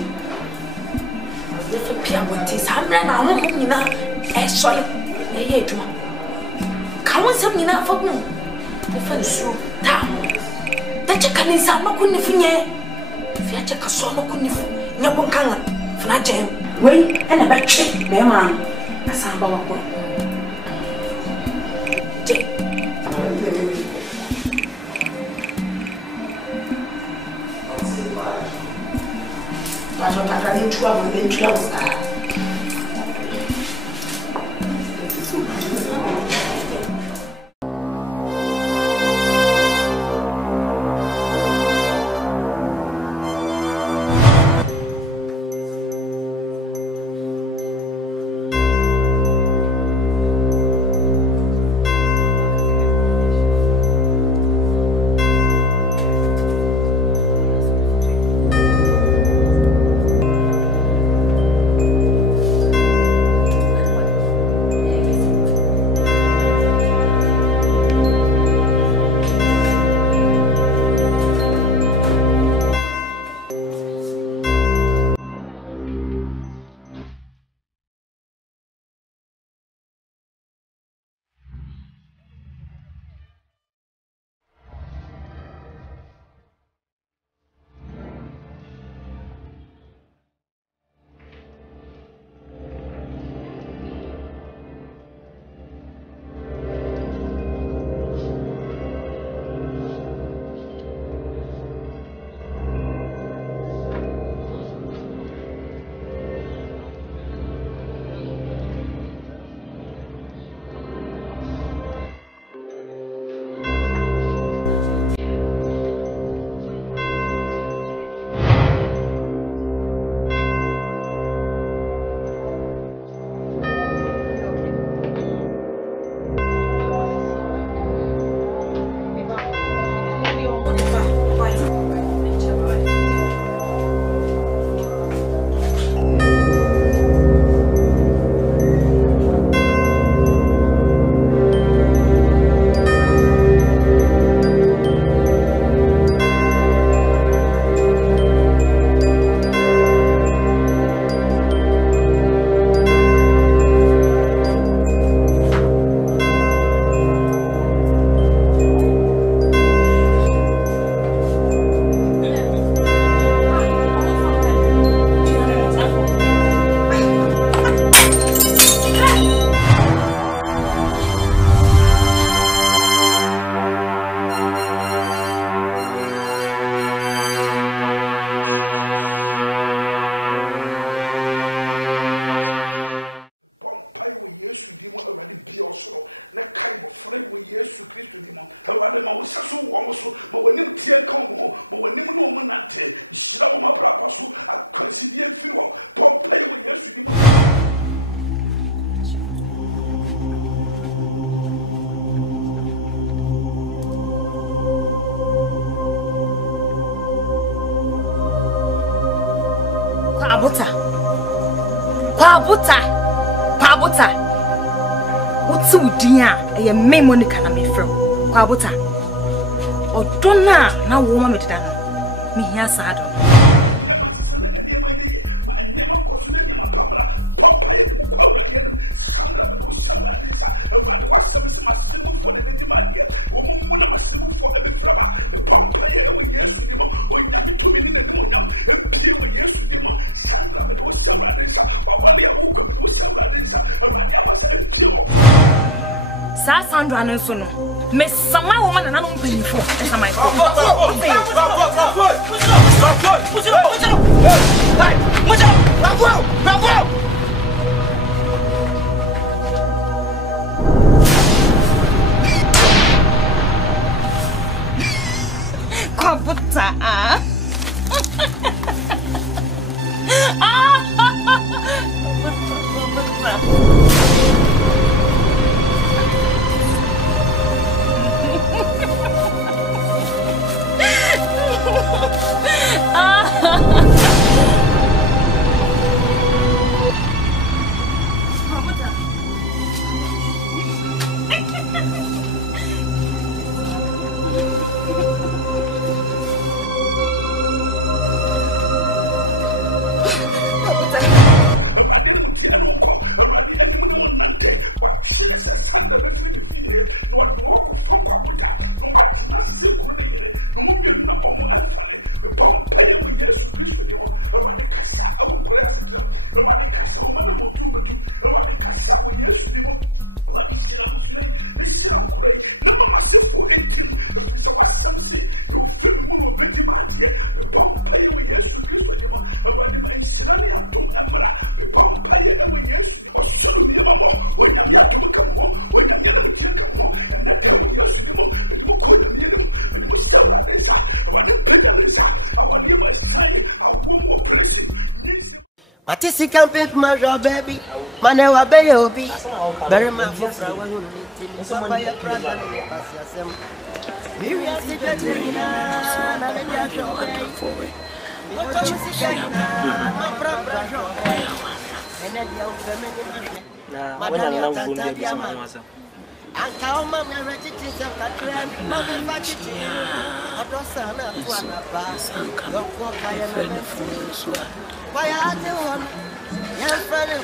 Defa pia wonti samra na ho nyina e sole. E ye aduma. Ka won sam nyina fa bu. Defa nsu ta. Tache kanisa no kunifunye. Fiache kaso no kunifu. Nyabo kanga. Funa jem. Wei ena ba twe be ma. Asamba wa ko. Je. Bajo takani chua mo chua uska. Monica na me from Kwabuta. Odona na wo ma me deda no. Me hia saado. Dia ma sisana ene ma ye ma ene ma kosu na ma pamra. Papa ye mu kwawra ye no. Sandra me do shala nisa. Ewade wasem se masemu fo de di ma dia. Wo mu na masemu fo e be fraba. Papa ye wo Yesu di mo. Onyame tumi ni na ni mo nyam. Empie wo Yesu di mo. Sandra me do shala nisa. Wawale ya wo kwa me do shala nisa. Ewade abasa empie wo. Sandra no so no me sama woman na no mpani fo esa my tie no nko awurade anim ne won nante wa hye se sanda be firi me fie no wa ko fam kwa boda no wa tina se kunu ne yere no mo mienu na omo afale me bom paye wo Yesu Kristo ni wo awurade kasa awu nkore asetra awurade kasa o mana mo tu metu awurade kasa wo Yesu ni wo awurade shira musulai ne shira nkore ne mama sefo entim efisa wasam se no femi mu no bedi maade me bom paye wo Yesu Kristo ni wo awurade ma shira ne atom emra me bom paye e wo Yesu ni osoro mi mamo onyame atom ka mo onyame na mutie ka mo enne te wo Yesu ni mo me mo ko na mi ni mo me mo shawra de sa awurade pejalesa awale ma sai awo mo operation nyisi Matisi camping my baby, Manewa baby, very much for our Papa, brother,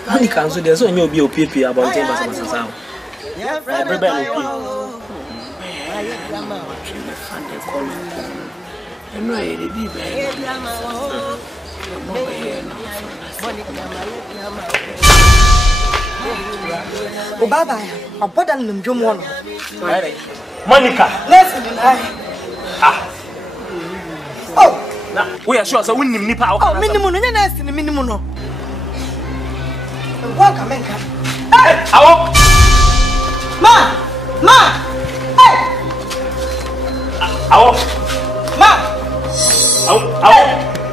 Honey council, there's only a PPP about 10%. Everybody. Oh, Baba, I'm putting them Jum one. Monica. Listen, oh, we are sure so we need power. Oh, minimum, yes, in the minimum. Welcome, hey, I won't. Ma, hey, I won't. Ma, I won't.